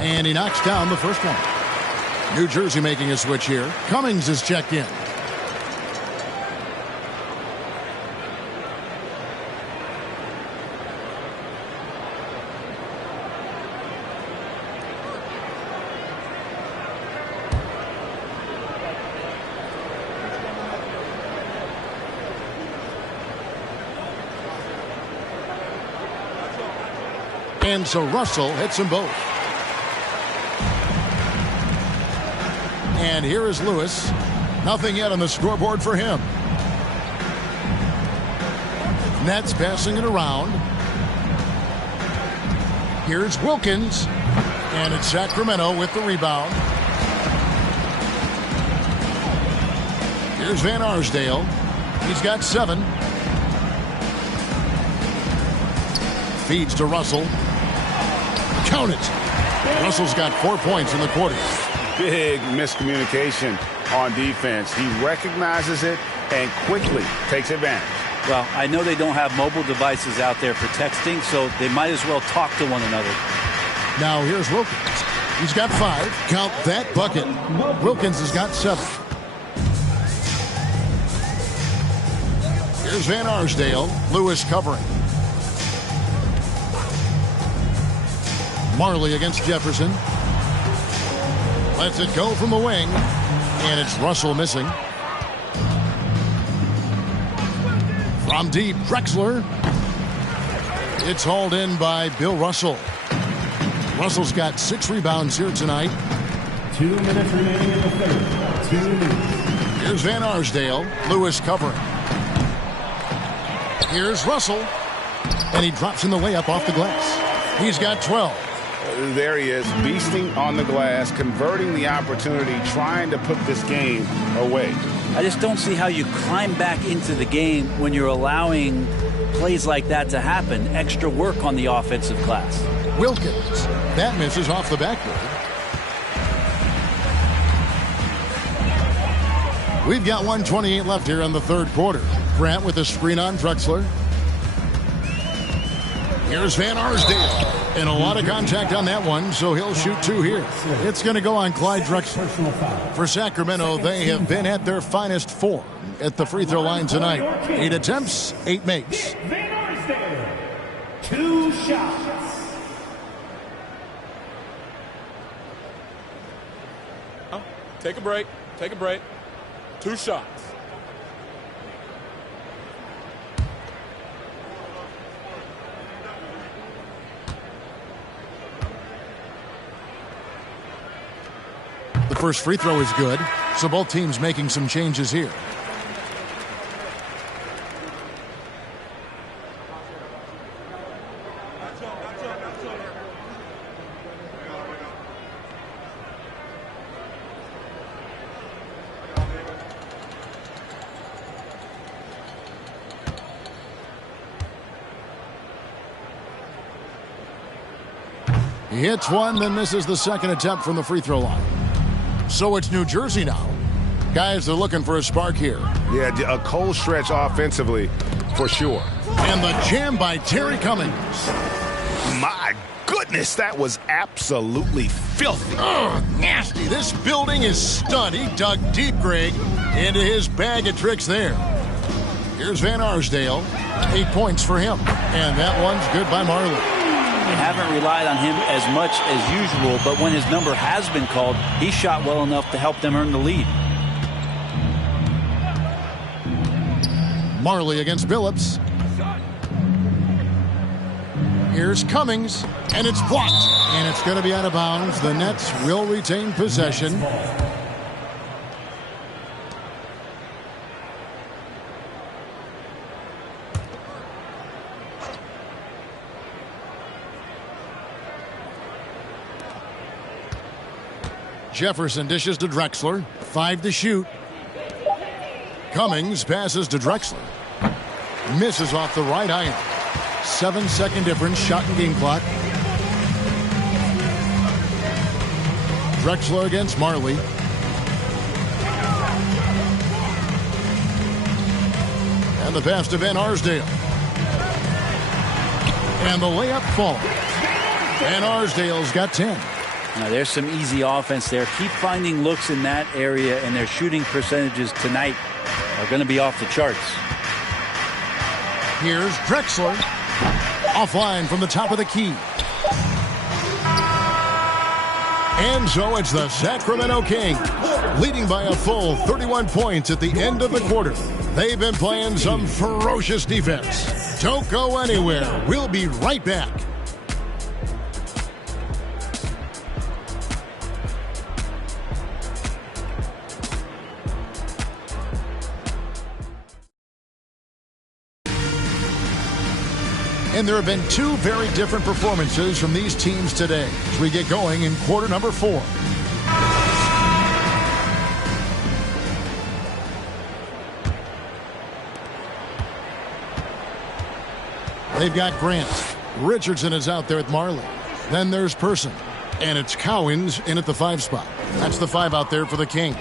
And he knocks down the first one. New Jersey making a switch here. Cummings is checked in. And so Russell hits them both. And here is Lewis. Nothing yet on the scoreboard for him. Nets passing it around. Here's Wilkins. And it's Sacramento with the rebound. Here's Van Arsdale. He's got 7. Feeds to Russell. Count it. Russell's got 4 points in the quarter. Big miscommunication on defense. He recognizes it and quickly takes advantage. Well, I know they don't have mobile devices out there for texting, so they might as well talk to one another. Now here's Wilkins. He's got 5. Count that bucket. Wilkins has got 7. Here's Van Arsdale. Lewis covering. Marley against Jefferson. Lets it go from the wing. And it's Russell missing. From deep, Drexler. It's hauled in by Bill Russell. Russell's got 6 rebounds here tonight. 2 minutes remaining in the third. 2 minutes. Here's Van Arsdale. Lewis covering. Here's Russell. And he drops in the layup off the glass. He's got 12. There he is, beasting on the glass, converting the opportunity, trying to put this game away. I just don't see how you climb back into the game when you're allowing plays like that to happen. Extra work on the offensive glass. Wilkins. That misses off the backboard. We've got 1:28 left here in the third quarter. Grant with a screen on Drexler. Here's Van Arsdale. And a lot of contact on that one, so he'll shoot 2 here. It's going to go on Clyde Drexler. For Sacramento, they have been at their finest form at the free throw line tonight. 8 attempts, 8 makes. Van Arsdale, 2 shots. Take a break. Take a break. 2 shots. The first free throw is good, so both teams making some changes here. He hits one, then misses the second attempt from the free throw line. So it's New Jersey now. Guys are looking for a spark here. Yeah, a cold stretch offensively for sure. And the jam by Terry Cummings. My goodness, that was absolutely filthy. Oh, nasty. This building is stunned. He dug deep, Greg, into his bag of tricks there. Here's Van Arsdale. 8 points for him. And that one's good by Marley. They haven't relied on him as much as usual, but when his number has been called, he shot well enough to help them earn the lead. Marley against Billups. Here's Cummings, and it's blocked. And it's going to be out of bounds. The Nets will retain possession. Jefferson dishes to Drexler. 5 to shoot. Cummings passes to Drexler. Misses off the right iron. 7-second difference, shot and game clock. Drexler against Marley. And the pass to Van Arsdale. And the layup falls. Van Arsdale's got 10. Now, there's some easy offense there. Keep finding looks in that area, and their shooting percentages tonight are going to be off the charts. Here's Drexler. Offline from the top of the key. And so it's the Sacramento Kings leading by a full 31 points at the end of the quarter. They've been playing some ferocious defense. Don't go anywhere. We'll be right back. And there have been 2 very different performances from these teams today as we get going in quarter number 4. They've got Grant. Richardson is out there with Marley. Then there's Person. And it's Cowens in at the 5 spot. That's the 5 out there for the Kings.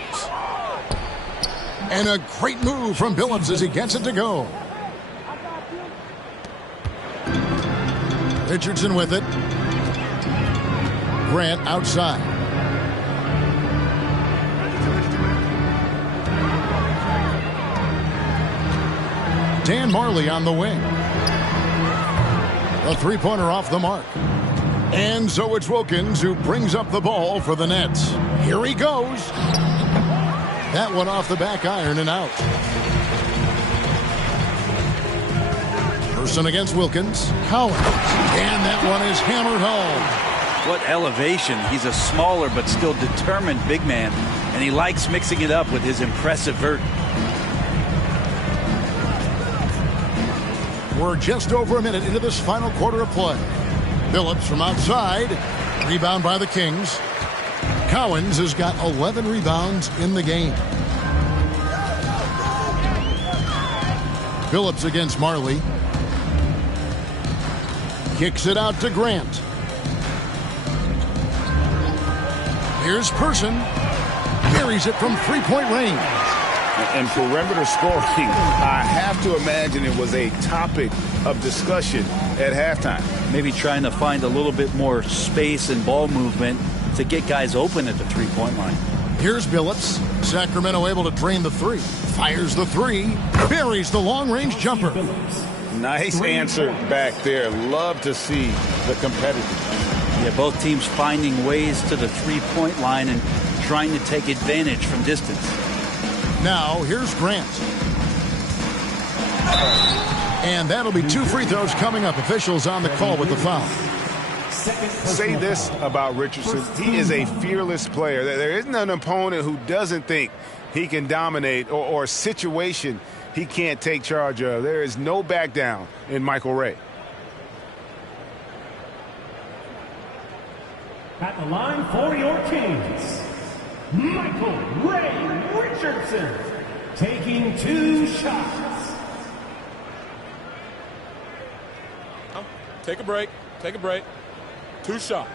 And a great move from Billups as he gets it to go. Richardson with it. Grant outside. Dan Marley on the wing. A three-pointer off the mark. And so it's Wilkins who brings up the ball for the Nets. Here he goes. That one off the back iron and out. Person against Wilkins. Collins. And that one is hammered home. What elevation. He's a smaller but still determined big man. And he likes mixing it up with his impressive vert. We're just over a minute into this final quarter of play. Phillips from outside. Rebound by the Kings. Cowens has got 11 rebounds in the game. Phillips against Marley. Kicks it out to Grant. Here's Person. Carries it from three-point range. And perimeter scoring, I have to imagine it was a topic of discussion at halftime. Maybe trying to find a little bit more space and ball movement to get guys open at the three-point line. Here's Billups. Sacramento able to drain the three. Fires the three. Buries the long-range jumper. Nice answer back there. Love to see the competitiveness. Yeah, both teams finding ways to the three-point line and trying to take advantage from distance. Now, here's Grant. And that'll be 2 free throws coming up. Officials on the call with the foul. Say this about Richardson. He is a fearless player. There isn't an opponent who doesn't think he can dominate or a situation he can't take charge of. There is no back down in Michael Ray. At the line for your Kings, Michael Ray Richardson taking 2 shots. Take a break. Take a break. 2 shots.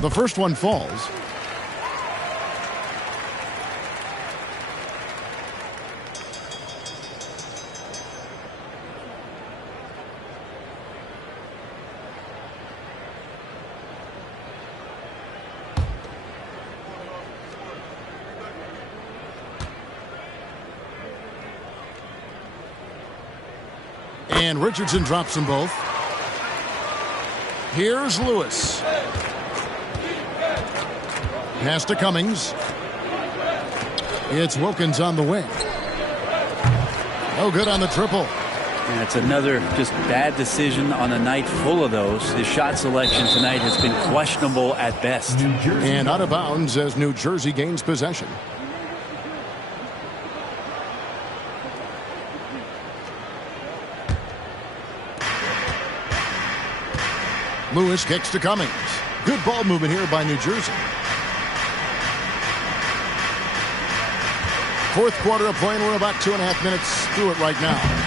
The first one falls. And Richardson drops them both. Here's Lewis. Pass to Cummings. It's Wilkins on the wing. No good on the triple. And it's another just bad decision on a night full of those. His shot selection tonight has been questionable at best. And out of bounds as New Jersey gains possession. Lewis kicks to Cummings. Good ball movement here by New Jersey. Fourth quarter of play, and we're about 2.5 minutes through it right now.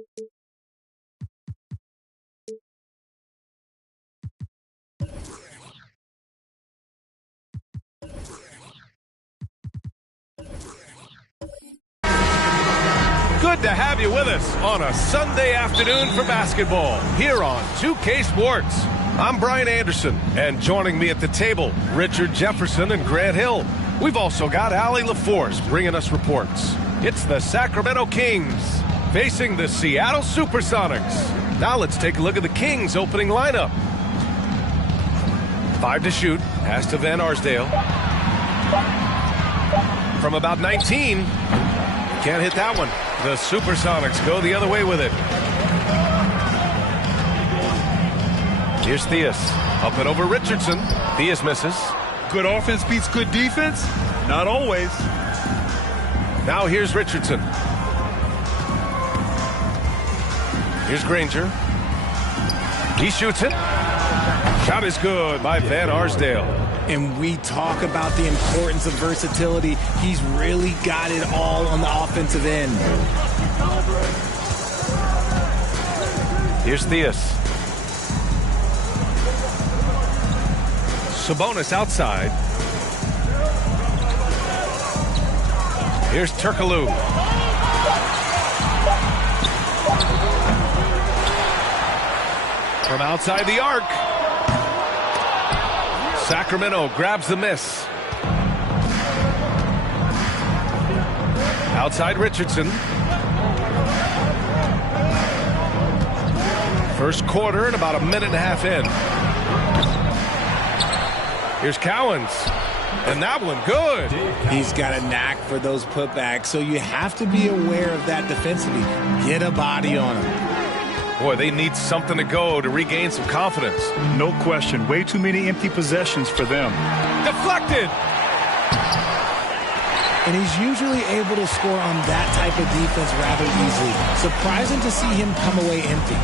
Good to have you with us on a Sunday afternoon for basketball here on 2K Sports. I'm Brian Anderson, and joining me at the table, Richard Jefferson and Grant Hill. We've also got Allie LaForce bringing us reports. It's the Sacramento Kings facing the Seattle Supersonics. Now let's take a look at the Kings' opening lineup. 5 to shoot. Pass to Van Arsdale. From about 19. Can't hit that one. The Supersonics go the other way with it. Here's Theus. Up and over Richardson. Theus misses. Good offense beats good defense? Not always. Now here's Richardson. Here's Granger. He shoots it. Shot is good by Van Arsdale. And we talk about the importance of versatility. He's really got it all on the offensive end. Here's Theus. Sabonis outside. Here's Turkoglu. From outside the arc. Sacramento grabs the miss. Outside Richardson. First quarter and about a minute and a half in. Here's Cowens. And that one good. He's got a knack for those putbacks, so you have to be aware of that defensively. Get a body on him. Boy, they need something to go to regain some confidence. No question. Way too many empty possessions for them. Deflected. And he's usually able to score on that type of defense rather easily. Surprising to see him come away empty.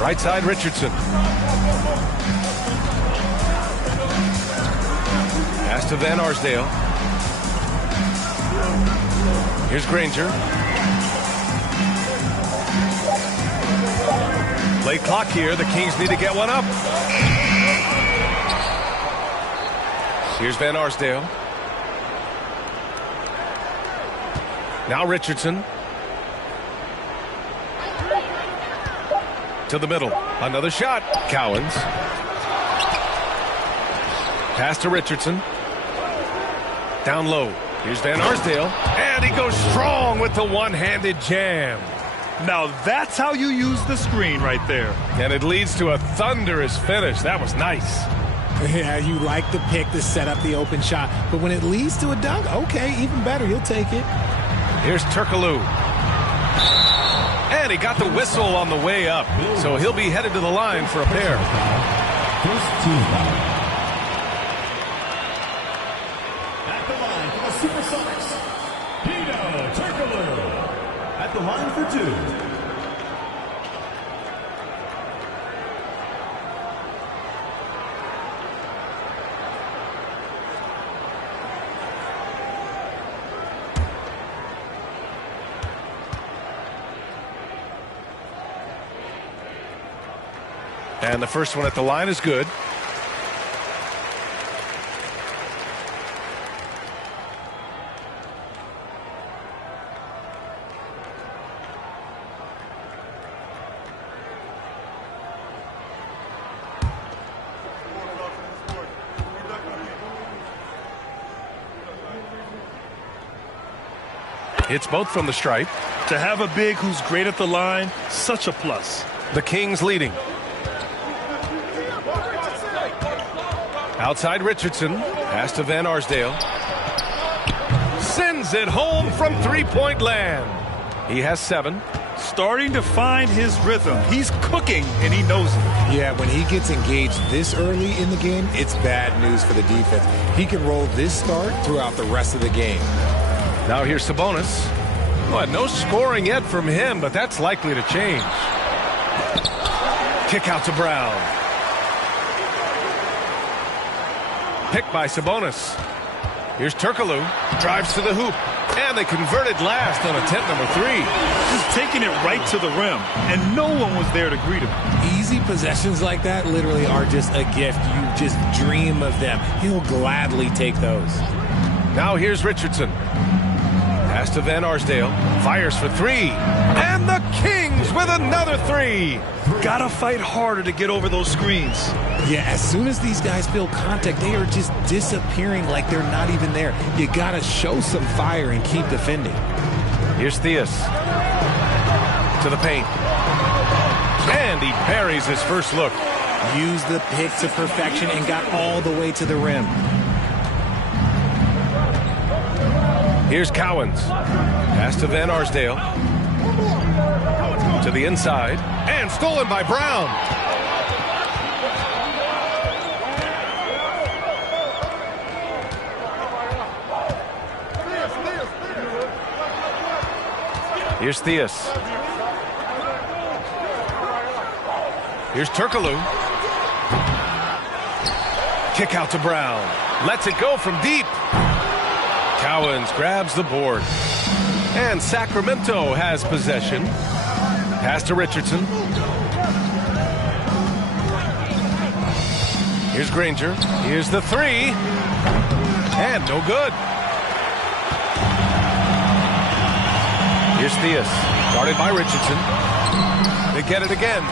Right side Richardson. Pass to Van Arsdale. Here's Granger. Late clock here. The Kings need to get one up. Here's Van Arsdale. Now Richardson. To the middle. Another shot. Cowens. Pass to Richardson. Down low. Here's Van Arsdale. And he goes strong with the one-handed jam. Now that's how you use the screen right there. And it leads to a thunderous finish. That was nice. Yeah, you like the pick to set up the open shot. But when it leads to a dunk, okay, even better. You'll take it. Here's Turkoglu. And he got the whistle on the way up. So he'll be headed to the line for a pair. First team foul. At the line for the Supersonics, Hedo Turkoglu. At the line for two. And the first one at the line is good. It's both from the stripe. To have a big who's great at the line, such a plus. The Kings leading. Outside Richardson. Pass to Van Arsdale. Sends it home from three-point land. He has 7. Starting to find his rhythm. He's cooking, and he knows it. Yeah, when he gets engaged this early in the game, it's bad news for the defense. He can roll this start throughout the rest of the game. Now here's Sabonis. Well, no scoring yet from him, but that's likely to change. Kick out to Brown. Picked by Sabonis. Here's Turkoglu. Drives to the hoop. And they converted last on attempt number 3. Just taking it right to the rim, and no one was there to greet him. Easy possessions like that literally are just a gift. You just dream of them. He'll gladly take those. Now here's Richardson. Pass to Van Arsdale. Fires for 3. And the Kings with another 3. Gotta fight harder to get over those screens. Yeah, as soon as these guys feel contact, they are just disappearing like they're not even there. You gotta show some fire and keep defending. Here's Theus. To the paint. And he parries his first look. Used the pick to perfection and got all the way to the rim. Here's Cowens. Pass to Van Arsdale. To the inside. And stolen by Brown. Here's Theus. Here's Turkoglu. Kick out to Brown. Lets it go from deep. Cowens grabs the board. And Sacramento has possession. Pass to Richardson. Here's Granger. Here's the 3. And no good. Here's Theus. Guarded by Richardson. They get it again.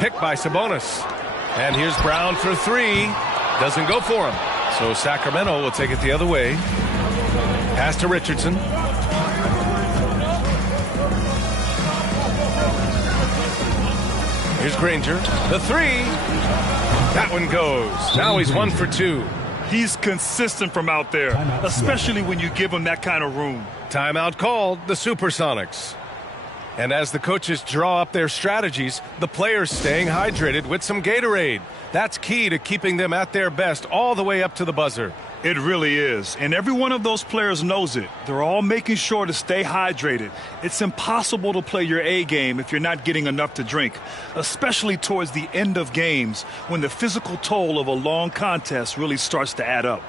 Picked by Sabonis. And here's Brown for 3. Doesn't go for him. So Sacramento will take it the other way. Pass to Richardson. Here's Granger. The 3. That one goes. Now he's 1 for 2. He's consistent from out there, especially when you give him that kind of room. Timeout called, the Supersonics. And as the coaches draw up their strategies, the players staying hydrated with some Gatorade. That's key to keeping them at their best all the way up to the buzzer. It really is. And every one of those players knows it. They're all making sure to stay hydrated. It's impossible to play your A game if you're not getting enough to drink, especially towards the end of games when the physical toll of a long contest really starts to add up.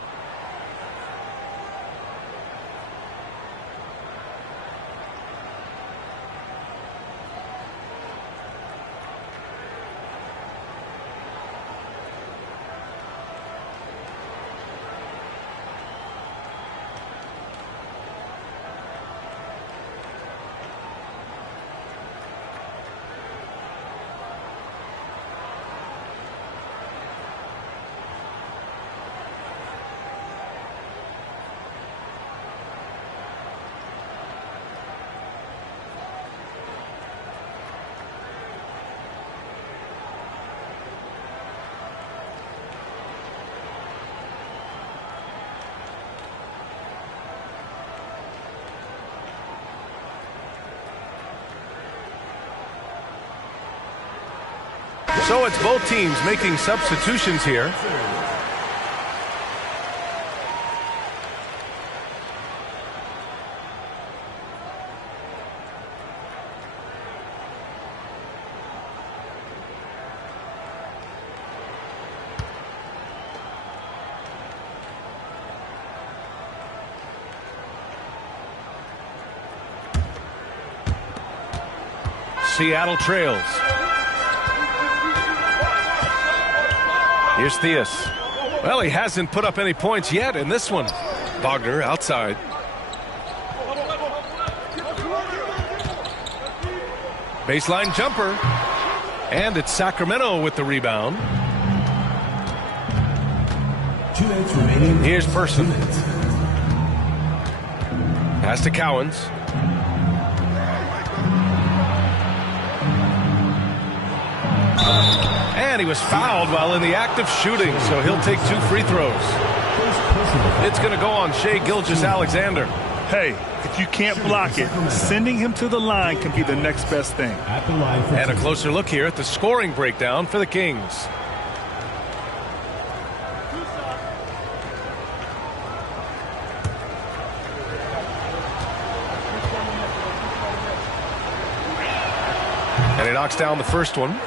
So it's both teams making substitutions here. Seattle trails. Here's Theus. Well, he hasn't put up any points yet in this one. Wagner outside. Baseline jumper. And it's Sacramento with the rebound. Here's Person. Pass to Cowens. And he was fouled while in the act of shooting, so he'll take 2 free throws. It's going to go on Shai Gilgeous-Alexander. Hey, if you can't block it, sending him to the line can be the next best thing. And a closer look here at the scoring breakdown for the Kings. And he knocks down the first one.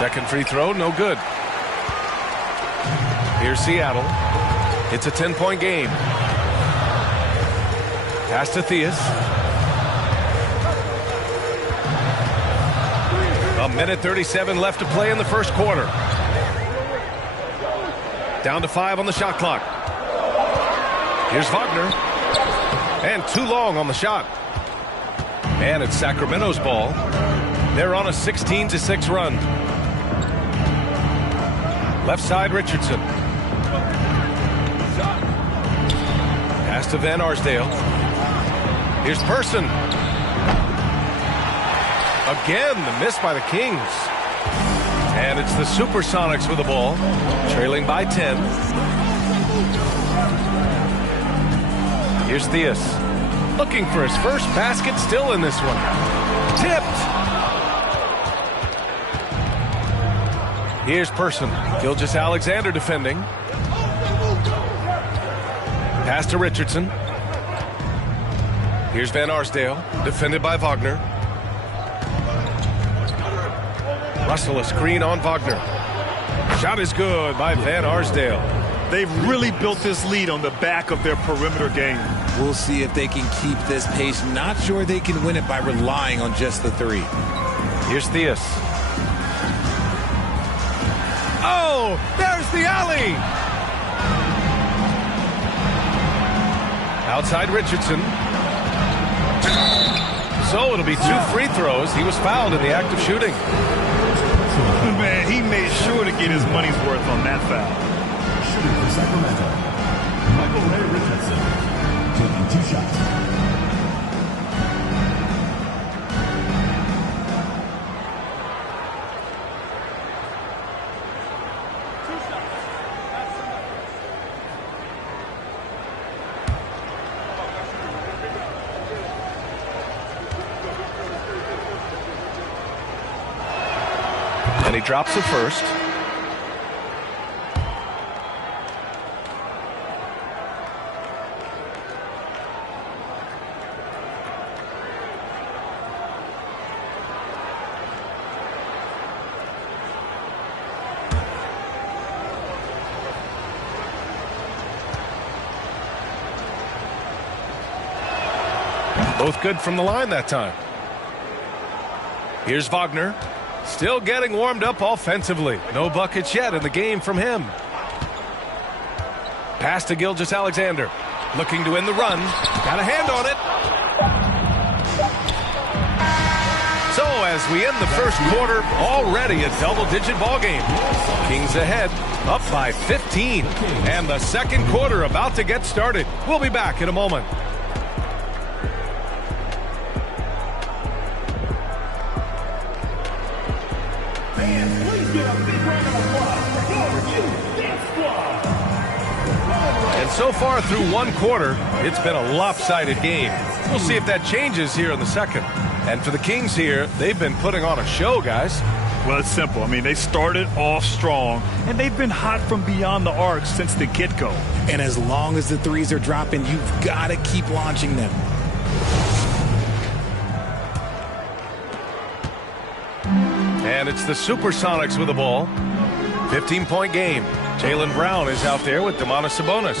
Second free throw, no good. Here's Seattle. It's a 10-point game. Pass to Theus. A minute 37 left to play in the first quarter. Down to 5 on the shot clock. Here's Wagner. And too long on the shot. And it's Sacramento's ball. They're on a 16-6 run. Left side, Richardson. Pass to Van Arsdale. Here's Person. Again, the miss by the Kings. And it's the Supersonics with the ball, trailing by 10. Here's Theus. Looking for his first basket, still in this one. Tipped. Here's Person. Gilgeous-Alexander defending. Pass to Richardson. Here's Van Arsdale, defended by Wagner. Russell a screen on Wagner. Shot is good by Van Arsdale. They've really built this lead on the back of their perimeter game. We'll see if they can keep this pace. Not sure they can win it by relying on just the three. Here's Theus. Oh, there's the alley. Outside Richardson. So it'll be 2 free throws. He was fouled in the act of shooting. Man, he made sure to get his money's worth on that foul. Shooting for Sacramento, Michael Ray Richardson, taking 2 shots. And he drops it first. Both good from the line that time. Here's Wagner. Still getting warmed up offensively. No buckets yet in the game from him. Pass to Gilgeous-Alexander. Looking to win the run. Got a hand on it. So as we end the first quarter, already a double-digit ball game. Kings ahead, up by 15. And the second quarter about to get started. We'll be back in a moment. And so far through one quarter, it's been a lopsided game. We'll see if that changes here in the second. And for the Kings here, they've been putting on a show, guys. Well, it's simple. I mean, they started off strong, and they've been hot from beyond the arc since the get-go. And as long as the threes are dropping, you've got to keep launching them. And it's the Supersonics with the ball. 15-point game. Jaylen Brown is out there with Domantas Sabonis.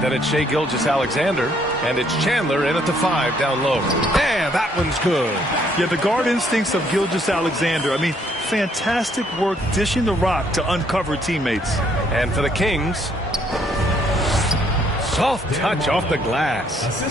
Then it's Shai Gilgeous-Alexander, and it's Chandler in at the 5 down low. And that one's good. Yeah, the guard instincts of Gilgeous-Alexander. I mean, fantastic work dishing the rock to uncover teammates. And for the Kings, soft touch off the glass.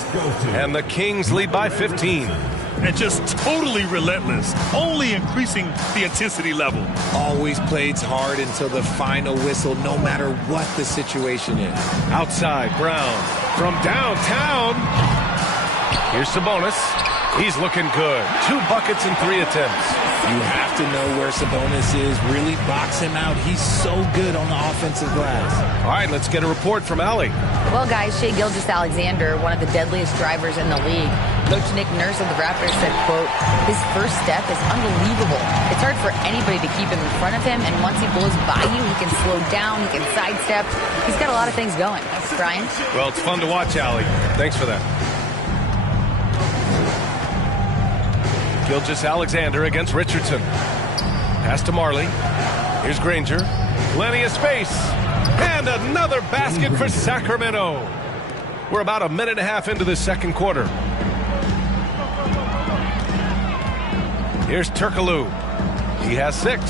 And the Kings lead by 15. And just totally relentless, only increasing the intensity level. Always plays hard until the final whistle, no matter what the situation is. Outside, Brown from downtown. Here's Sabonis. He's looking good. 2 buckets and 3 attempts. You have to know where Sabonis is. Really box him out. He's so good on the offensive glass. All right, let's get a report from Allie. Well, guys, Shai Gilgeous-Alexander, one of the deadliest drivers in the league. Coach Nick Nurse of the Raptors said, quote, his first step is unbelievable. It's hard for anybody to keep him in front of him, and once he blows by you, he can slow down, he can sidestep. He's got a lot of things going. Brian? Well, it's fun to watch, Allie. Thanks for that. Gilgeous-Alexander against Richardson. Pass to Marley. Here's Granger. Plenty of space. And another basket for Sacramento. We're about a minute and a half into the second quarter. Here's Turkoglu. He has 6.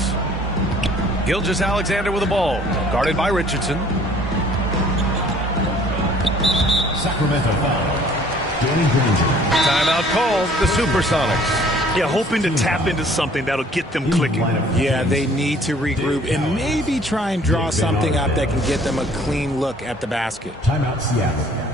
Gilgeous-Alexander with the ball. Guarded by Richardson. Sacramento foul. Danny Granger. Timeout called. The Supersonics. Yeah, hoping to tap into something that'll get them clicking. Yeah, they need to regroup and maybe try and draw something up that can get them a clean look at the basket. Timeout Seattle.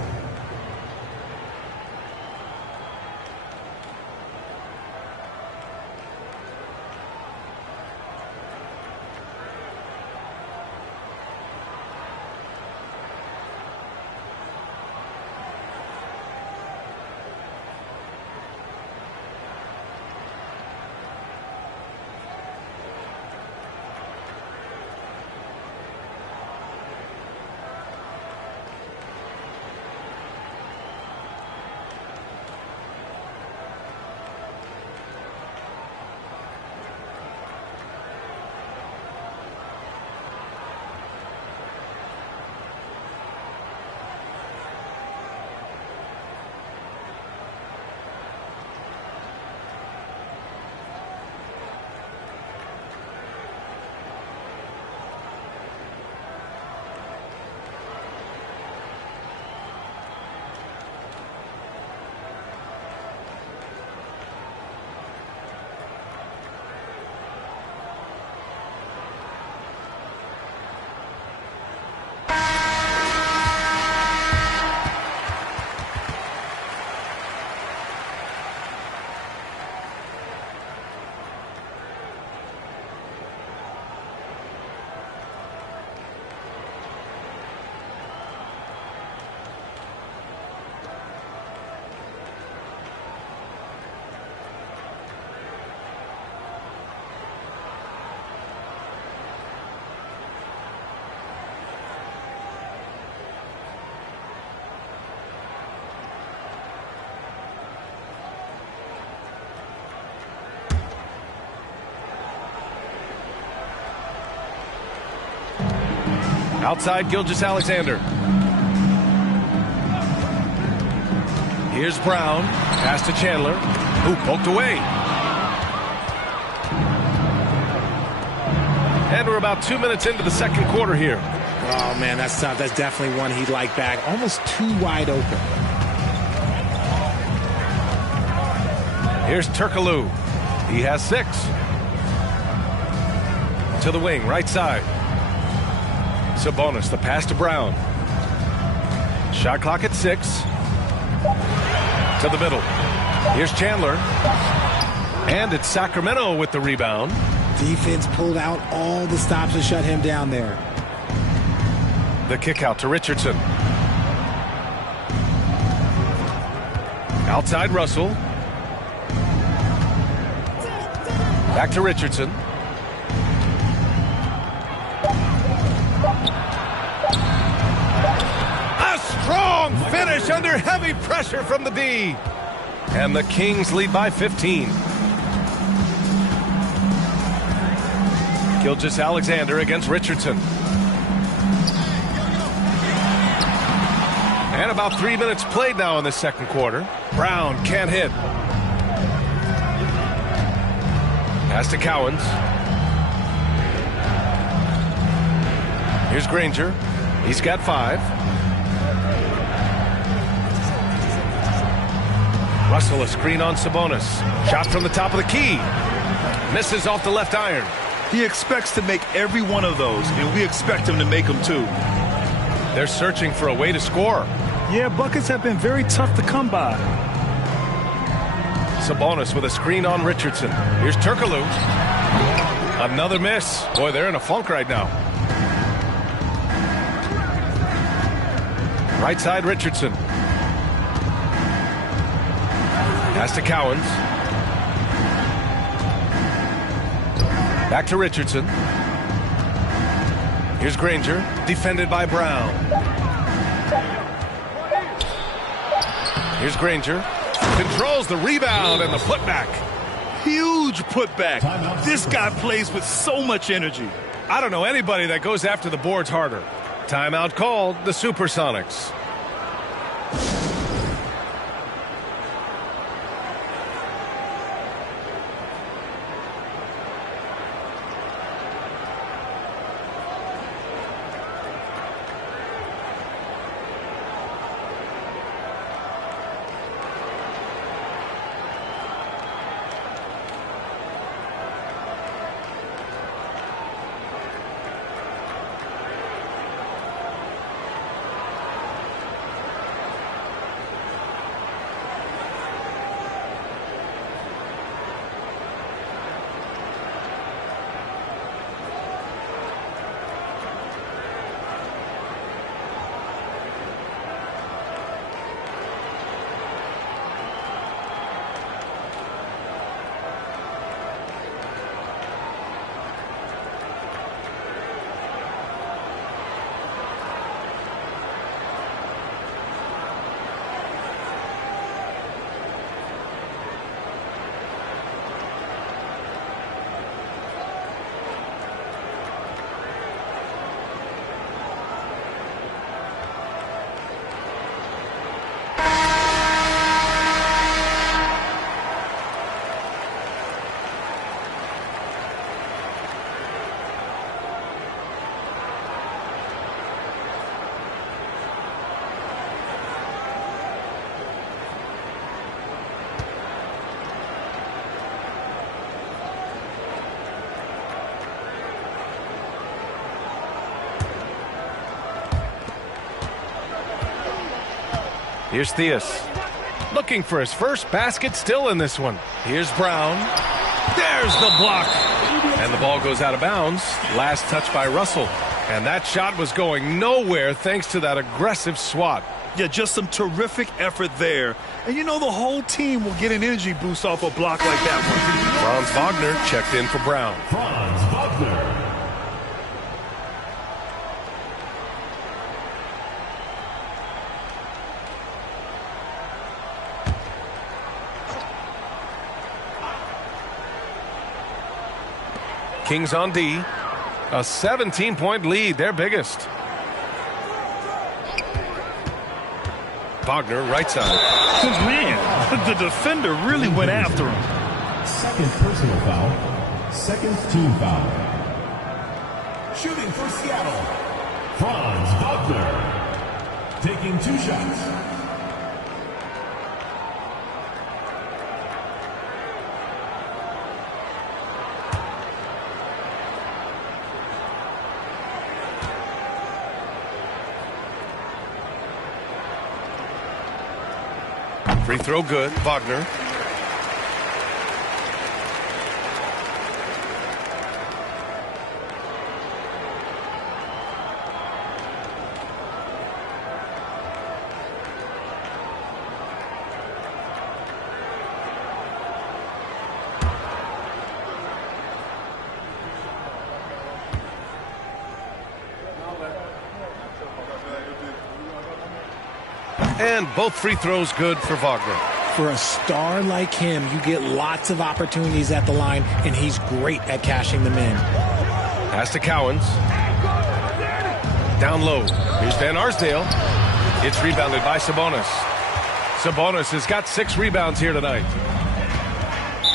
Outside Gilgeous-Alexander. Here's Brown. Pass to Chandler, who poked away. And we're about 2 minutes into the second quarter here. Oh, man, that's tough. That's definitely one he'd like back. Almost too wide open. Here's Turkoglu. He has 6. To the wing, right side. Sabonis, the pass to Brown. Shot clock at 6. To the middle. Here's Chandler. And it's Sacramento with the rebound. Defense pulled out all the stops to shut him down there. The kick out to Richardson. Outside Russell. Back to Richardson. Strong finish under heavy pressure from the D. And the Kings lead by 15. Gilgeous-Alexander against Richardson. And about 3 minutes played now in the second quarter. Brown can't hit. Pass to Cowens. Here's Granger. He's got 5. Russell, a screen on Sabonis. Shot from the top of the key. Misses off the left iron. He expects to make every one of those, and we expect him to make them too. They're searching for a way to score. Yeah, buckets have been very tough to come by. Sabonis with a screen on Richardson. Here's Turkoglu. Another miss. Boy, they're in a funk right now. Right side Richardson. Pass to Cowens. Back to Richardson. Here's Granger, defended by Brown. Here's Granger. Controls the rebound and the putback. Huge putback. This guy plays with so much energy. I don't know anybody that goes after the boards harder. Timeout called, the Supersonics. Here's Theus. Looking for his first basket still in this one. Here's Brown. There's the block. And the ball goes out of bounds. Last touch by Russell. And that shot was going nowhere thanks to that aggressive swat. Yeah, just some terrific effort there. And you know the whole team will get an energy boost off a block like that one. Franz Wagner checked in for Brown. Franz Wagner. Kings on D. A 17-point lead, their biggest. Wagner, right side. Man, the defender really went after him. Second personal foul. Second team foul. Shooting for Seattle. Franz Wagner. Taking 2 shots. Free throw good. Wagner. And both free throws good for Wagner. For a star like him, you get lots of opportunities at the line, and he's great at cashing them in. Pass to Cowens. Down low. Here's Van Arsdale. It's rebounded by Sabonis. Sabonis has got 6 rebounds here tonight.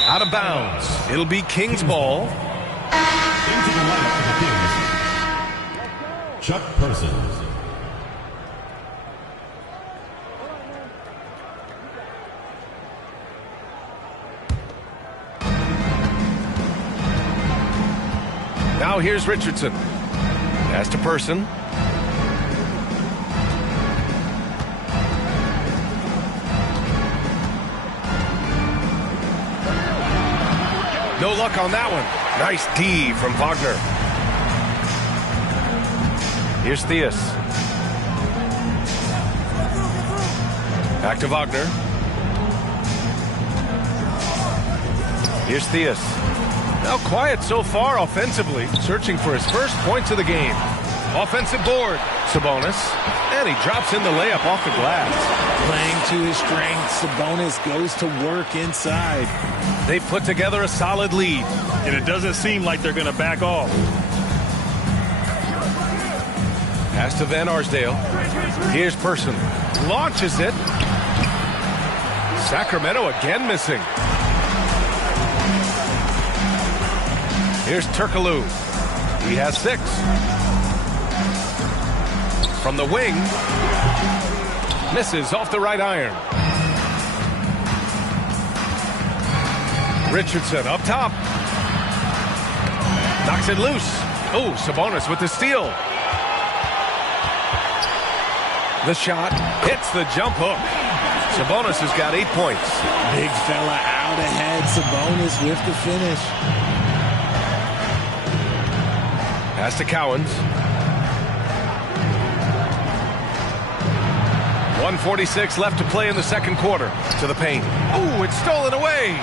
Out of bounds. It'll be Kings ball. Into the lineup for the Kings. Chuck Persons. Now here's Richardson. Pass to Person. No luck on that one. Nice D from Wagner. Here's Theus. Back to Wagner. Here's Theus. Now quiet so far offensively, searching for his first points of the game. Offensive board. Sabonis. And he drops in the layup off the glass. Playing to his strengths, Sabonis goes to work inside. They put together a solid lead. And it doesn't seem like they're going to back off. Pass to Van Arsdale. Here's Person. Launches it. Sacramento again missing. Here's Turkoglu. He has 6. From the wing. Misses off the right iron. Richardson up top. Knocks it loose. Oh, Sabonis with the steal. The shot hits the jump hook. Sabonis has got 8 points. Big fella out ahead. Sabonis with the finish. Pass to Cowens. 1:46 left to play in the second quarter. To the paint. Oh, it's stolen away.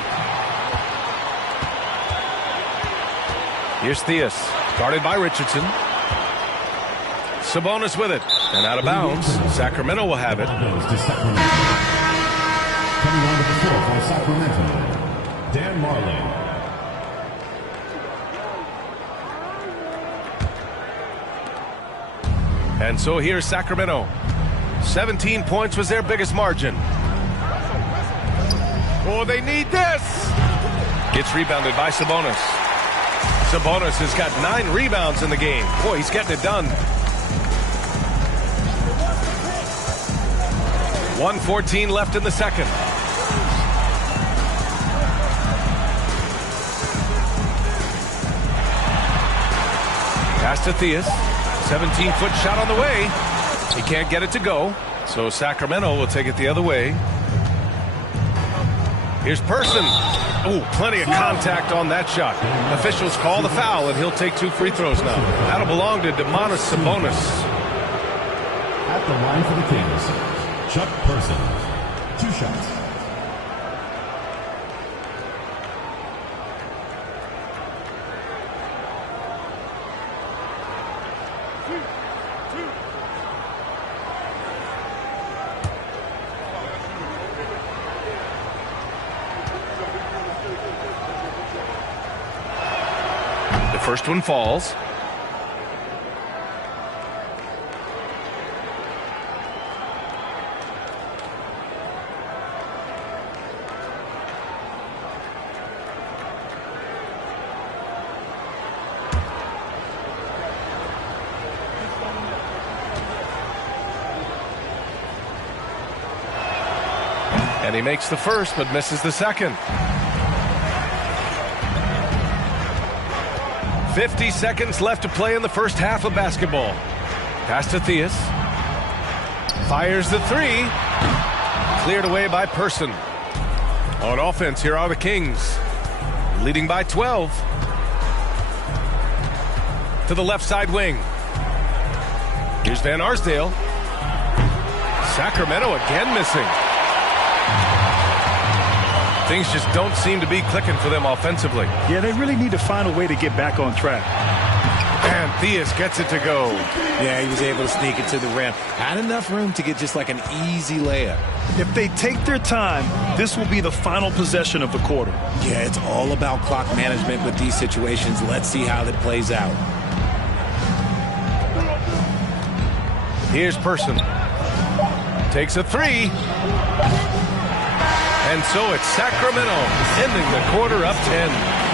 Here's Theus. Guarded by Richardson. Sabonis with it. And out of bounds. Sacramento will have it. Coming on to the floor for Sacramento, Dan Marley. And so here's Sacramento. 17 points was their biggest margin. Oh, they need this. It's rebounded by Sabonis. Sabonis has got 9 rebounds in the game. Boy, he's getting it done. 1:14 left in the second. Pass to Theus. 17-foot shot on the way. He can't get it to go, so Sacramento will take it the other way. Here's Person. Oh, plenty of contact on that shot. Officials call the foul, and he'll take 2 free throws now. That'll belong to Domantas Sabonis. At the line for the Kings, Chuck Person. 2 shots. First one falls. And he makes the first, but misses the second. 50 seconds left to play in the first half of basketball. Pass to Theus. Fires the 3. Cleared away by Person. On offense, here are the Kings. Leading by 12. To the left side wing. Here's Van Arsdale. Sacramento again missing. Things just don't seem to be clicking for them offensively. Yeah, they really need to find a way to get back on track. And Theus gets it to go. Yeah, he was able to sneak it to the rim. Had enough room to get just like an easy layup. If they take their time, this will be the final possession of the quarter. Yeah, it's all about clock management with these situations. Let's see how that plays out. Here's Person. Takes a 3. And so it's Sacramento ending the quarter up 10.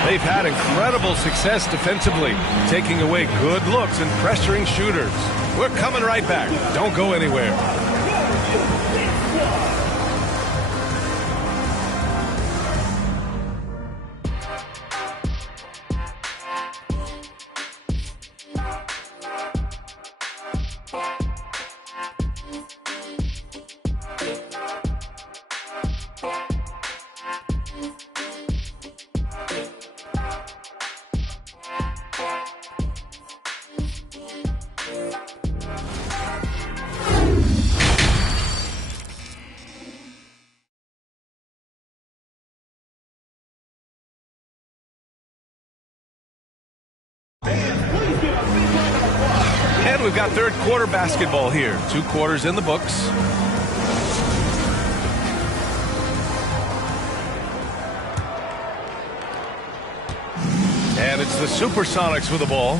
They've had incredible success defensively, taking away good looks and pressuring shooters. We're coming right back. Don't go anywhere. we've got third quarter basketball here. 2 quarters in the books. And it's the Supersonics with the ball,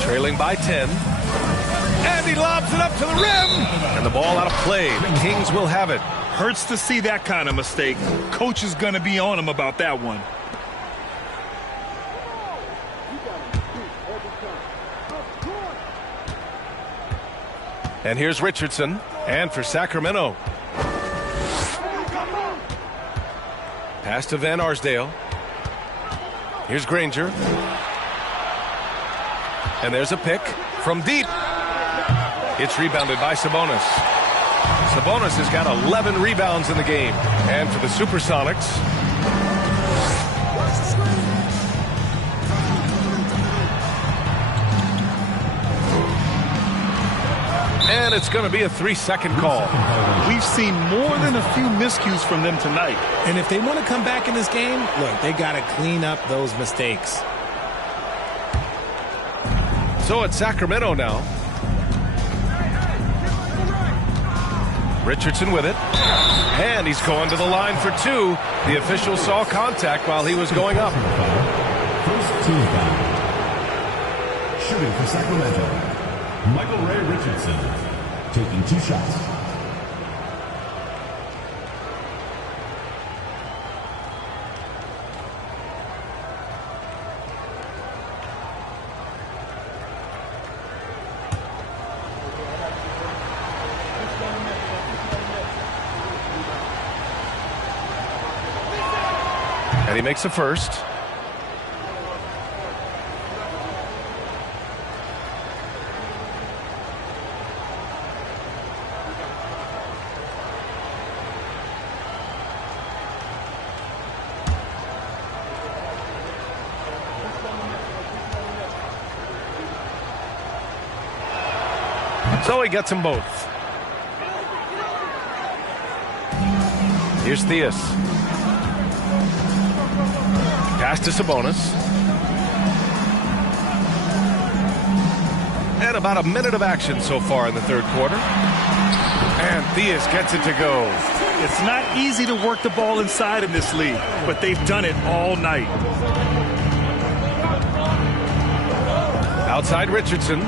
trailing by 10. And he lobs it up to the rim. And the ball out of play. The Kings will have it. Hurts to see that kind of mistake. Coach is going to be on him about that one. And here's Richardson. And for Sacramento. Pass to Van Arsdale. Here's Granger. And there's a pick from deep. It's rebounded by Sabonis. Sabonis has got 11 rebounds in the game. And for the Supersonics, and it's going to be a 3-second call. We've seen more than a few miscues from them tonight. And if they want to come back in this game, look, they got to clean up those mistakes. So it's Sacramento now. Richardson with it. And he's going to the line for 2. The official saw contact while he was going up. First team foul. Shooting for Sacramento, Michael Ray Richardson, taking 2 shots. And he makes the first. So he gets them both. Here's Theus. Pass to Sabonis. And about a minute of action so far in the third quarter. And Theus gets it to go. It's not easy to work the ball inside in this league, but they've done it all night. Outside Richardson.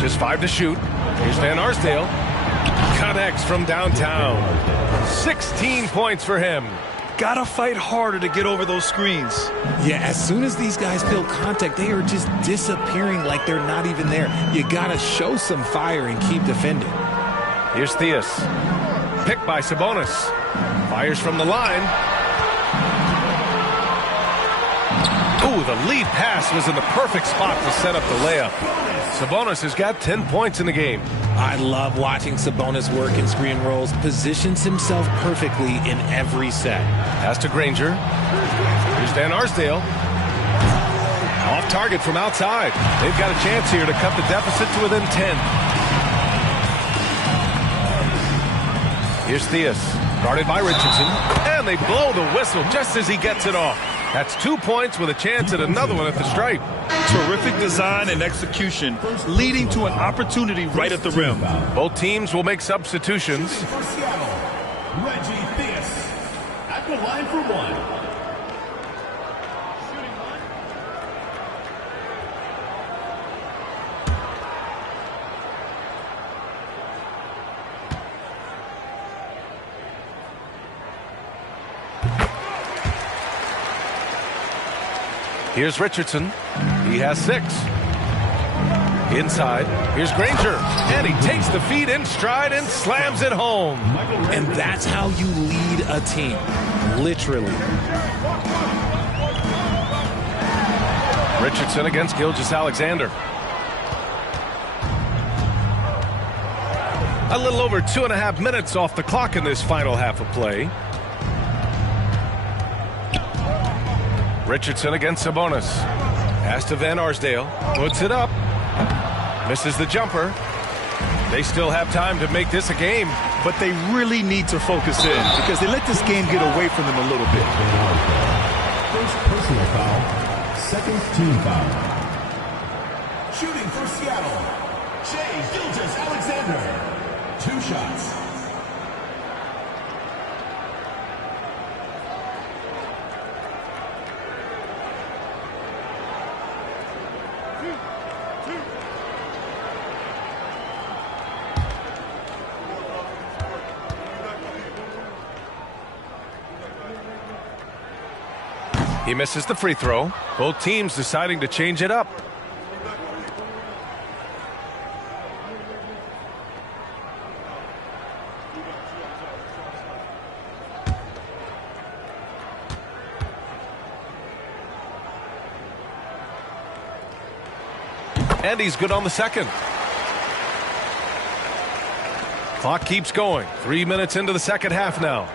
Just 5 to shoot. Here's Van Arsdale. Connects from downtown. 16 points for him. Gotta fight harder to get over those screens. Yeah, as soon as these guys feel contact, they are just disappearing like they're not even there. You gotta show some fire and keep defending. Here's Theus. Picked by Sabonis. Fires from the line. Ooh, the lead pass was in the perfect spot to set up the layup. Sabonis has got 10 points in the game. I love watching Sabonis work in screen rolls. Positions himself perfectly in every set. Pass to Granger. Here's Van Arsdale. Off target from outside. They've got a chance here to cut the deficit to within 10. Here's Theus. Guarded by Richardson. And they blow the whistle just as he gets it off. That's 2 points with a chance at another one at the stripe. Terrific design and execution, leading to an opportunity right at the rim. Both teams will make substitutions. For Seattle, Reggie Theus at the line for 1. Here's Richardson. He has 6. Inside. Here's Granger. And he takes the feed in stride and slams it home. And that's how you lead a team. Literally. Richardson against Gilgeous-Alexander. A little over 2.5 minutes off the clock in this final half of play. Richardson against Sabonis. Pass to Van Arsdale. Puts it up. Misses the jumper. They still have time to make this a game. but they really need to focus in because they let this game get away from them a little bit. First personal foul, second team foul. Shooting for Seattle, Shai Gilgeous-Alexander. 2 shots. He misses the free throw. Both teams deciding to change it up. And he's good on the second. Clock keeps going. 3 minutes into the second half now.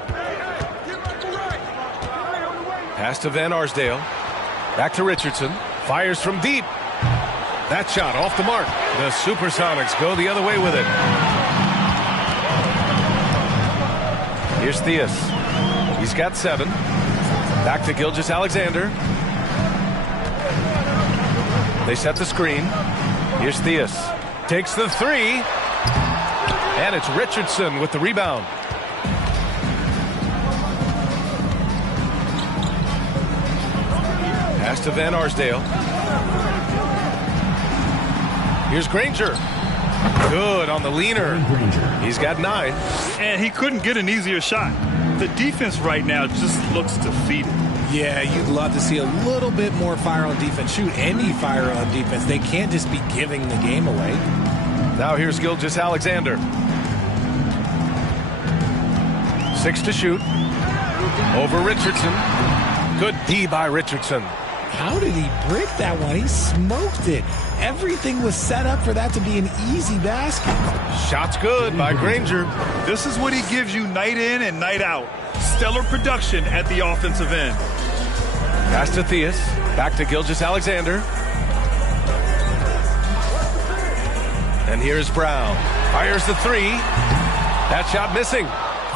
Pass to Van Arsdale. Back to Richardson. Fires from deep. That shot off the mark. The Supersonics go the other way with it. Here's Theus. He's got 7. Back to Gilgeous-Alexander. They set the screen. Here's Theus. Takes the 3. And it's Richardson with the rebound. Pass to Van Arsdale. Here's Granger. Good on the leaner. He's got 9. And he couldn't get an easier shot. The defense right now just looks defeated. Yeah, you'd love to see a little bit more fire on defense. Shoot, any fire on defense. They can't just be giving the game away. Now here's Gilgeous-Alexander. 6 to shoot. Over Richardson. Good D by Richardson. How did he break that one? He smoked it. Everything was set up for that to be an easy basket. Shot's good by Granger. This is what he gives you night in and night out. Stellar production at the offensive end. Pass to Theus. Back to Gilgeous-Alexander. And here's Brown. Fires the 3. That shot missing.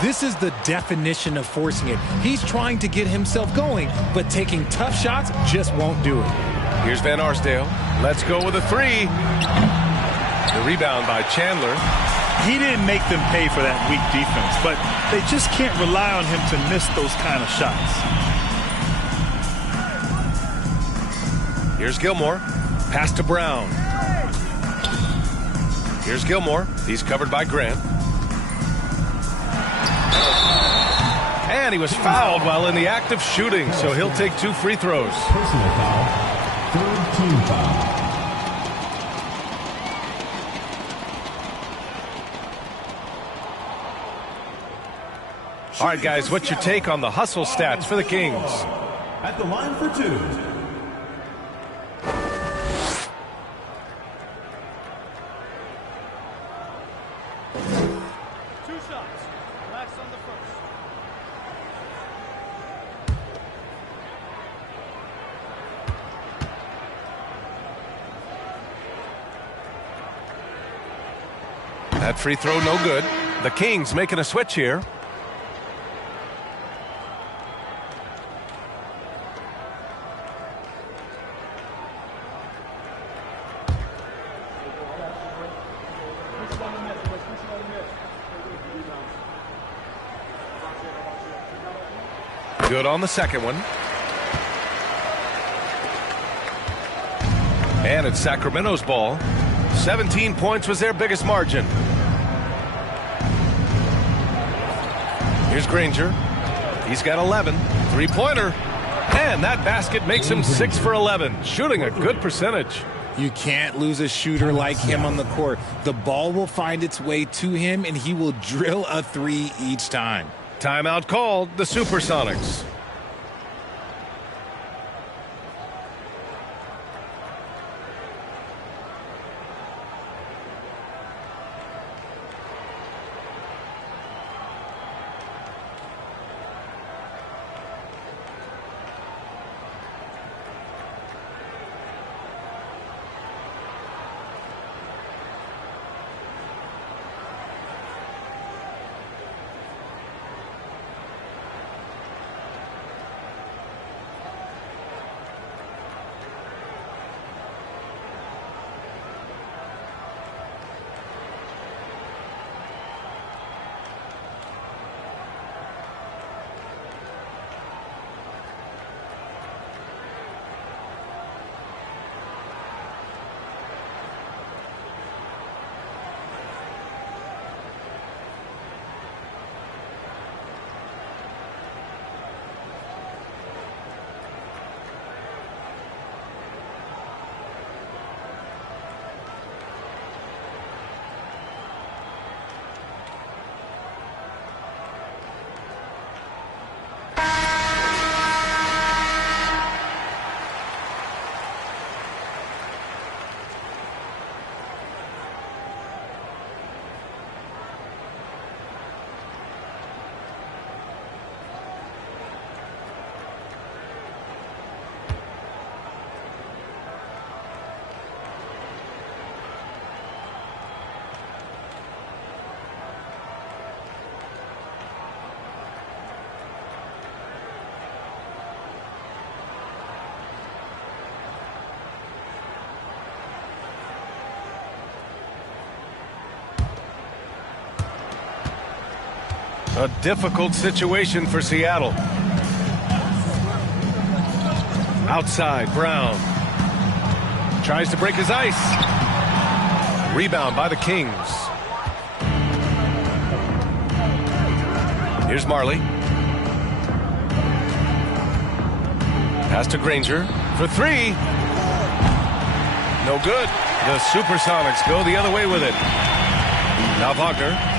This is the definition of forcing it. He's trying to get himself going, but taking tough shots just won't do it. Here's Van Arsdale. Let's go with a 3. The rebound by Chandler. He didn't make them pay for that weak defense, but they just can't rely on him to miss those kind of shots. Here's Gilmore. Pass to Brown. Here's Gilmore. He's covered by Grant. And he was fouled while in the act of shooting, so he'll take 2 free throws. Personal foul, third team foul. All right, guys, what's your take on the hustle stats for the Kings? At the line for 2. That free throw no good. The Kings making a switch here. Good on the second one. And it's Sacramento's ball. 17 points was their biggest margin. Here's Granger. He's got 11. 3-pointer. And that basket makes him 6 for 11. Shooting a good percentage. You can't lose a shooter like him on the court. The ball will find its way to him, and he will drill a 3 each time. Timeout called. The Supersonics. A difficult situation for Seattle. Outside, Brown. Tries to break his ice. Rebound by the Kings. Here's Marley. Pass to Granger for three. No good. The Supersonics go the other way with it. Now Wagner.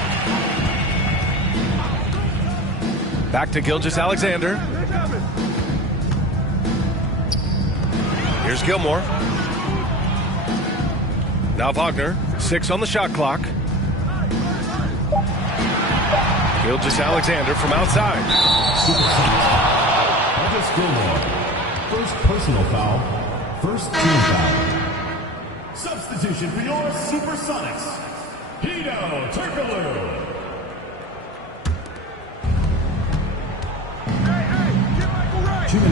Back to Gilgeous-Alexander. Here's Gilmore. Now Wagner. 6 on the shot clock. Gilgeous-Alexander from outside. August Gilmore. First personal foul. First team foul. Substitution for your Supersonics. Hito Turkoglu.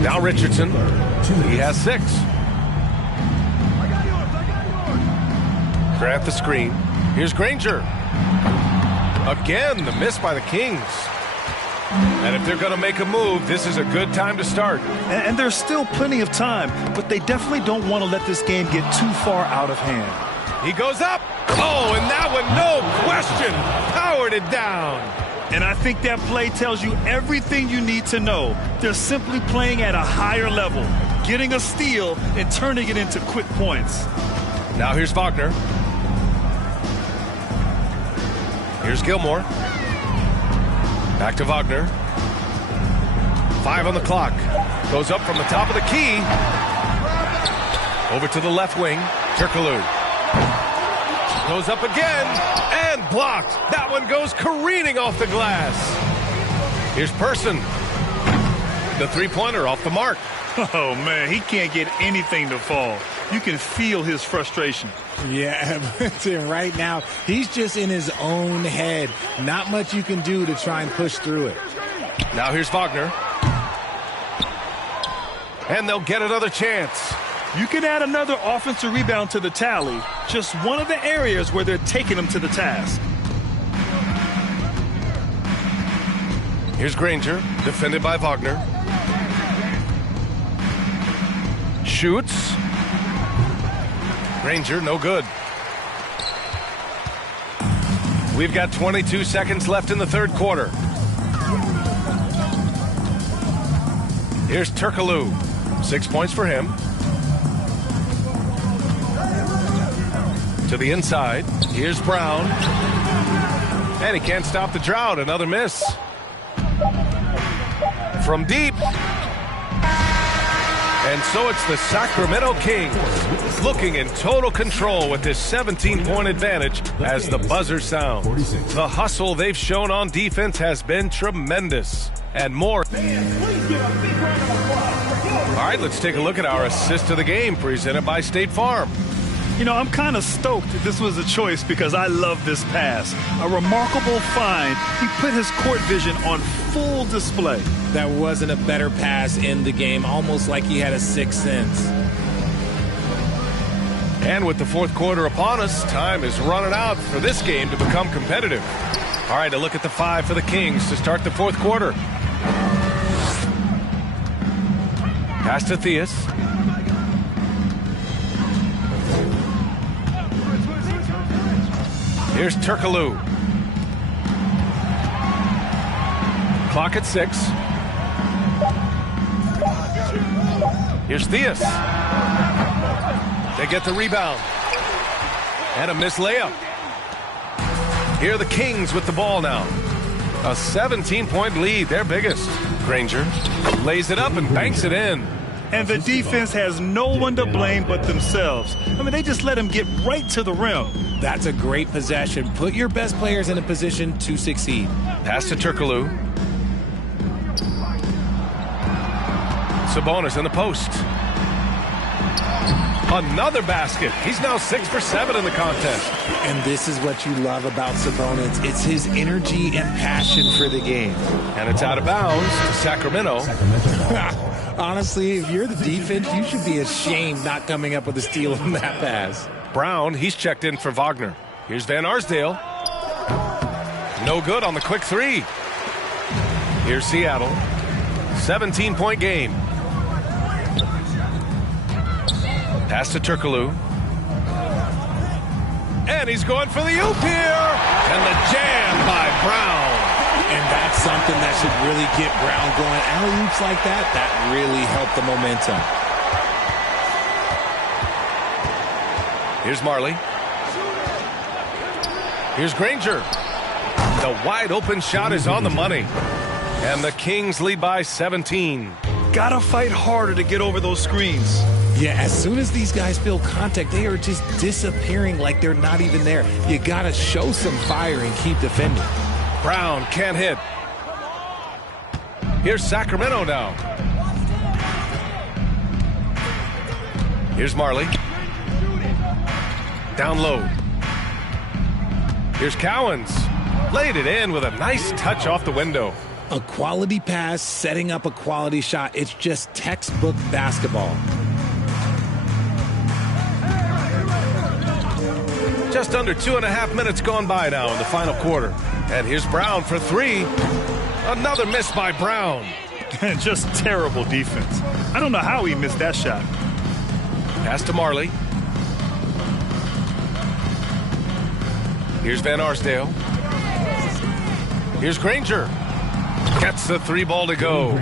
Now Richardson. He has 6. Grant the screen. Here's Granger. Again, the miss by the Kings. And if they're going to make a move, this is a good time to start. And there's still plenty of time, but they definitely don't want to let this game get too far out of hand. He goes up. Oh, and that one, no question, powered it down. And I think that play tells you everything you need to know. They're simply playing at a higher level, getting a steal and turning it into quick points. Now here's Wagner. Here's Gilmore. Back to Wagner. 5 on the clock. Goes up from the top of the key. Over to the left wing. Turkoglu. Goes up again and blocked. That one goes careening off the glass. Here's Person. The three-pointer off the mark. Oh, man, he can't get anything to fall. You can feel his frustration. Yeah, right now, he's just in his own head. Not much you can do to try and push through it. Now here's Wagner. And they'll get another chance. You can add another offensive rebound to the tally. Just one of the areas where they're taking them to the task. Here's Granger, defended by Wagner. Shoots. Granger, no good. We've got 22 seconds left in the third quarter. Here's Turkoglu. 6 points for him. To the inside. Here's Brown. And he can't stop the drought. Another miss. From deep. And so it's the Sacramento Kings looking in total control with this 17-point advantage as the buzzer sounds. The hustle they've shown on defense has been tremendous. And more. All right, let's take a look at our assist of the game presented by State Farm. You know, I'm kind of stoked this was a choice because I love this pass. A remarkable find. He put his court vision on full display. That wasn't a better pass in the game, almost like he had a sixth sense. And with the fourth quarter upon us, time is running out for this game to become competitive. All right, a look at the 5 for the Kings to start the fourth quarter. Pass to Theus. Here's Turkoglu. Clock at 6. Here's Theus. They get the rebound. And a missed layup. Here are the Kings with the ball now. A 17-point lead, their biggest. Granger lays it up and banks it in. And the defense has no one to blame but themselves. I mean, they just let him get right to the rim. That's a great possession. Put your best players in a position to succeed. Pass to Turkoglu. Sabonis in the post. Another basket. He's now 6 for 7 in the contest. And this is what you love about Sabonis. It's his energy and passion for the game. And it's out of bounds to Sacramento. Honestly, if you're the defense, you should be ashamed not coming up with a steal on that pass. Brown, he's checked in for Wagner. Here's Van Arsdale. No good on the quick 3. Here's Seattle. 17-point game. Pass to Turkoglu. And he's going for the oop here. And the jam by Brown. And that's something that should really get Brown going. Alley-oops like that, that really helped the momentum. Here's Marley. Here's Granger. The wide open shot is on the money. And the Kings lead by 17. Gotta fight harder to get over those screens. Yeah, as soon as these guys feel contact, they are just disappearing like they're not even there. You gotta show some fire and keep defending. Brown can't hit. Here's Sacramento now. Here's Marley. Down low. Here's Cowens. Laid it in with a nice touch off the window. A quality pass, setting up a quality shot. It's just textbook basketball. Just under 2.5 minutes gone by now in the final quarter. And here's Brown for three. Another miss by Brown. Just terrible defense. I don't know how he missed that shot. Pass to Marley. Here's Van Arsdale. Here's Granger. Gets the three ball to go.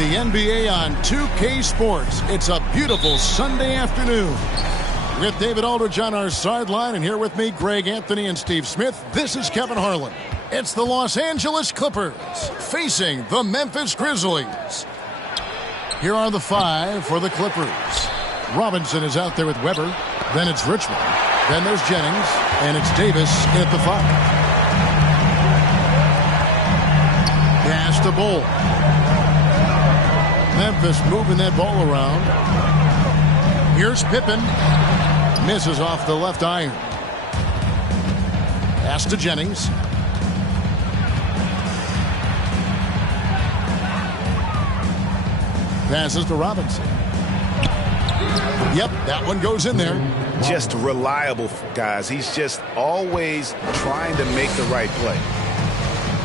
The NBA on 2K Sports. It's a beautiful Sunday afternoon. With David Aldridge on our sideline, and here with me, Greg Anthony and Steve Smith. This is Kevin Harlan. It's the Los Angeles Clippers facing the Memphis Grizzlies. Here are the five for the Clippers. Robinson is out there with Weber. Then it's Richmond. Then there's Jennings. And it's Davis in at the five. Pass to Bull. Memphis moving that ball around. Here's Pippen. Misses off the left iron. Pass to Jennings. Passes to Robinson. Yep, that one goes in there. Just reliable, guys. He's just always trying to make the right play.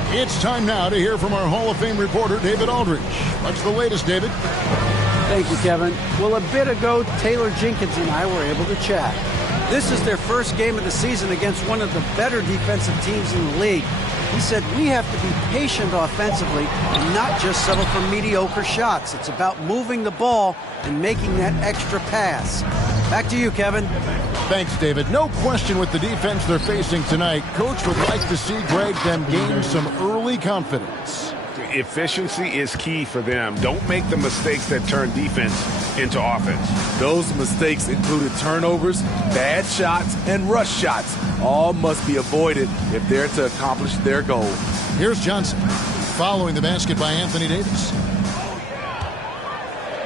It's time now to hear from our Hall of Fame reporter, David Aldridge. What's the latest, David? Thank you, Kevin. Well, a bit ago, Taylor Jenkins and I were able to chat. This is their first game of the season against one of the better defensive teams in the league. He said we have to be patient offensively and not just settle for mediocre shots. It's about moving the ball and making that extra pass. Back to you, Kevin. Thanks, David. No question with the defense they're facing tonight. Coach would like to see Greg them gain some early confidence. Efficiency is key for them. Don't make the mistakes that turn defense into offense. Those mistakes included turnovers, bad shots, and rush shots. All must be avoided if they're to accomplish their goal. Here's Johnson. Following the basket by Anthony Davis.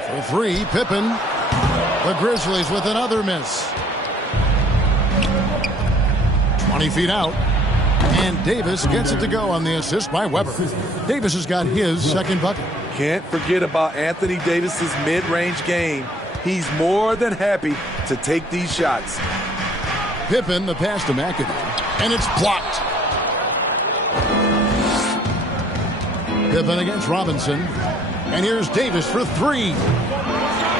For three, Pippen. The Grizzlies with another miss. 20 feet out. And Davis gets it to go on the assist by Weber. Davis has got his second bucket. Can't forget about Anthony Davis's mid-range game. He's more than happy to take these shots. Pippen, the pass to McAdoo, and it's blocked. Pippen against Robinson. And here's Davis for three.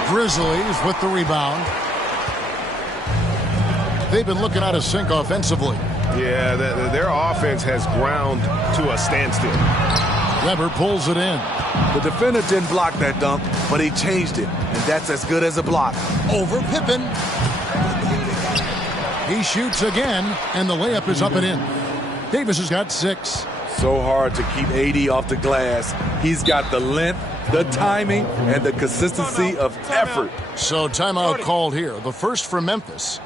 Grizzlies with the rebound. They've been looking out of sync offensively. Yeah, their offense has ground to a standstill. Weber pulls it in. The defender didn't block that dunk, but he changed it, and that's as good as a block. Over Pippen. He shoots again, and the layup is up and in. Davis has got 6. So hard to keep AD off the glass. He's got the length, the timing, and the consistency of effort. So timeout called here. The first for Memphis.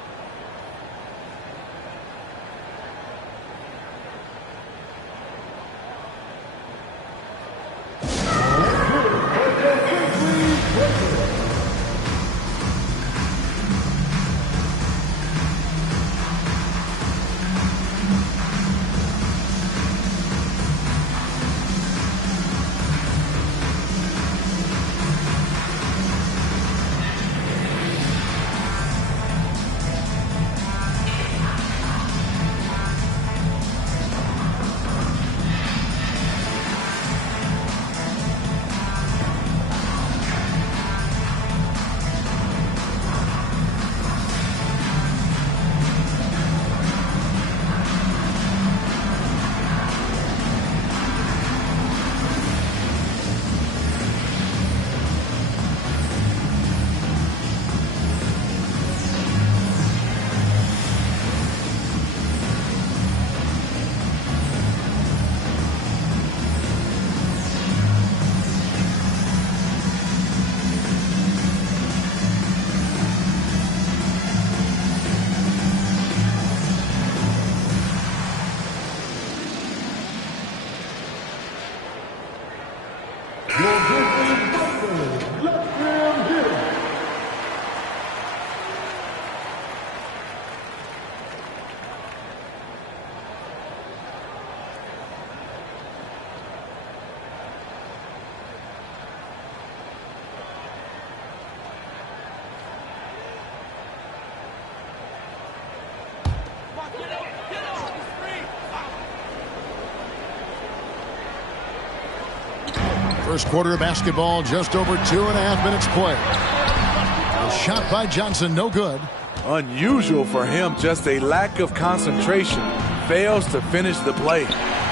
First quarter of basketball, just over 2.5 minutes played. A shot by Johnson, no good. Unusual for him, just a lack of concentration. Fails to finish the play.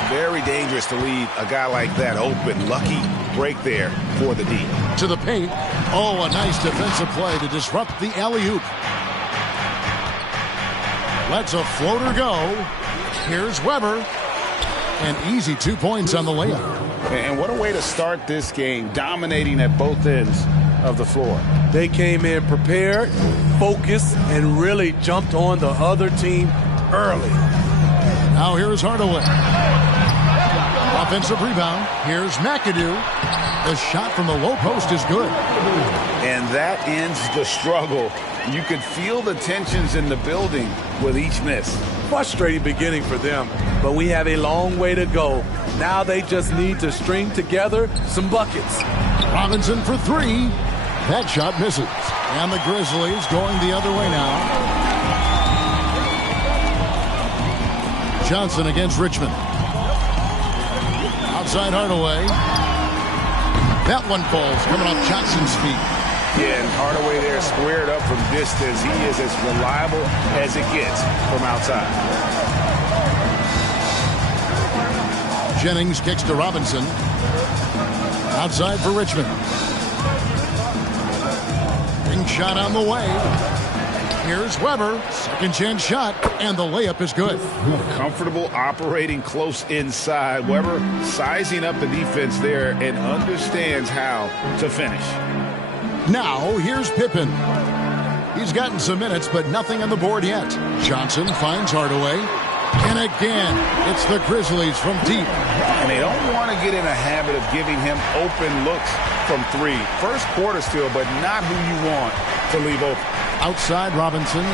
Very dangerous to leave a guy like that open. Lucky break there for the D. To the paint. Oh, a nice defensive play to disrupt the alley-oop. Lets a floater go. Here's Weber. An easy 2 points on the layup. And what a way to start this game, dominating at both ends of the floor. They came in prepared, focused, and really jumped on the other team early. Now here's Hardaway. Offensive rebound. Here's McAdoo. The shot from the low post is good. And that ends the struggle. You could feel the tensions in the building with each miss. Frustrating beginning for them, but we have a long way to go. Now they just need to string together some buckets. Robinson for three. That shot misses. And the Grizzlies going the other way now. Johnson against Richmond. Outside Hardaway. That one falls coming off Johnson's feet. Yeah, and Hardaway there squared up from distance. He is as reliable as it gets from outside. Jennings kicks to Robinson. Outside for Richmond. Ring shot on the way. Here's Weber. Second chance shot, and the layup is good. Comfortable operating close inside. Weber sizing up the defense there and understands how to finish. Now, here's Pippen. He's gotten some minutes, but nothing on the board yet. Johnson finds Hardaway. And again, it's the Grizzlies from deep. And they don't want to get in a habit of giving him open looks from three. First quarter still, but not who you want to leave open. Outside Robinson.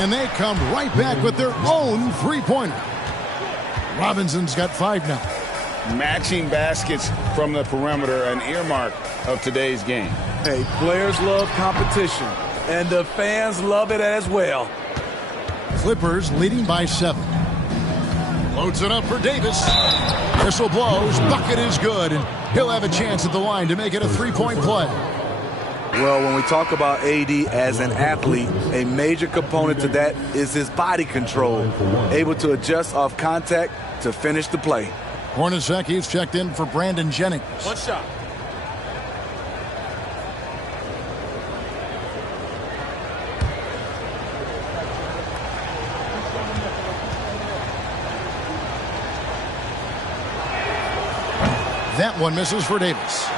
And they come right back with their own three-pointer. Robinson's got 5 now. Matching baskets from the perimeter, an earmark of today's game. Hey, players love competition, and the fans love it as well. Clippers leading by 7. Loads it up for Davis. Whistle blows. Bucket is good, and he'll have a chance at the line to make it a three-point play. Well, when we talk about AD as an athlete, a major component to that is his body control, able to adjust off contact to finish the play. Hornacek, he's checked in for Brandon Jennings. One shot. That one misses for Davis.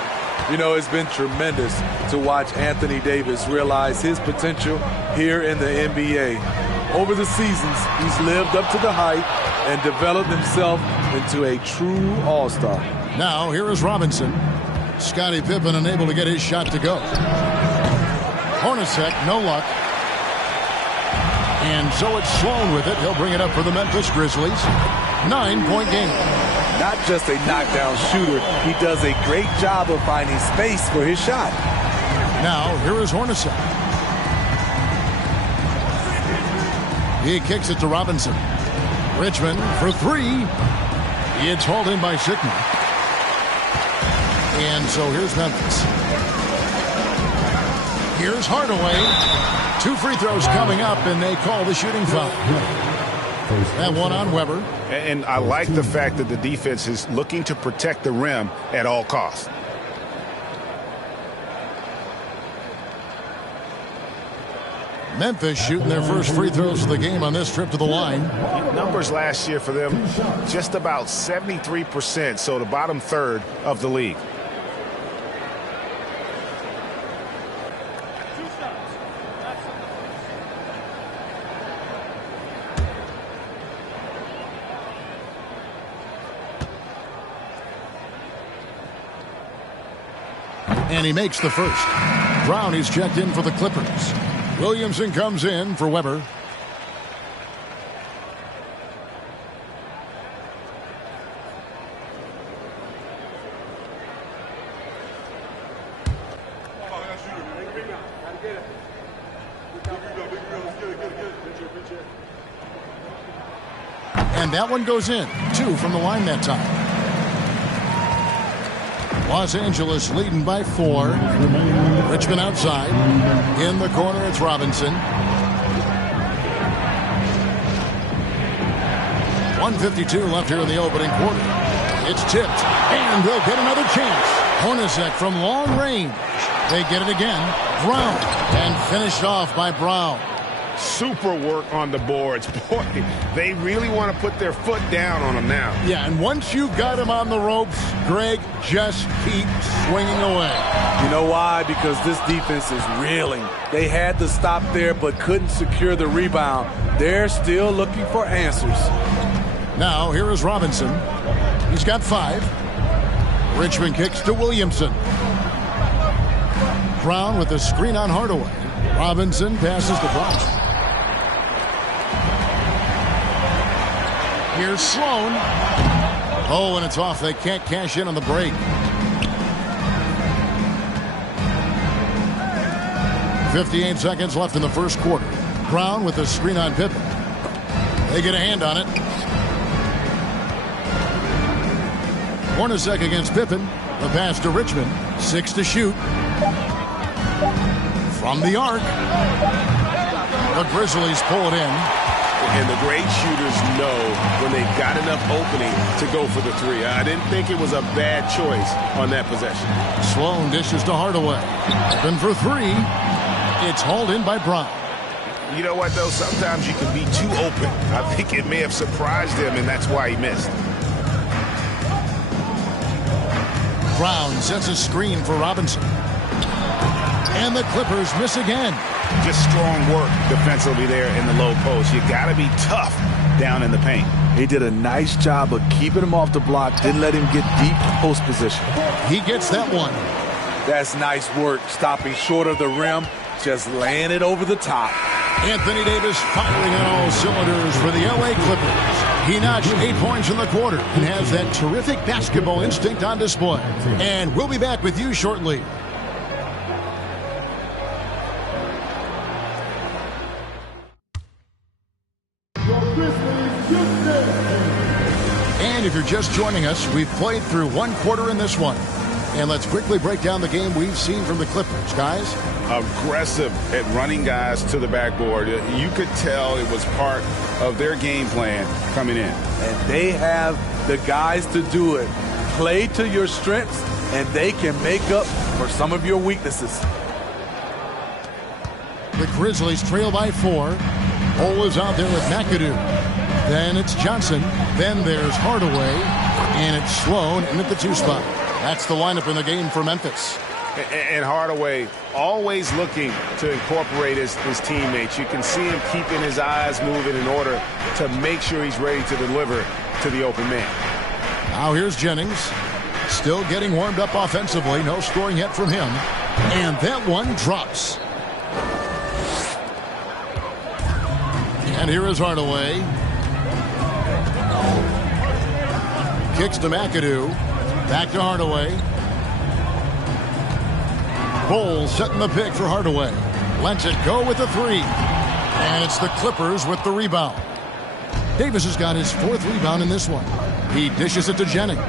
You know, it's been tremendous to watch Anthony Davis realize his potential here in the NBA. Over the seasons, he's lived up to the hype and developed himself into a true all-star. Now, here is Robinson. Scottie Pippen unable to get his shot to go. Hornacek, no luck. And so it's Sloan with it. He'll bring it up for the Memphis Grizzlies. 9-point game. Not just a knockdown shooter, he does a great job of finding space for his shot. Now, here is Hornacek. He kicks it to Robinson. Richmond for 3. It's hauled in by Sigma. And so here's Memphis. Here's Hardaway. 2 free throws coming up, and they call the shooting foul. That one on Weber. And I like the fact that the defense is looking to protect the rim at all costs. Memphis shooting their first free throws of the game on this trip to the line. Numbers last year for them, just about 73%, so the bottom third of the league. And he makes the first. Brown is checked in for the Clippers. Williamson comes in for Weber. And that one goes in. 2 from the line that time. Los Angeles leading by 4. Richmond outside. In the corner, it's Robinson. 1:52 left here in the opening quarter. It's tipped, and they'll get another chance. Hornacek from long range. They get it again. Brown, and finished off by Brown. Super work on the boards. Boy, they really want to put their foot down on them now. Yeah, and once you got him on the ropes, Greg, just keep swinging away. You know why? Because this defense is reeling. They had to stop there but couldn't secure the rebound. They're still looking for answers. Now, here is Robinson. He's got 5. Richmond kicks to Williamson. Brown with the screen on Hardaway. Robinson passes to Brown. Here's Sloan. Oh, and it's off. They can't cash in on the break. 58 seconds left in the first quarter. Brown with the screen on Pippen. They get a hand on it. Hornacek against Pippen. The pass to Richmond. 6 to shoot. From the arc. The Grizzlies pull it in. And the great shooters know when they've got enough opening to go for the 3. I didn't think it was a bad choice on that possession. Sloan dishes to Hardaway. Open for 3. It's hauled in by Brown. You know what, though? Sometimes you can be too open. I think it may have surprised him, and that's why he missed. Brown sets a screen for Robinson. And the Clippers miss again. Just strong work defensively there in the low post. You got to be tough down in the paint. He did a nice job of keeping him off the block, didn't let him get deep post position. He gets that one. That's nice work, stopping short of the rim, just laying it over the top. Anthony Davis firing on all cylinders for the LA Clippers. He notched 8 points in the quarter and has that terrific basketball instinct on display. And we'll be back with you shortly. And if you're just joining us, we've played through one quarter in this one. And let's quickly break down the game we've seen from the Clippers, guys. Aggressive at running guys to the backboard. You could tell it was part of their game plan coming in. And they have the guys to do it. Play to your strengths, and they can make up for some of your weaknesses. The Grizzlies trail by 4. Cole is out there with McAdoo. Then it's Johnson. Then there's Hardaway. And it's Sloan in at the 2 spot. That's the lineup in the game for Memphis. And Hardaway always looking to incorporate his teammates. You can see him keeping his eyes moving in order to make sure he's ready to deliver to the open man. Now here's Jennings. Still getting warmed up offensively. No scoring yet from him. And that one drops. And here is Hardaway. Kicks to McAdoo. Back to Hardaway. Cole setting the pick for Hardaway. Lets it go with the 3. And it's the Clippers with the rebound. Davis has got his 4th rebound in this one. He dishes it to Jennings.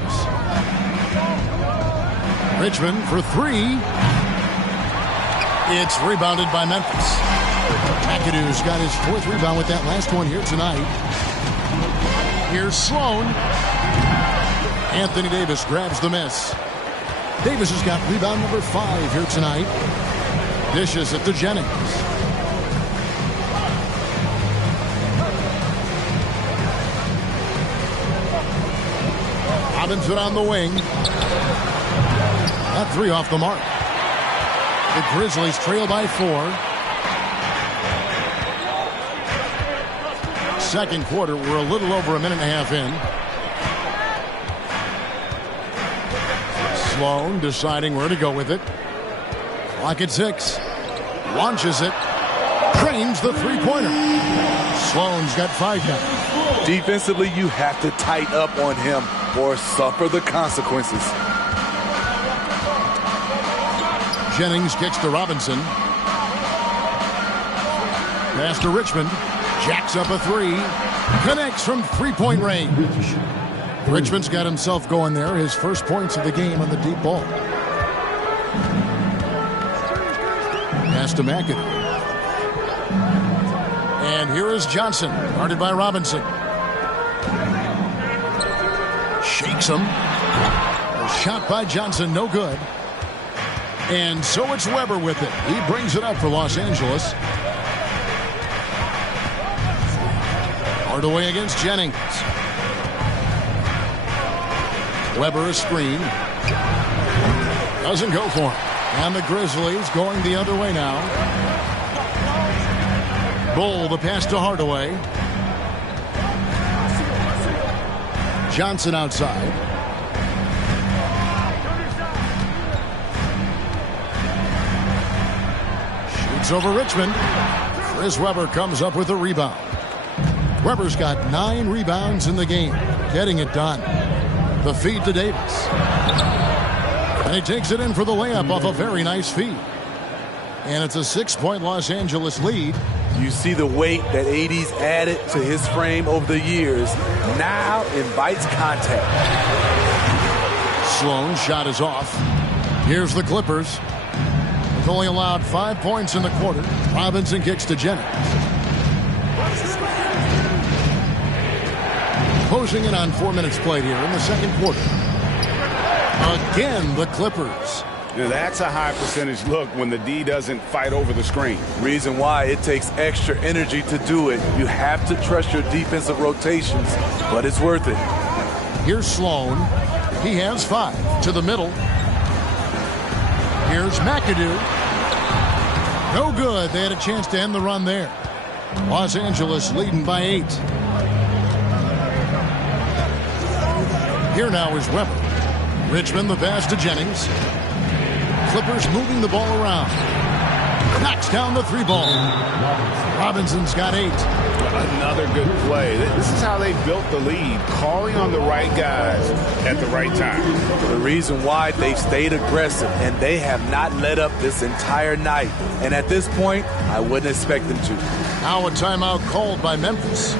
Richmond for 3. It's rebounded by Memphis. McAdoo's got his 4th rebound with that last one here tonight. Here's Sloan. Anthony Davis grabs the miss. Davis has got rebound number 5 here tonight. Dishes it to Jennings. Robinson on the wing. That 3 off the mark. The Grizzlies trail by 4. Second quarter, we're a little over a minute and a half in. Sloan deciding where to go with it. Clock at 6. Launches it. Trains the 3-pointer. Sloan's got 5 now. Defensively, you have to tighten up on him or suffer the consequences. Jennings kicks to Robinson. Pass to Richmond. Jacks up a 3. Connects from 3-point range. Richmond's got himself going there. His first points of the game on the deep ball. Pass to McAdoo. And here is Johnson, guarded by Robinson. Shakes him. A shot by Johnson, no good. And so it's Weber with it. He brings it up for Los Angeles. Hardaway against Jennings. Weber a screen. Doesn't go for him. And the Grizzlies going the other way now. Bull the pass to Hardaway. Johnson outside. Pass over Richmond. Chris Webber comes up with a rebound. Webber's got 9 rebounds in the game, getting it done. The feed to Davis. And he takes it in for the layup off a very nice feed. And it's a 6-point Los Angeles lead. You see the weight that AD's added to his frame over the years. Now invites contact. Sloan's shot is off. Here's the Clippers. They've only allowed 5 points in the quarter. Robinson kicks to Jennings. Closing in on 4 minutes played here in the second quarter. Again, the Clippers. Now that's a high percentage look when the D doesn't fight over the screen. Reason why it takes extra energy to do it. You have to trust your defensive rotations, but it's worth it. Here's Sloan. He has 5 to the middle. Here's McAdoo. No good. They had a chance to end the run there. Los Angeles leading by 8. Here now is Webber. Richmond the pass to Jennings. Clippers moving the ball around. Knocks down the 3-ball. Robinson's got 8. Another good play. This is how they built the lead, calling on the right guys at the right time. The reason why they stayed aggressive, and they have not let up this entire night. And at this point, I wouldn't expect them to. Now a timeout called by Memphis.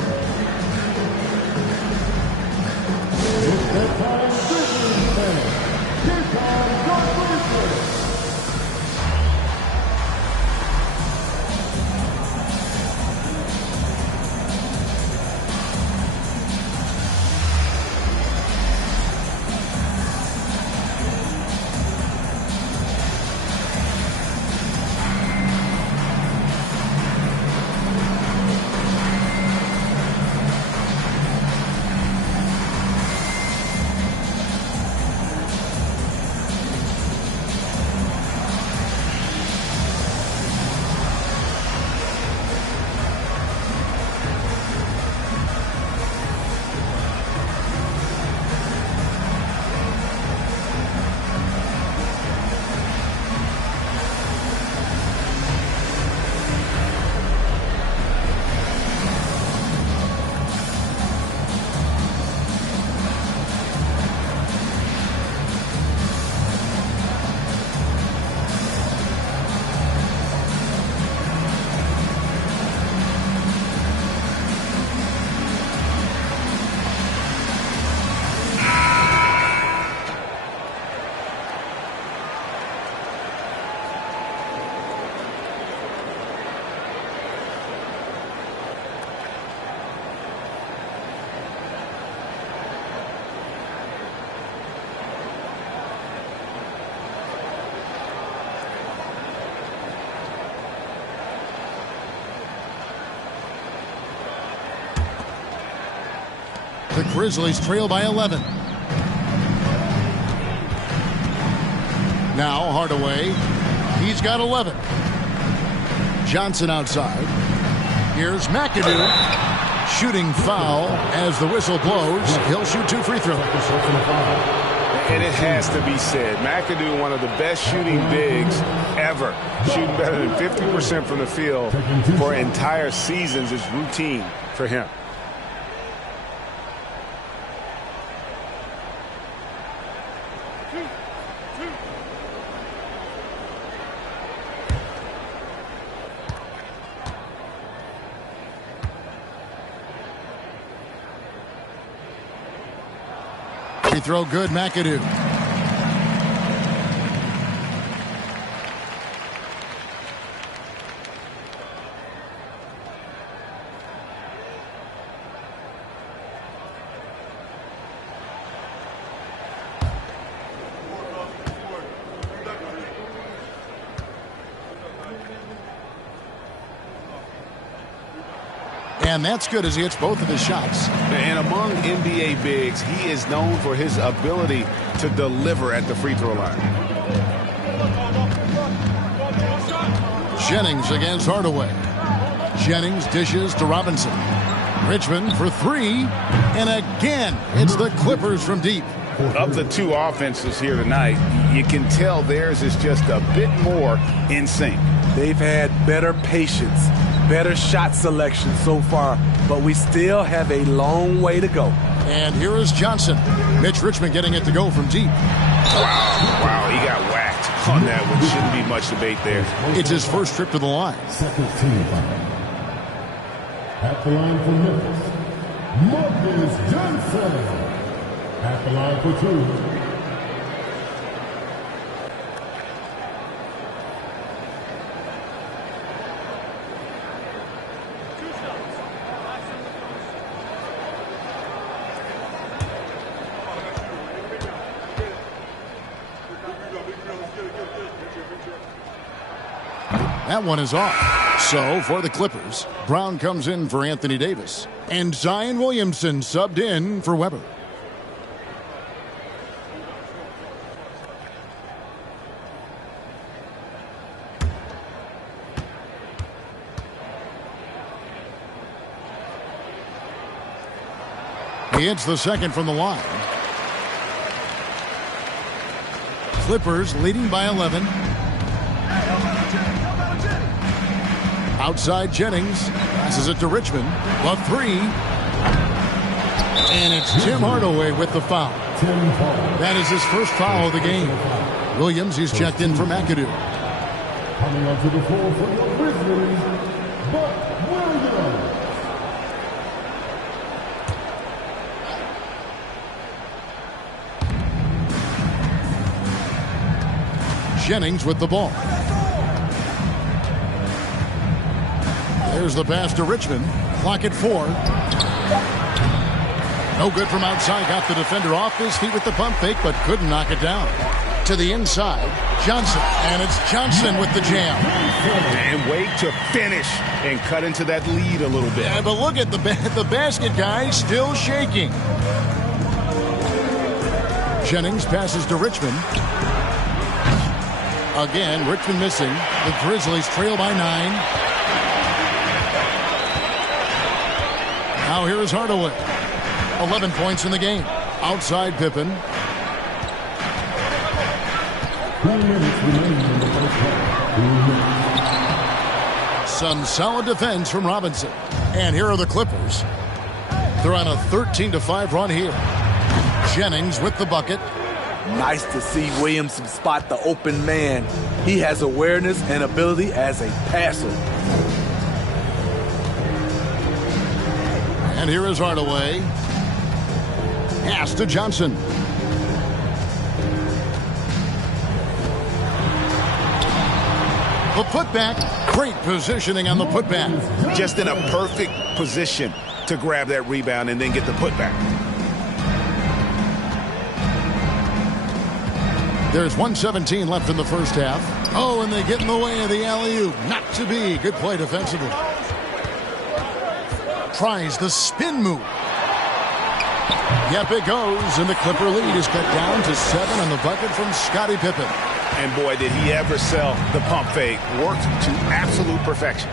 The Grizzlies trail by 11. Now Hardaway. He's got 11. Johnson outside. Here's McAdoo. Shooting foul as the whistle blows. He'll shoot 2 free throws. And it has to be said, McAdoo, one of the best shooting bigs ever. Shooting better than 50% from the field for entire seasons is routine for him. Free throw good, McAdoo. And that's good as he hits both of his shots. And among NBA bigs, he is known for his ability to deliver at the free throw line. Jennings against Hardaway. Jennings dishes to Robinson. Richmond for 3. And again, it's the Clippers from deep. Of the 2 offenses here tonight, you can tell theirs is just a bit more in sync. They've had better patience, better shot selection so far, but we still have a long way to go. And here is Johnson. Mitch Richmond getting it to go from deep. Wow, he got whacked on that one. Shouldn't be much debate there. It's his first trip to the line. Second team foul. At the line for Memphis, Marcus Johnson. At the line for 2. That one is off. So for the Clippers, Brown comes in for Anthony Davis. And Zion Williamson subbed in for Weber. He hits the second from the line. Clippers leading by 11. Outside Jennings. Passes it to Richmond. The 3. And it's Tim Hardaway with the foul. That is his first foul of the game. Williams, he's checked in for McAdoo. Coming onto the floor for the Grizzlies, Buck Williams. Jennings with the ball. There's the pass to Richmond. Clock at 4. No good from outside. Got the defender off his feet with the pump fake, but couldn't knock it down. To the inside, Johnson. And it's Johnson with the jam. And wait to finish and cut into that lead a little bit. Yeah, but look at the basket guy still shaking. Jennings passes to Richmond. Again, Richmond missing. The Grizzlies trail by 9. Now here is Hardaway. 11 points in the game. Outside Pippen. 2 minutes remaining in the first half. 2 minutes. Some solid defense from Robinson. And here are the Clippers. They're on a 13-5 run here. Jennings with the bucket. Nice to see Williamson spot the open man. He has awareness and ability as a passer. And here is Hardaway. Pass to Johnson. The putback. Great positioning on the putback. Just in a perfect position to grab that rebound and then get the putback. There's 1:17 left in the first half. Oh, and they get in the way of the alley-oop. Not to be. Good play defensively. Tries the spin move. Yep, it goes, and the Clipper lead is cut down to 7 on the bucket from Scottie Pippen. And boy, did he ever sell the pump fake. Worked to absolute perfection.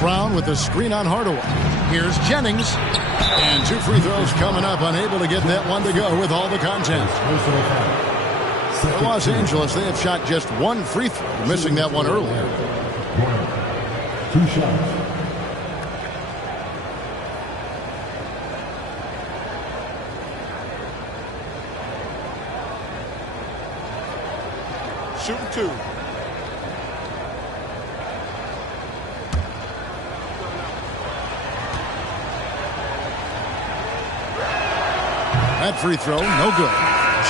Brown with the screen on Hardaway. Here's Jennings. And 2 free throws coming up, unable to get that one to go with all the content. For Los Angeles, they have shot just 1 free throw, missing that one earlier. 2 shots. Shooting 2. That free throw, no good.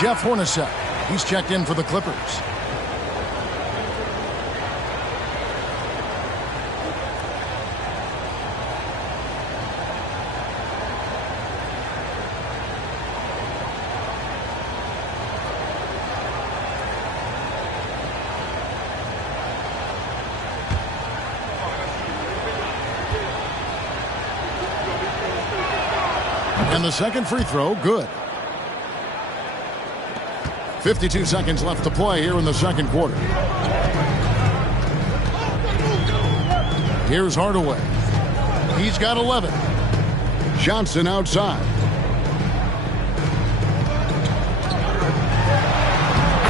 Jeff Hornacek, he's checked in for the Clippers. And the second free throw, good. 52 seconds left to play here in the second quarter. Here's Hardaway. He's got 11. Johnson outside.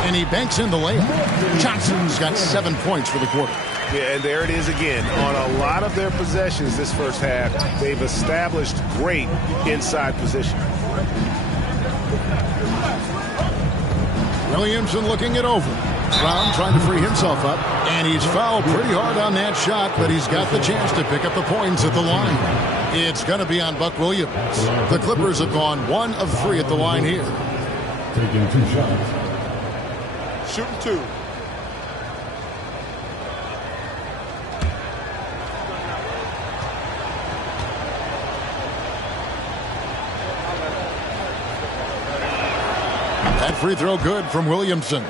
And he banks in the layup. Johnson's got 7 points for the quarter. Yeah, and there it is again. On a lot of their possessions this first half, they've established great inside position. Williamson looking it over. Brown trying to free himself up, and he's fouled pretty hard on that shot, but he's got the chance to pick up the points at the line. It's going to be on Buck Williams. The Clippers have gone 1 of 3 at the line here. Taking 2 shots. Shooting 2. That free throw good from Williamson.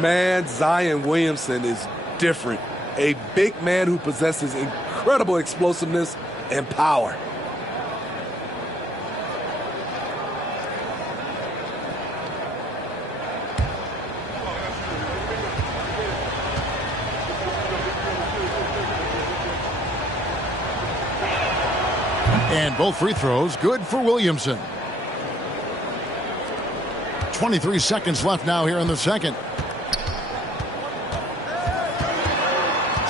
Man, Zion Williamson is different. A big man who possesses incredible explosiveness and power. And both free throws good for Williamson. 23 seconds left now here in the second.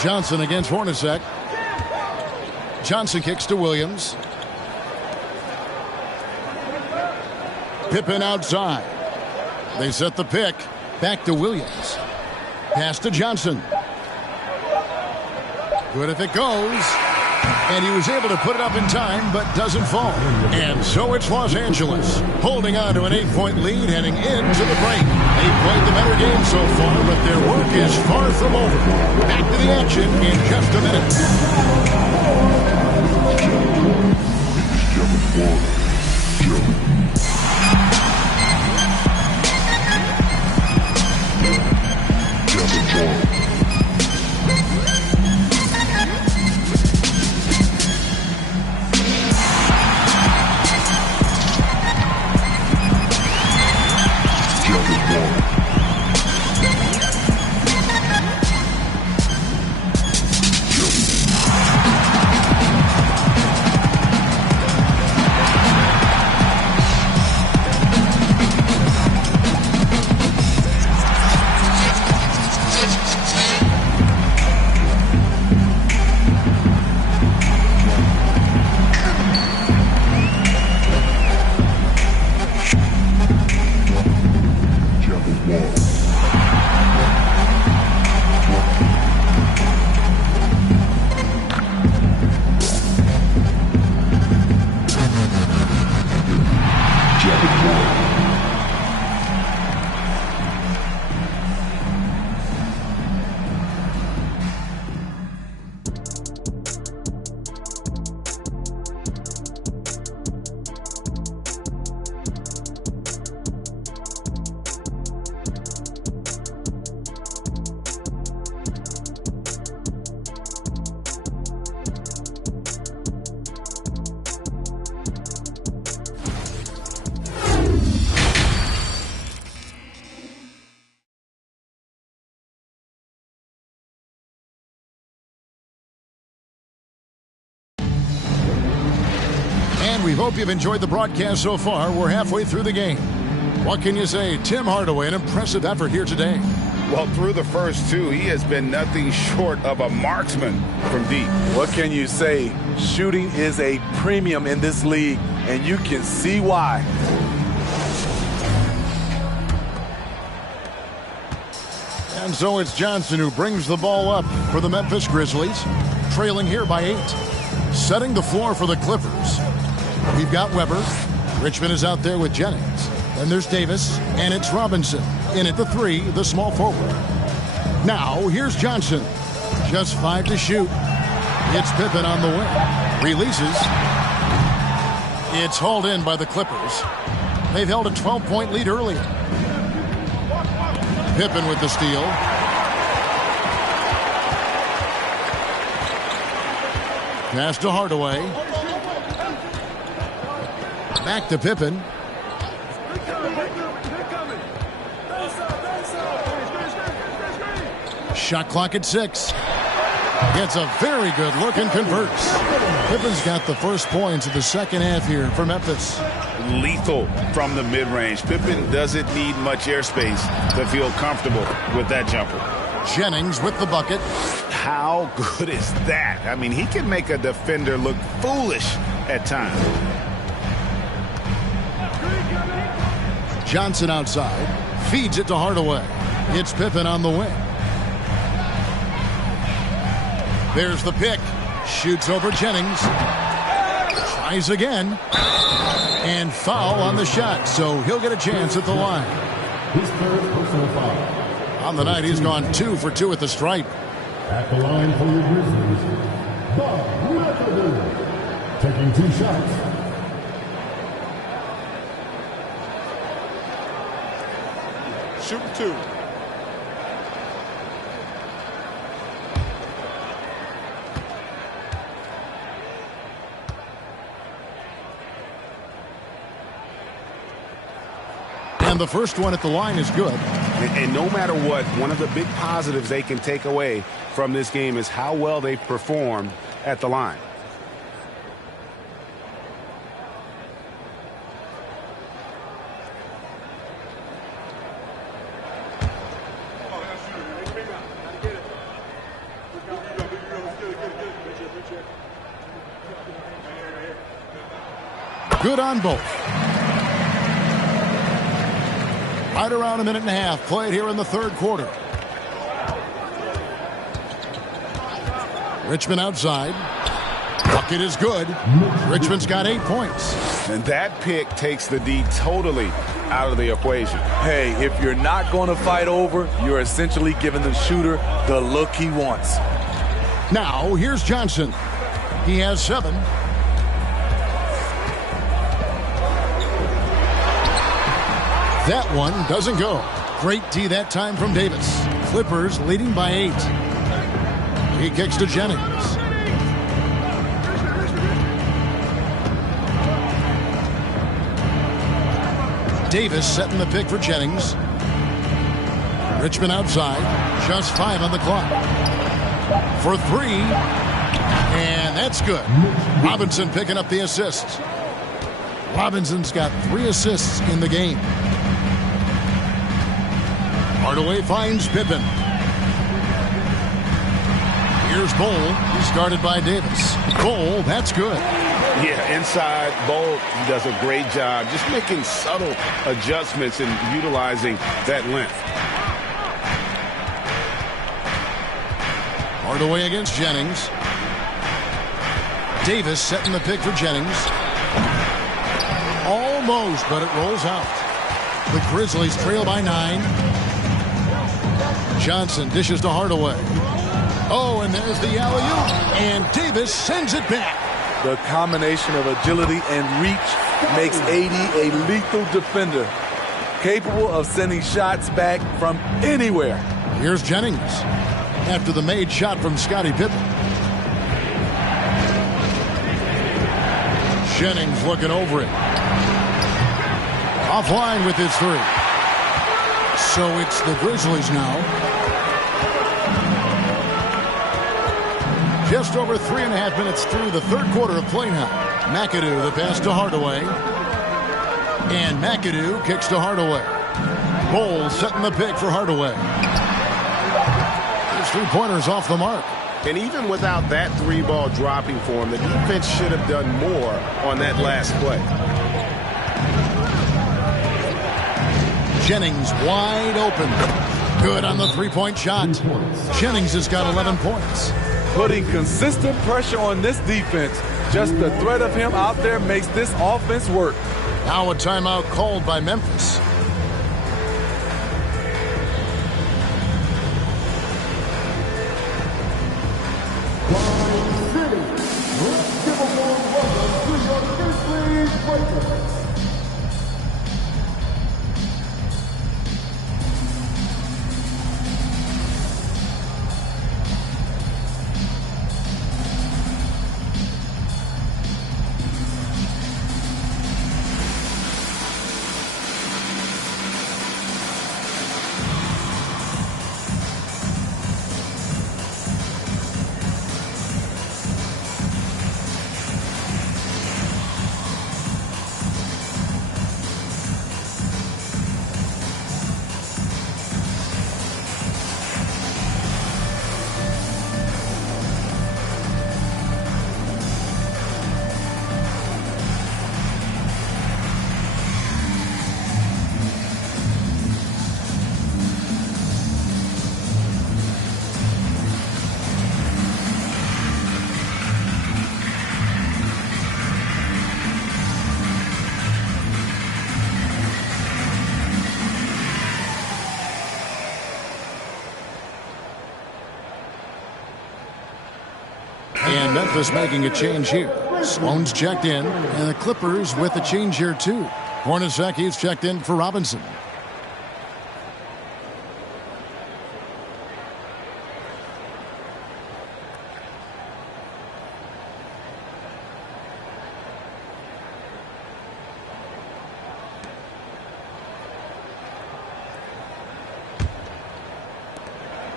Johnson against Hornacek. Johnson kicks to Williams. Pippen outside. They set the pick. Back to Williams. Pass to Johnson. Good if it goes. And he was able to put it up in time, but doesn't fall. And so it's Los Angeles, holding on to an 8-point lead, heading into the break. They've played the better game so far, but their work is far from over. Back to the action in just a minute. We hope you've enjoyed the broadcast so far. We're halfway through the game. What can you say? Tim Hardaway, an impressive effort here today. Well, through the first 2, he has been nothing short of a marksman from deep. What can you say? Shooting is a premium in this league, and you can see why. And so it's Johnson who brings the ball up for the Memphis Grizzlies, trailing here by 8. Setting the floor for the Clippers. We've got Weber. Richmond is out there with Jennings. Then there's Davis, and it's Robinson. In at the 3, the small forward. Now, here's Johnson. Just 5 to shoot. It's Pippen on the wing. Releases. It's hauled in by the Clippers. They've held a 12-point lead earlier. Pippen with the steal. Pass to Hardaway. Back to Pippen. Shot clock at 6. Gets a very good look and converts. Pippen's got the first points of the second half here for Memphis. Lethal from the mid-range. Pippen doesn't need much airspace to feel comfortable with that jumper. Jennings with the bucket. How good is that? I mean, he can make a defender look foolish at times. Johnson outside. Feeds it to Hardaway. It's Pippen on the wing. There's the pick. Shoots over Jennings. Tries again. And foul on the shot, so he'll get a chance at the line. His third personal foul. On the night, he's gone 2 for 2 at the stripe. At the line for the Grizzlies, Bob McAdoo, taking 2 shots. Shooting 2. And the first one at the line is good. And no matter what, one of the big positives they can take away from this game is how well they performed at the line. Good on both. Right around a minute and a half played here in the third quarter. Richmond outside. Bucket is good. Richmond's got 8 points. And that pick takes the D totally out of the equation. Hey, if you're not going to fight over, you're essentially giving the shooter the look he wants. Now, here's Johnson. He has 7. That one doesn't go. Great D that time from Davis. Clippers leading by 8. He kicks to Jennings. Davis setting the pick for Jennings. Richmond outside. Just 5 on the clock. For 3. And that's good. Robinson picking up the assist. Robinson's got 3 assists in the game. Hardaway finds Pippen. Here's Bol. He's guarded by Davis. Bol, that's good. Yeah, inside, Bol does a great job just making subtle adjustments and utilizing that length. Hardaway against Jennings. Davis setting the pick for Jennings. Almost, but it rolls out. The Grizzlies trail by 9. Johnson dishes to Hardaway. Oh, and there's the alley-oop. And Davis sends it back. The combination of agility and reach makes AD a lethal defender, capable of sending shots back from anywhere. Here's Jennings after the made shot from Scottie Pippen. Jennings looking over it. Offline with his 3. So it's the Grizzlies now. Just over 3.5 minutes through the third quarter of play now. McAdoo the pass to Hardaway. And McAdoo kicks to Hardaway. Bol setting the pick for Hardaway. His 3-pointers off the mark. And even without that 3-ball dropping for him, the defense should have done more on that last play. Jennings wide open. Good on the 3-point shot. Jennings has got 11 points. Putting consistent pressure on this defense. Just the threat of him out there makes this offense work. Now a timeout called by Memphis. Let's give a warm welcome to your Grizzlies Breakers. And Memphis making a change here. Sloan's checked in, and the Clippers with a change here too. Hornaceki's checked in for Robinson.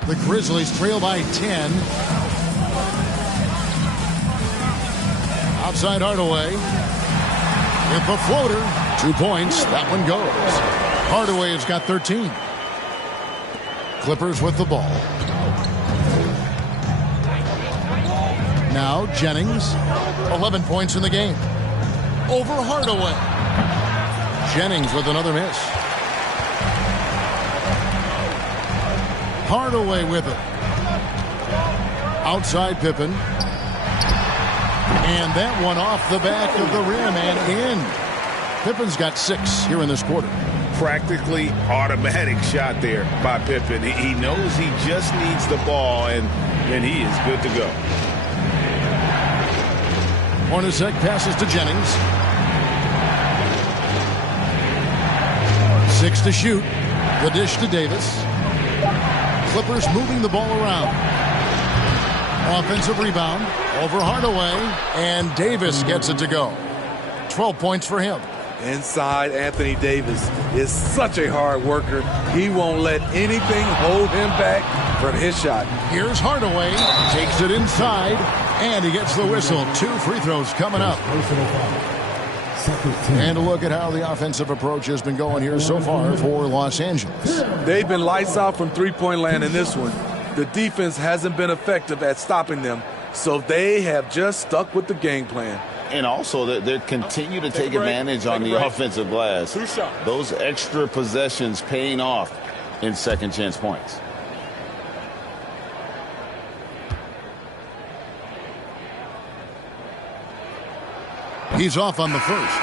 The Grizzlies trail by 10. Outside Hardaway. With the floater. 2 points. That one goes. Hardaway has got 13. Clippers with the ball. Now Jennings. 11 points in the game. Over Hardaway. Jennings with another miss. Hardaway with it. Outside Pippen. And that one off the back of the rim and in. Pippen's got 6 here in this quarter. Practically automatic shot there by Pippen. He knows he just needs the ball, and he is good to go. Hornacek passes to Jennings. 6 to shoot. The dish to Davis. Clippers moving the ball around. Offensive rebound over Hardaway, and Davis gets it to go. 12 points for him. Inside, Anthony Davis is such a hard worker. He won't let anything hold him back from his shot. Here's Hardaway, takes it inside, and he gets the whistle. 2 free throws coming up. And a look at how the offensive approach has been going here so far for Los Angeles. They've been lights out from three-point land in this one. The defense hasn't been effective at stopping them, so they have just stuck with the game plan. And also, they continue to take advantage on the offensive glass. Those extra possessions paying off in second chance points. He's off on the first.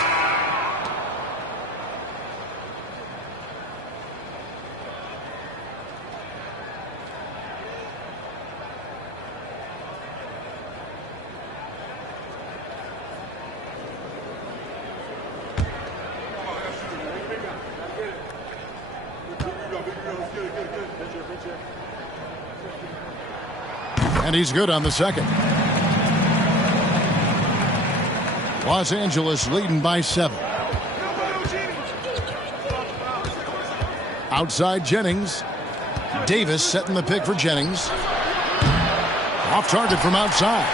And he's good on the second. Los Angeles leading by 7. Outside Jennings. Davis setting the pick for Jennings. Off target from outside.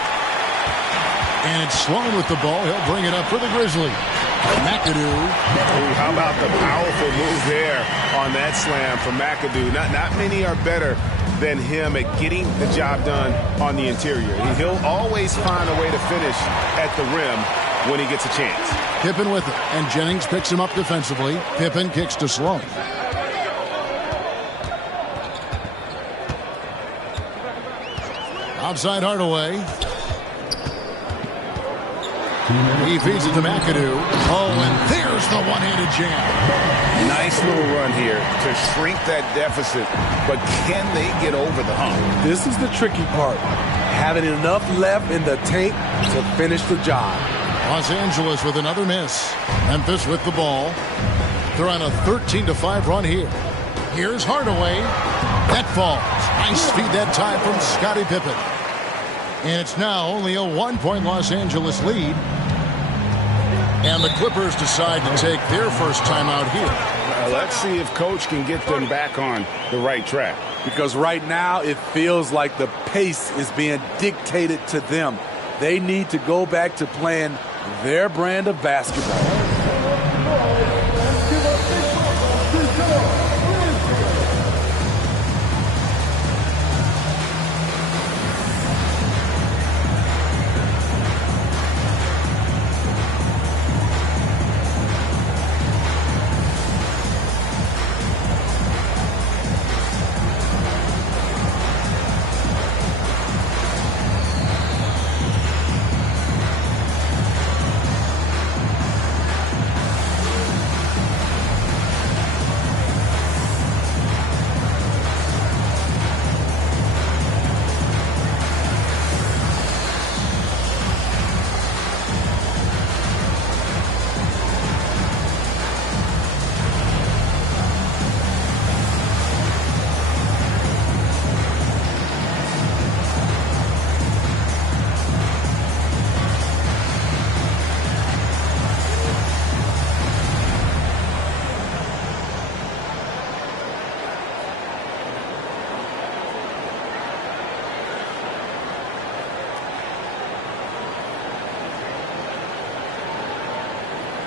And it's Sloan with the ball. He'll bring it up for the Grizzlies. McAdoo. Ooh, how about the powerful move there on that slam from McAdoo. Not many are better than him at getting the job done on the interior. He'll always find a way to finish at the rim when he gets a chance. Pippen with it, and Jennings picks him up defensively. Pippen kicks to Sloan. Outside Hardaway. He feeds it to McAdoo. Oh, and there's the one-handed jam. Nice little run here to shrink that deficit, but can they get over the hump? This is the tricky part. Having enough left in the tank to finish the job. Los Angeles with another miss. Memphis with the ball. They're on a 13-5 run here. Here's Hardaway. That falls. Nice feed that time from Scottie Pippen. And it's now only a 1-point Los Angeles lead. And the Clippers decide to take their first timeout here. Let's see if Coach can get them back on the right track. Because right now it feels like the pace is being dictated to them. They need to go back to playing their brand of basketball.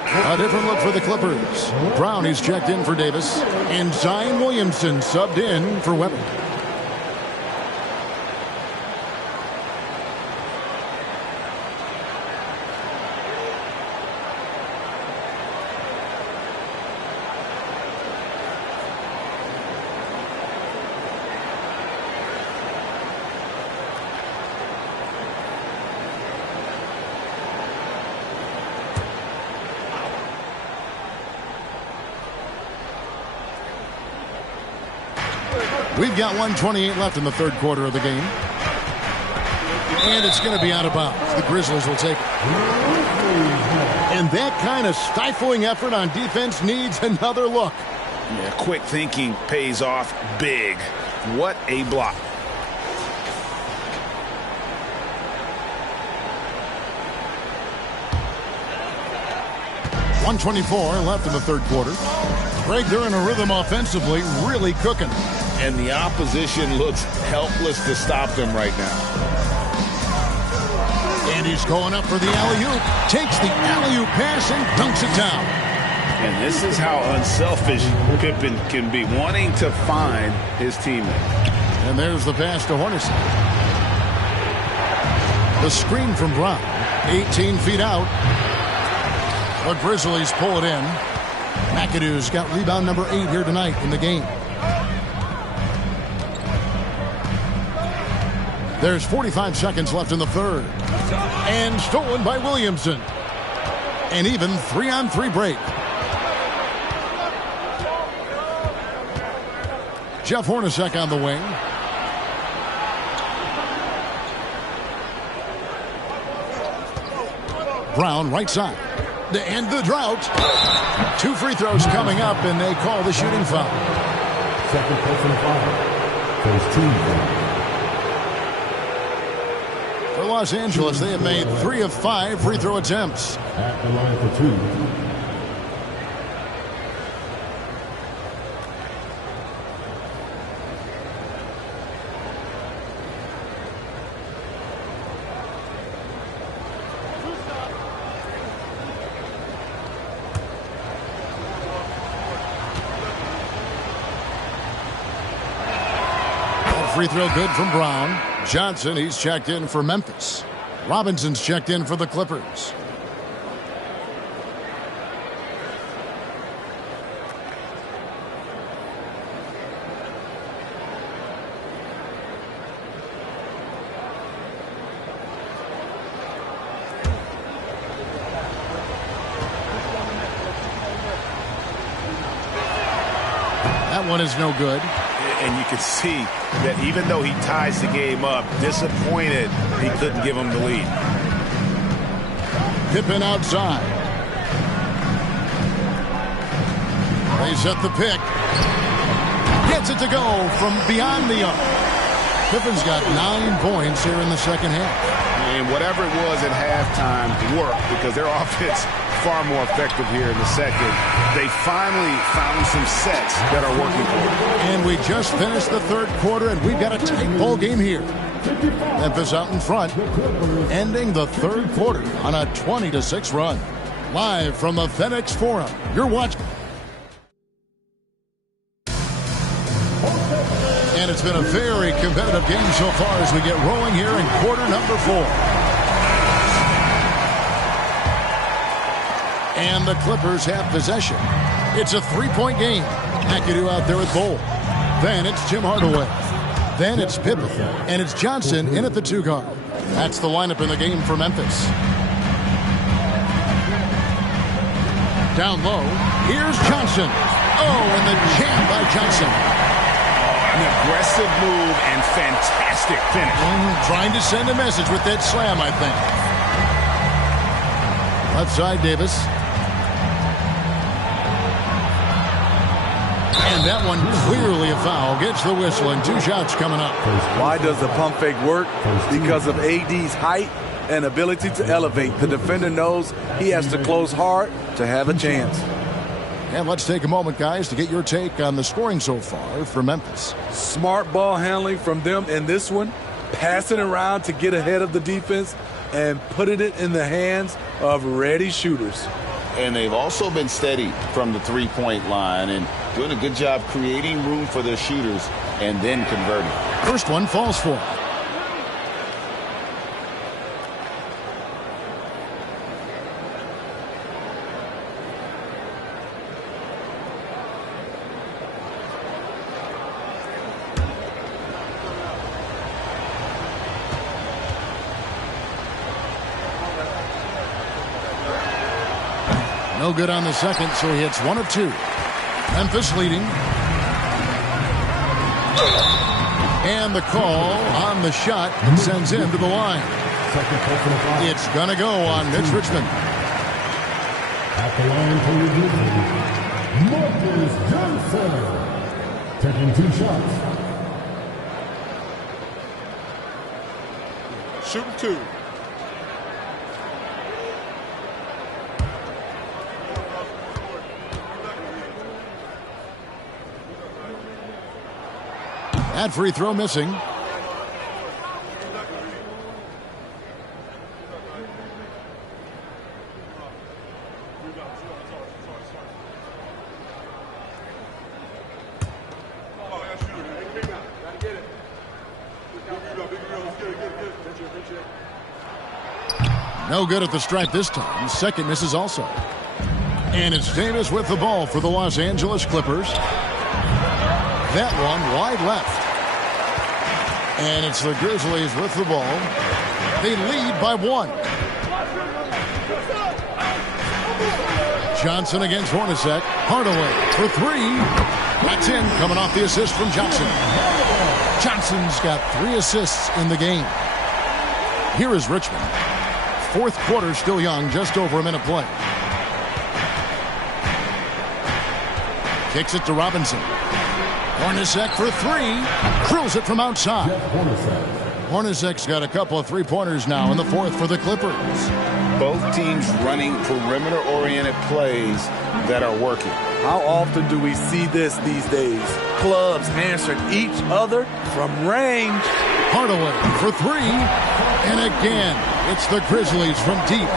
A different look for the Clippers. Brown, he's checked in for Davis. And Zion Williamson subbed in for Weber. We've got 1:28 left in the third quarter of the game. And it's going to be out of bounds. The Grizzlies will take it. And that kind of stifling effort on defense needs another look. Yeah, quick thinking pays off big. What a block. .124 left in the third quarter. Greg, they're in a rhythm offensively, really cooking. And the opposition looks helpless to stop them right now. And he's going up for the alley-oop. Takes the alley-oop pass and dunks it down. And this is how unselfish Pippen can be, wanting to find his teammate. And there's the pass to Hornacek. The screen from Brown. 18 feet out. The Grizzlies pull it in. McAdoo's got rebound number 8 here tonight in the game. There's 45 seconds left in the third. And stolen by Williamson. An even 3-on-3 break. Jeff Hornacek on the wing. Brown right side. To end the drought. 2 free throws coming up, and they call the shooting foul. Second personal foul. First team foul. For Los Angeles, they have made 3 of 5 free throw attempts. At the line for 2. Free throw good from Brown. Johnson, he's checked in for Memphis. Robinson's checked in for the Clippers. That one is no good. And you can see that even though he ties the game up, disappointed he couldn't give him the lead. Pippen outside. They set the pick. Gets it to go from beyond the arc. Pippen's got 9 points here in the second half. And whatever it was at halftime worked because their offense far more effective here in the second. They finally found some sets that are working for them. And we just finished the third quarter, and we've got a tight ball game here. Memphis out in front, ending the third quarter on a 20-6 run. Live from the FedEx Forum, you're watching. And it's been a very competitive game so far as we get rolling here in quarter number 4. And the Clippers have possession. It's a 3-point game. McAdoo out there with Bull. Then it's Tim Hardaway. Then it's Pippen. And it's Johnson in at the 2 guard. That's the lineup in the game for Memphis. Down low. Here's Johnson. Oh, and the jam by Johnson. An aggressive move and fantastic finish. Trying to send a message with that slam, I think. Left side, Davis. And that one clearly a foul. Gets the whistle and 2 shots coming up. Why does the pump fake work? Because of AD's height and ability to elevate. The defender knows he has to close hard to have a chance. And let's take a moment, guys, to get your take on the scoring so far for Memphis. Smart ball handling from them in this one. Passing around to get ahead of the defense and putting it in the hands of ready shooters. And they've also been steady from the three-point line and doing a good job creating room for their shooters and then converting. First one falls for him. No good on the second, so he hits 1 of 2. Memphis leading. And the call on the shot that sends him to the line. It's going to go on Mitch Richmond. At the line for Marcus Johnson. Taking 2 shots. Shooting 2. That free throw missing. No good at the stripe this time. Second misses also. And it's Davis with the ball for the Los Angeles Clippers. That one wide left. And it's the Grizzlies with the ball. They lead by 1. Johnson against Hornacek. Hardaway for 3. That's in, coming off the assist from Johnson. Johnson's got 3 assists in the game. Here is Richmond. Fourth quarter still young, just over a minute play. Kicks it to Robinson. Hornacek for 3. Drills it from outside. Hornacek's got a couple of three-pointers now in the fourth for the Clippers. Both teams running perimeter-oriented plays that are working. How often do we see this these days? Clubs answering each other from range. Hardaway for 3. And again, it's the Grizzlies from deep.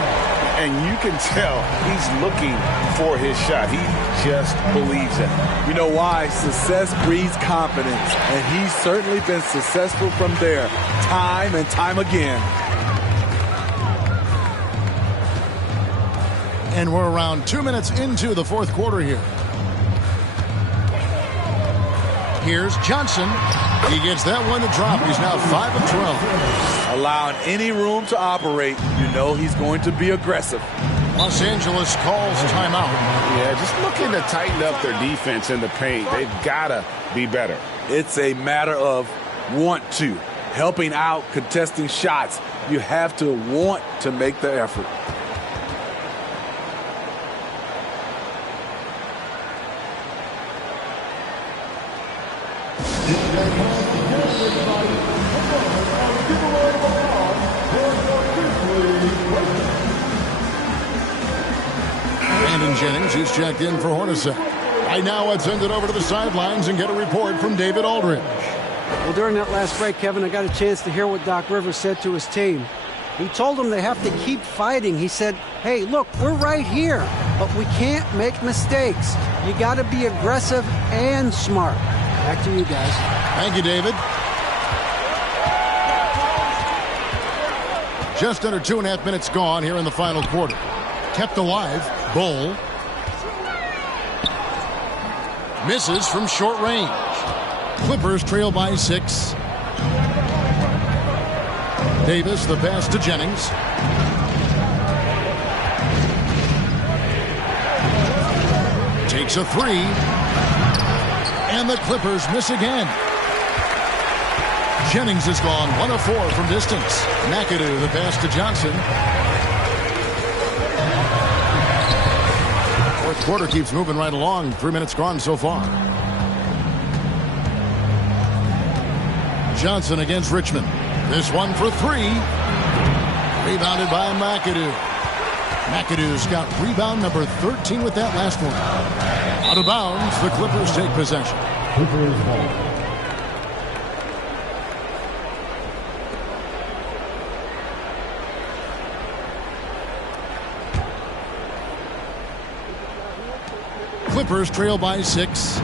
And you can tell he's looking for his shot. He just believes it. You know why? Success breeds confidence. And he's certainly been successful from there, time and time again. And we're around 2 minutes into the fourth quarter here. Here's Johnson. He gets that one to drop. He's now 5 of 12. Allowing any room to operate, you know he's going to be aggressive. Los Angeles calls timeout. Yeah, just looking to tighten up their defense in the paint. They've got to be better. It's a matter of want to. Helping out, contesting shots. You have to want to make the effort. Jennings, who's checked in for Hornacek. Right now, let's send it over to the sidelines and get a report from David Aldridge. Well, during that last break, Kevin, I got a chance to hear what Doc Rivers said to his team. He told them they have to keep fighting. He said, hey, look, we're right here, but we can't make mistakes. You got to be aggressive and smart. Back to you guys. Thank you, David. Just under 2.5 minutes gone here in the final quarter. Kept alive. Bull. Misses from short range. Clippers trail by 6. Davis, the pass to Jennings. Takes a 3. And the Clippers miss again. Jennings has gone 1 of 4 from distance. McAdoo, the pass to Johnson. Fourth quarter keeps moving right along. 3 minutes gone so far. Johnson against Richmond. This one for 3. Rebounded by McAdoo. McAdoo's got rebound number 13 with that last one. Out of bounds, the Clippers take possession. Clippers ball. Clippers trail by 6.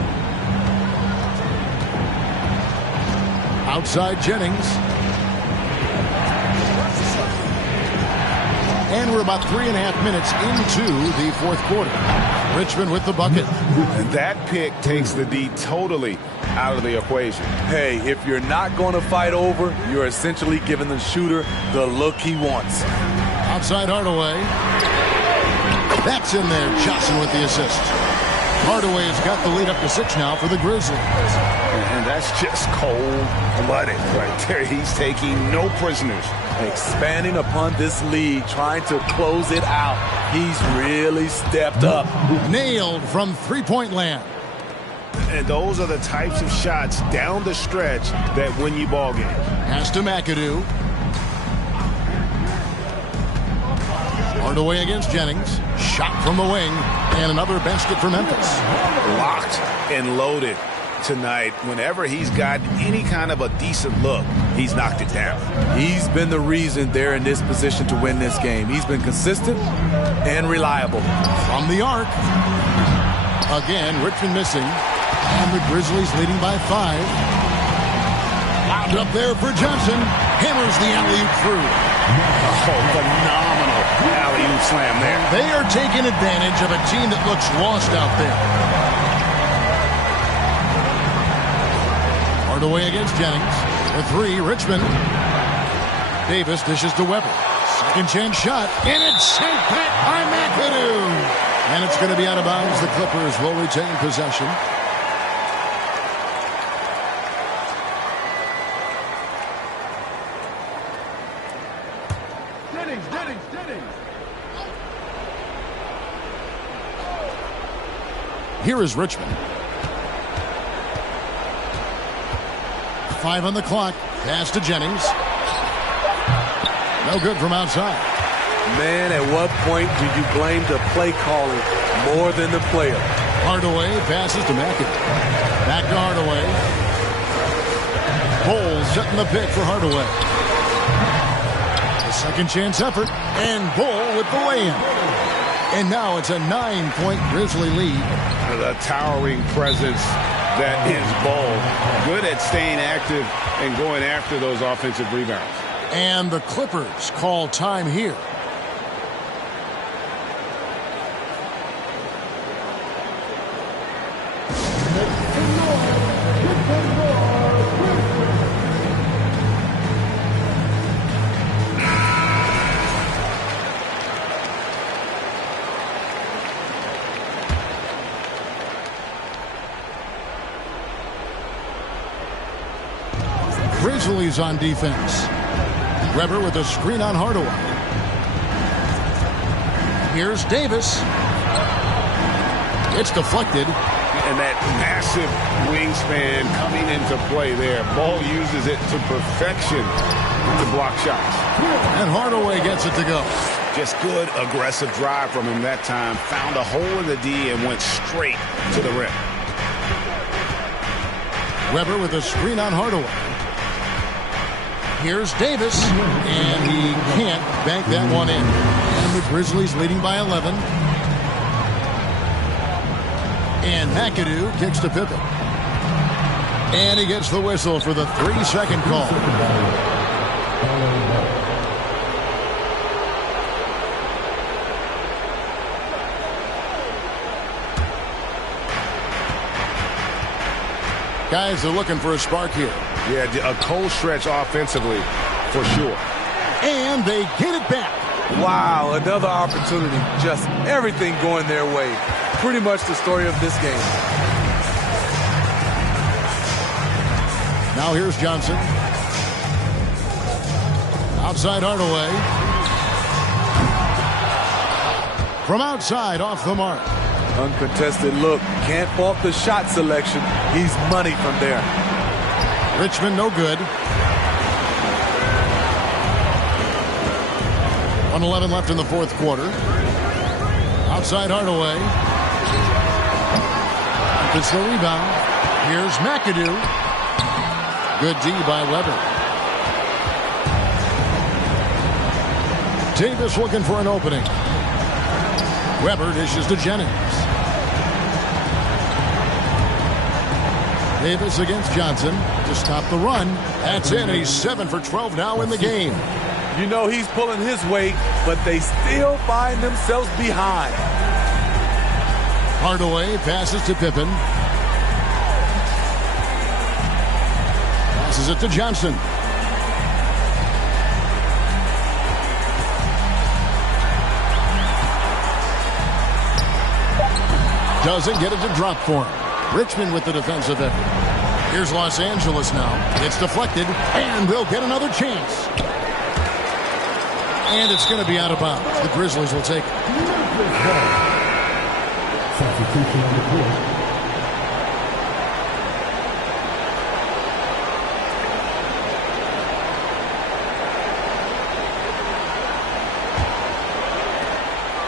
Outside Jennings. And we're about 3.5 minutes into the fourth quarter. Richmond with the bucket. And that pick takes the D totally out of the equation. Hey, if you're not going to fight over, you're essentially giving the shooter the look he wants. Outside Hardaway. That's in there. Johnson with the assist. Hardaway has got the lead up to 6 now for the Grizzlies. And that's just cold-blooded right there. He's taking no prisoners. Expanding upon this lead, trying to close it out. He's really stepped up. Nailed from three-point land. And those are the types of shots down the stretch that win you ball games. Pass to McAdoo. Hardaway against Jennings. Shot from the wing. And another bench hit for Memphis. Locked and loaded tonight. Whenever he's got any kind of a decent look, he's knocked it down. He's been the reason they're in this position to win this game. He's been consistent and reliable. From the arc. Again, Richmond missing. And the Grizzlies leading by 5. Lobbed up there for Johnson. Hammers the alley-oop through. Oh, phenomenal alley-oop slam there. They are taking advantage of a team that looks lost out there. Hardaway against Jennings. For 3, Richmond. Davis dishes to Weber. Second chance shot. And it's sent back by McAdoo. And it's going to be out of bounds. The Clippers will retain possession. Here is Richmond. 5 on the clock. Pass to Jennings. No good from outside. Man, at what point do you blame the play calling more than the player? Hardaway passes to McAdoo. Back to Hardaway. Bull setting the pick for Hardaway. The second chance effort. And Bull with the lay-in. And now it's a 9-point Grizzly lead. The towering presence that is Bull. Good at staying active and going after those offensive rebounds. And the Clippers call time here. Grizzlies on defense. Weber with a screen on Hardaway. Here's Davis. It's deflected. And that massive wingspan coming into play there. Ball uses it to perfection to block shots. And Hardaway gets it to go. Just good aggressive drive from him that time. Found a hole in the D and went straight to the rim. Weber with a screen on Hardaway. Here's Davis, and he can't bank that one in. And the Grizzlies leading by 11. And McAdoo kicks to Pippen. And he gets the whistle for the 3-second call. Guys are looking for a spark here. Yeah, a cold stretch offensively, for sure. And they get it back. Wow, another opportunity. Just everything going their way. Pretty much the story of this game. Now here's Johnson. Outside Hardaway. From outside, off the mark. Uncontested look. Can't fault the shot selection. He's money from there. Richmond no good. 1:11 left in the fourth quarter. Outside Hardaway. Gets the rebound. Here's McAdoo. Good D by Weber. Davis looking for an opening. Weber dishes to Jennings. Davis against Johnson to stop the run. That's in. He's 7 for 12 now in the game. You know he's pulling his weight, but they still find themselves behind. Hardaway passes to Pippen. Passes it to Johnson. Doesn't get it to drop for him. Richmond with the defensive effort. Here's Los Angeles now. It's deflected, and they'll get another chance. And it's going to be out of bounds. The Grizzlies will take it. Substitution on the court.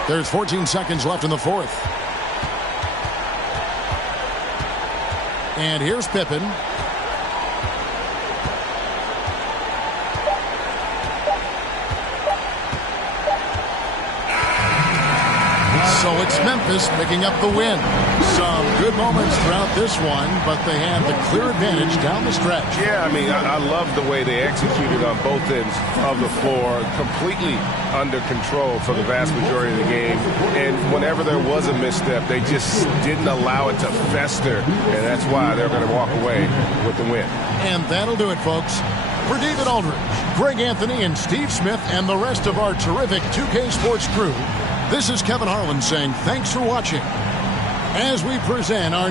There's 14 seconds left in the fourth. And here's Pippen. So it's Memphis picking up the win. Some good moments throughout this one, but they had the clear advantage down the stretch. Yeah, I mean, I love the way they executed on both ends of the floor. Completely under control for the vast majority of the game. And whenever there was a misstep, they just didn't allow it to fester. And that's why they're going to walk away with the win. And that'll do it, folks. For David Aldridge, Greg Anthony, and Steve Smith, and the rest of our terrific 2K Sports crew, this is Kevin Harlan saying thanks for watching as we present our